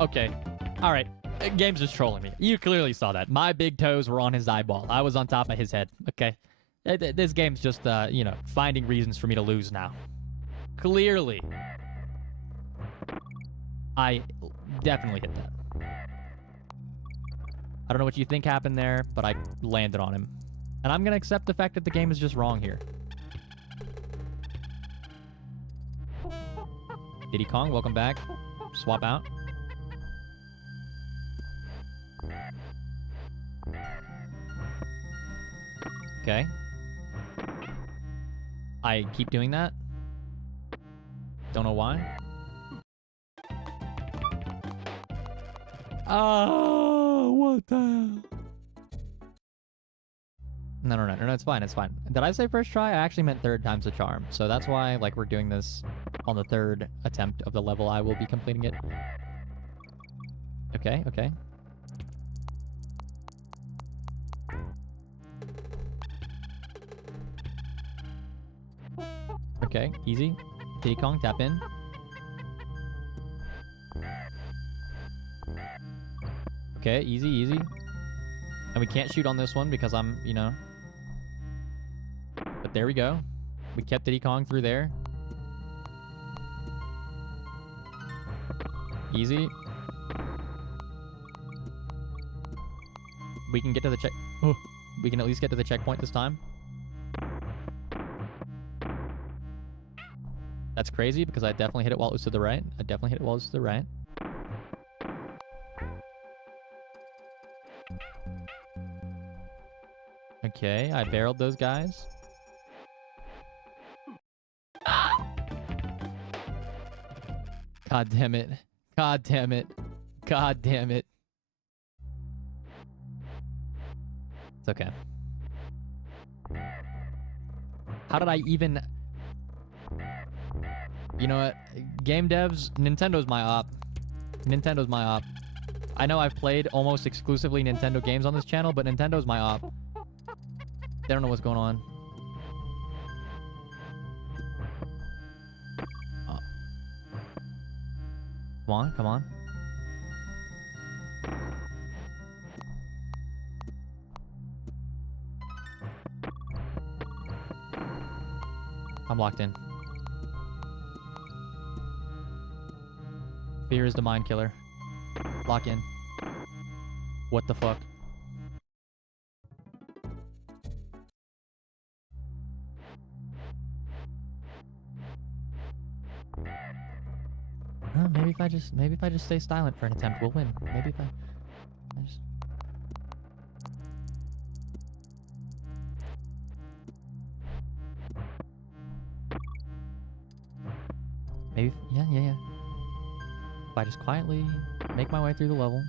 Okay. All right. Game's just trolling me. You clearly saw that. My big toes were on his eyeball. I was on top of his head. Okay. This game's just, you know, finding reasons for me to lose now. Clearly. I definitely hit that. I don't know what you think happened there, but I landed on him. And I'm going to accept the fact that the game is just wrong here. Diddy Kong, welcome back. Swap out. Okay. I keep doing that. Don't know why. Oh, what the hell? No, it's fine, it's fine. Did I say first try? I actually meant third time's the charm. So that's why, like, we're doing this on the third attempt of the level. I will be completing it. Okay, okay. Okay, easy. Diddy Kong, tap in. Okay, easy, easy. And we can't shoot on this one because I'm, you know... But there we go. We kept Diddy Kong through there. Easy. We can get to the check... Oh, we can at least get to the checkpoint this time. That's crazy because I definitely hit it while it was to the right. I definitely hit it while it was to the right. Okay, I barreled those guys. God damn it. God damn it. God damn it. It's okay. How did I even... You know what? Game devs, Nintendo's my op. Nintendo's my op. I know I've played almost exclusively Nintendo games on this channel, but Nintendo's my op. They don't know what's going on. Oh. Come on, come on. I'm locked in. Fear is the mind killer. Lock in. What the fuck? Oh, maybe if I just stay silent for an attempt, we'll win. Maybe if I just... Maybe, yeah. If I just quietly make my way through the level.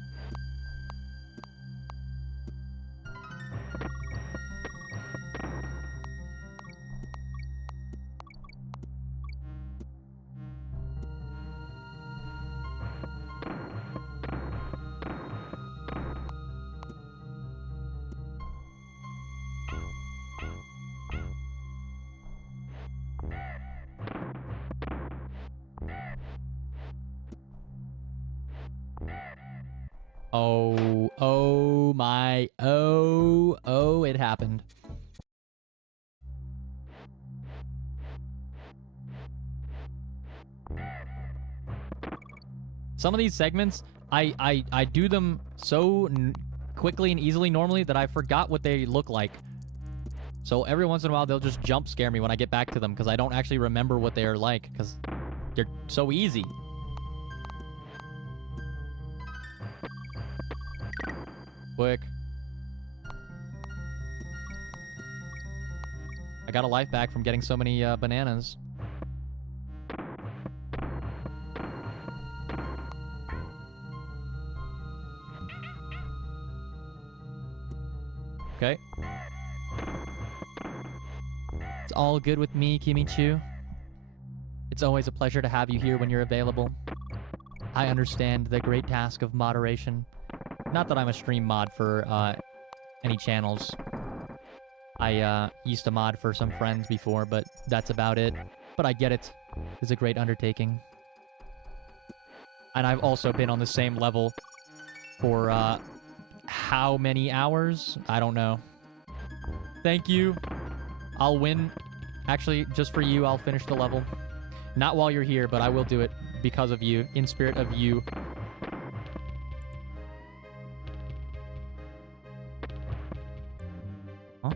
Oh, it happened. Some of these segments, I do them so quickly and easily normally that I forgot what they look like. So every once in a while, they'll just jump scare me when I get back to them because I don't actually remember what they are like because they're so easy. Quick. I got a life back from getting so many bananas. Okay. It's all good with me, Kimichu. It's always a pleasure to have you here when you're available. I understand the great task of moderation. Not that I'm a stream mod for any channels. I used to mod for some friends before, but that's about it. But I get it. It's a great undertaking. And I've also been on the same level for how many hours? I don't know. Thank you. I'll win. Actually, just for you, I'll finish the level. Not while you're here, but I will do it because of you, in spirit of you. Huh?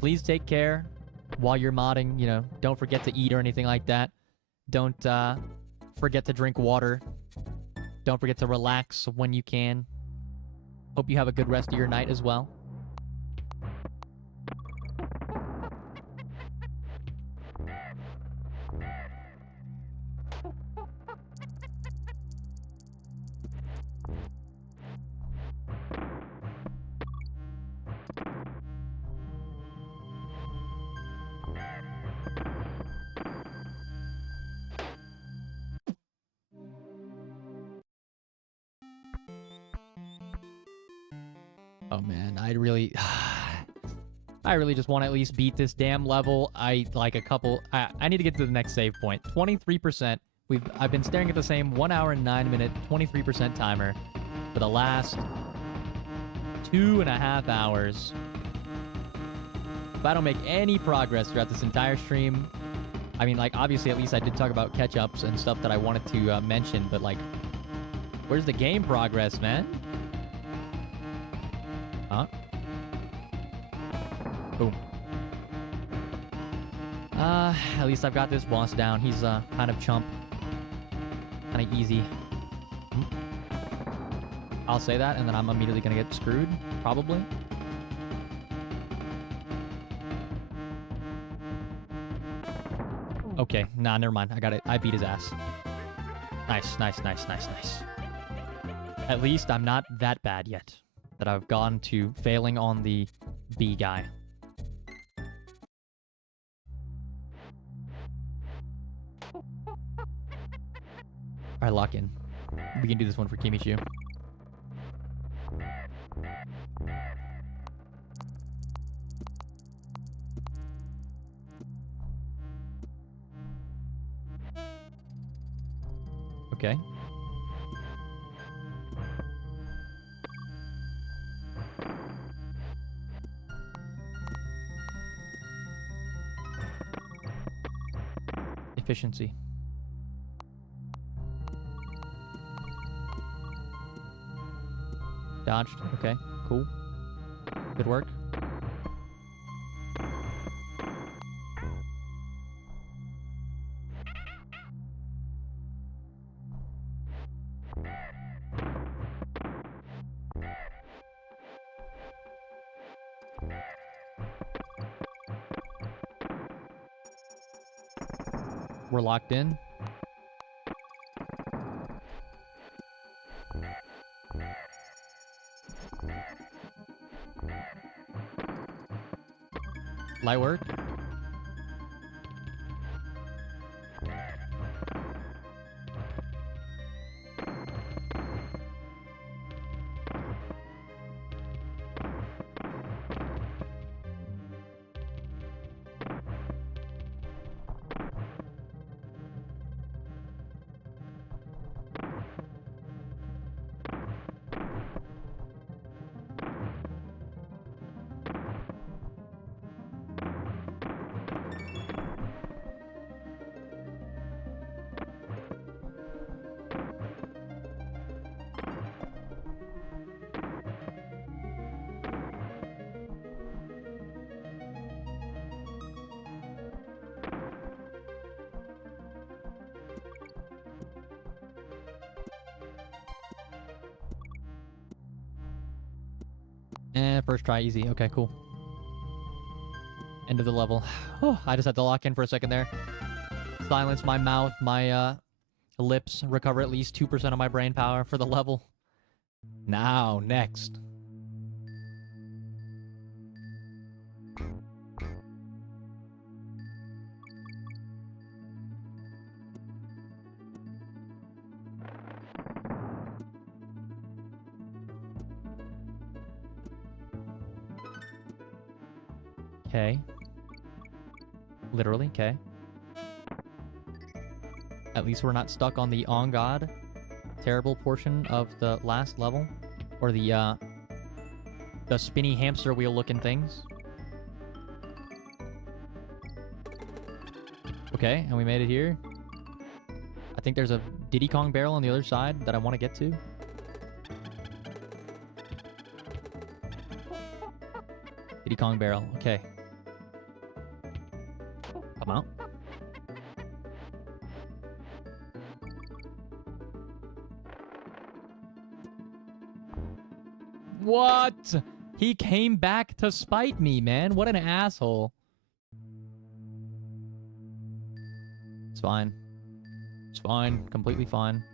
Please take care while you're modding. You know, don't forget to eat or anything like that. Don't forget to drink water. Don't forget to relax when you can. Hope you have a good rest of your night as well. Oh man, I really just want to at least beat this damn level. I need to get to the next save point. 23%. I've been staring at the same 1 hour and 9 minute 23% timer for the last 2.5 hours. If I don't make any progress throughout this entire stream, I mean, like, obviously, at least I did talk about catch-ups and stuff that I wanted to mention, but, like, where's the game progress, man? Huh? Boom. At least I've got this boss down. He's, kind of chump. Kind of easy. I'll say that, and then I'm immediately gonna get screwed, probably. Okay, nah, never mind. I got it. I beat his ass. Nice, nice, nice, nice, nice. At least I'm not that bad yet. That I've gone to failing on the B guy. Alright, lock in. We can do this one for Kimichu. Okay. Efficiency. Dodged. Okay, cool. Good work. We're locked in. Light work. First try, easy. Okay, cool. End of the level. Oh, I just had to lock in for a second there. Silence my mouth, my lips, recover at least 2% of my brain power for the level. Now, next. Okay. Literally, okay. At least we're not stuck on the on God terrible portion of the last level. Or the spinny hamster wheel looking things. Okay, and we made it here. I think there's a Diddy Kong barrel on the other side that I want to get to. Diddy Kong barrel, okay. Come out. What? He came back to spite me, man. What an asshole. It's fine. It's fine. Completely fine.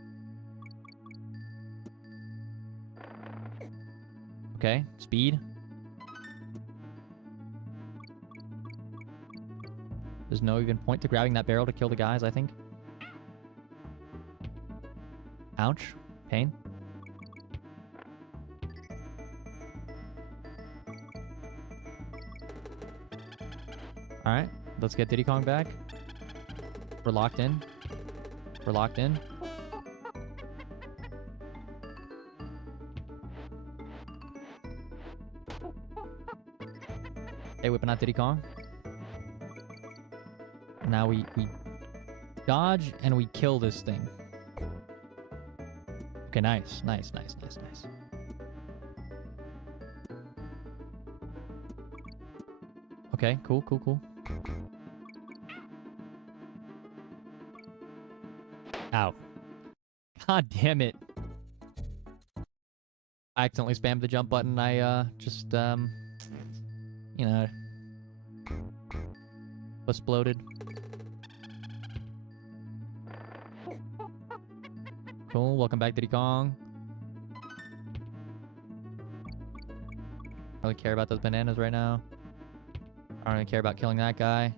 Okay, speed. There's no even point to grabbing that barrel to kill the guys, I think. Ouch. Pain. Alright, let's get Diddy Kong back. We're locked in. We're locked in. Hey, whipping out Diddy Kong. Now we dodge and we kill this thing. Okay, nice, nice, nice, nice, nice. Okay, cool, cool, cool. Ow. God damn it. I accidentally spammed the jump button. I, just, you know, exploded. Cool, welcome back, Diddy Kong. I don't really care about those bananas right now. I don't really care about killing that guy.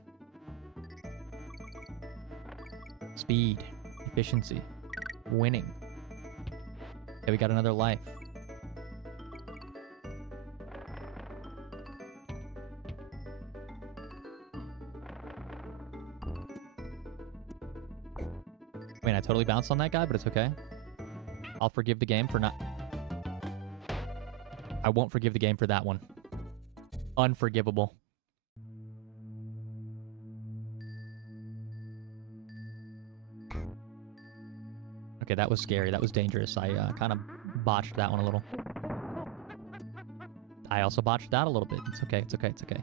Speed. Efficiency. Winning. Okay, we got another life. I mean, I totally bounced on that guy, but it's okay. I'll forgive the game for not... I won't forgive the game for that one. Unforgivable. Okay, that was scary. That was dangerous. I kind of botched that one a little. I also botched that a little bit. It's okay. It's okay. It's okay.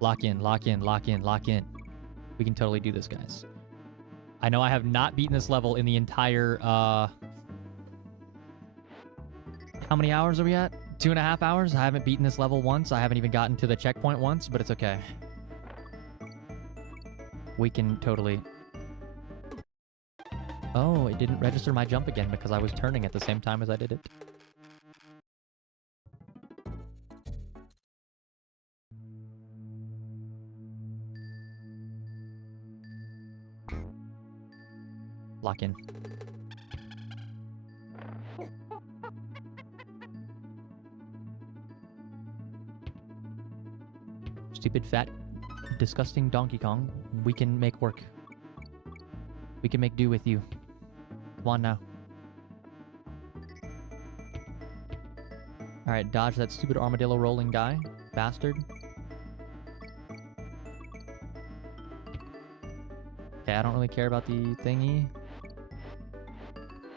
Lock in. Lock in. Lock in. Lock in. We can totally do this, guys. I know I have not beaten this level in the entire, how many hours are we at? 2.5 hours? I haven't beaten this level once. I haven't even gotten to the checkpoint once, but it's okay. We can totally Oh, it didn't register my jump again because I was turning at the same time as I did it. Lock in. Stupid, fat, disgusting Donkey Kong. We can make work. We can make do with you. Come on now. Alright, dodge that stupid armadillo rolling guy. Bastard. Okay, I don't really care about the thingy.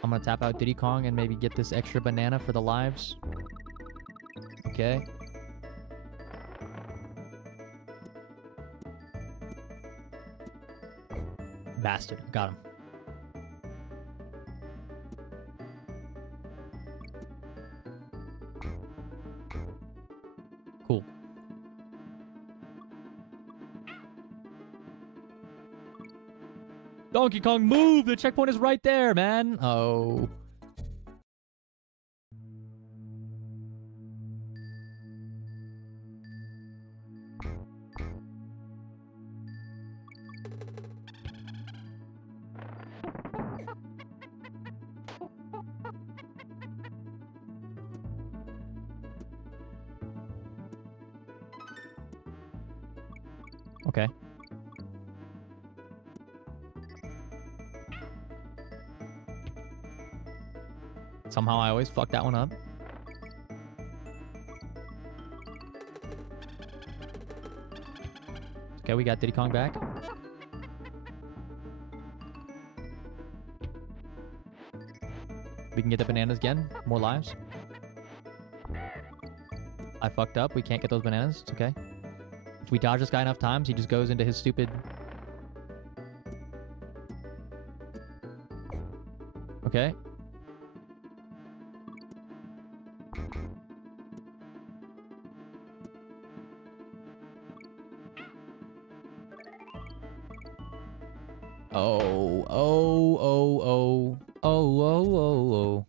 I'm gonna tap out Diddy Kong and maybe get this extra banana for the lives. Okay. Bastard. Got him. Cool. Donkey Kong, move! The checkpoint is right there, man! Oh. Okay. Somehow I always fuck that one up. Okay, we got Diddy Kong back. We can get the bananas again. More lives. I fucked up. We can't get those bananas. It's okay. If we dodge this guy enough times, he just goes into his stupid... Okay. Oh, oh, oh, oh, oh, oh, oh, oh.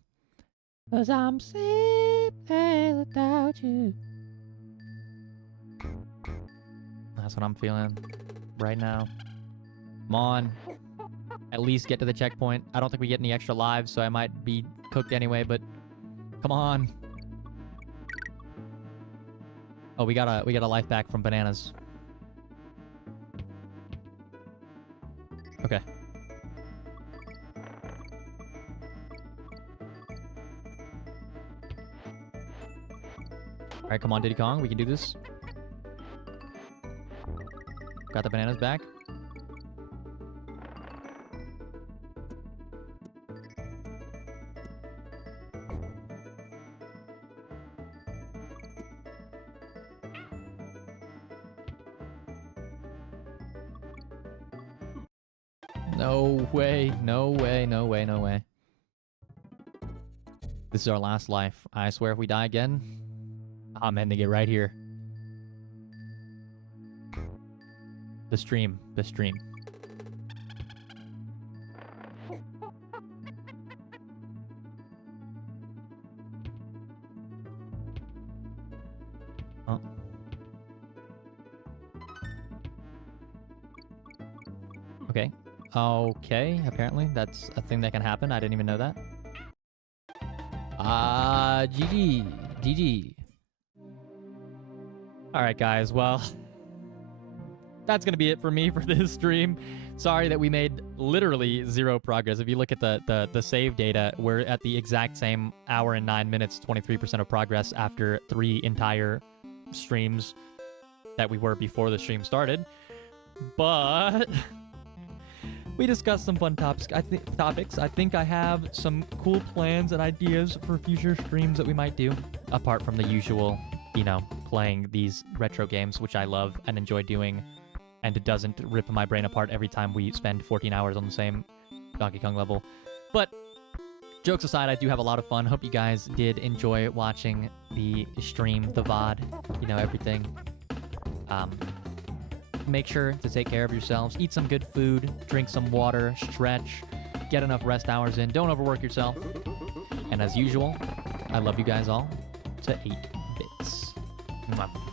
'Cause I'm sleeping without you. That's what I'm feeling right now. Come on. At least get to the checkpoint. I don't think we get any extra lives, so I might be cooked anyway, but come on. Oh, we got a life back from bananas. Okay. All right, come on, Diddy Kong. We can do this. Got the bananas back. No way, no way, no way, no way. This is our last life. I swear if we die again, I'm ending it right here. The stream. The stream. Oh. Okay. Okay, apparently that's a thing that can happen. I didn't even know that. GG. GG. Alright, guys, well... that's gonna be it for me for this stream. Sorry that we made literally zero progress. If you look at the save data, we're at the exact same hour and 9 minutes, 23% of progress after 3 entire streams that we were before the stream started. But we discussed some fun topics. I think I have some cool plans and ideas for future streams that we might do, apart from the usual, you know, playing these retro games, which I love and enjoy doing. And it doesn't rip my brain apart every time we spend 14 hours on the same Donkey Kong level. But jokes aside, I do have a lot of fun. Hope you guys did enjoy watching the stream, the VOD, you know, everything. Make sure to take care of yourselves. Eat some good food, drink some water, stretch, get enough rest hours in. Don't overwork yourself. And as usual, I love you guys all to 8 bits. Mwah.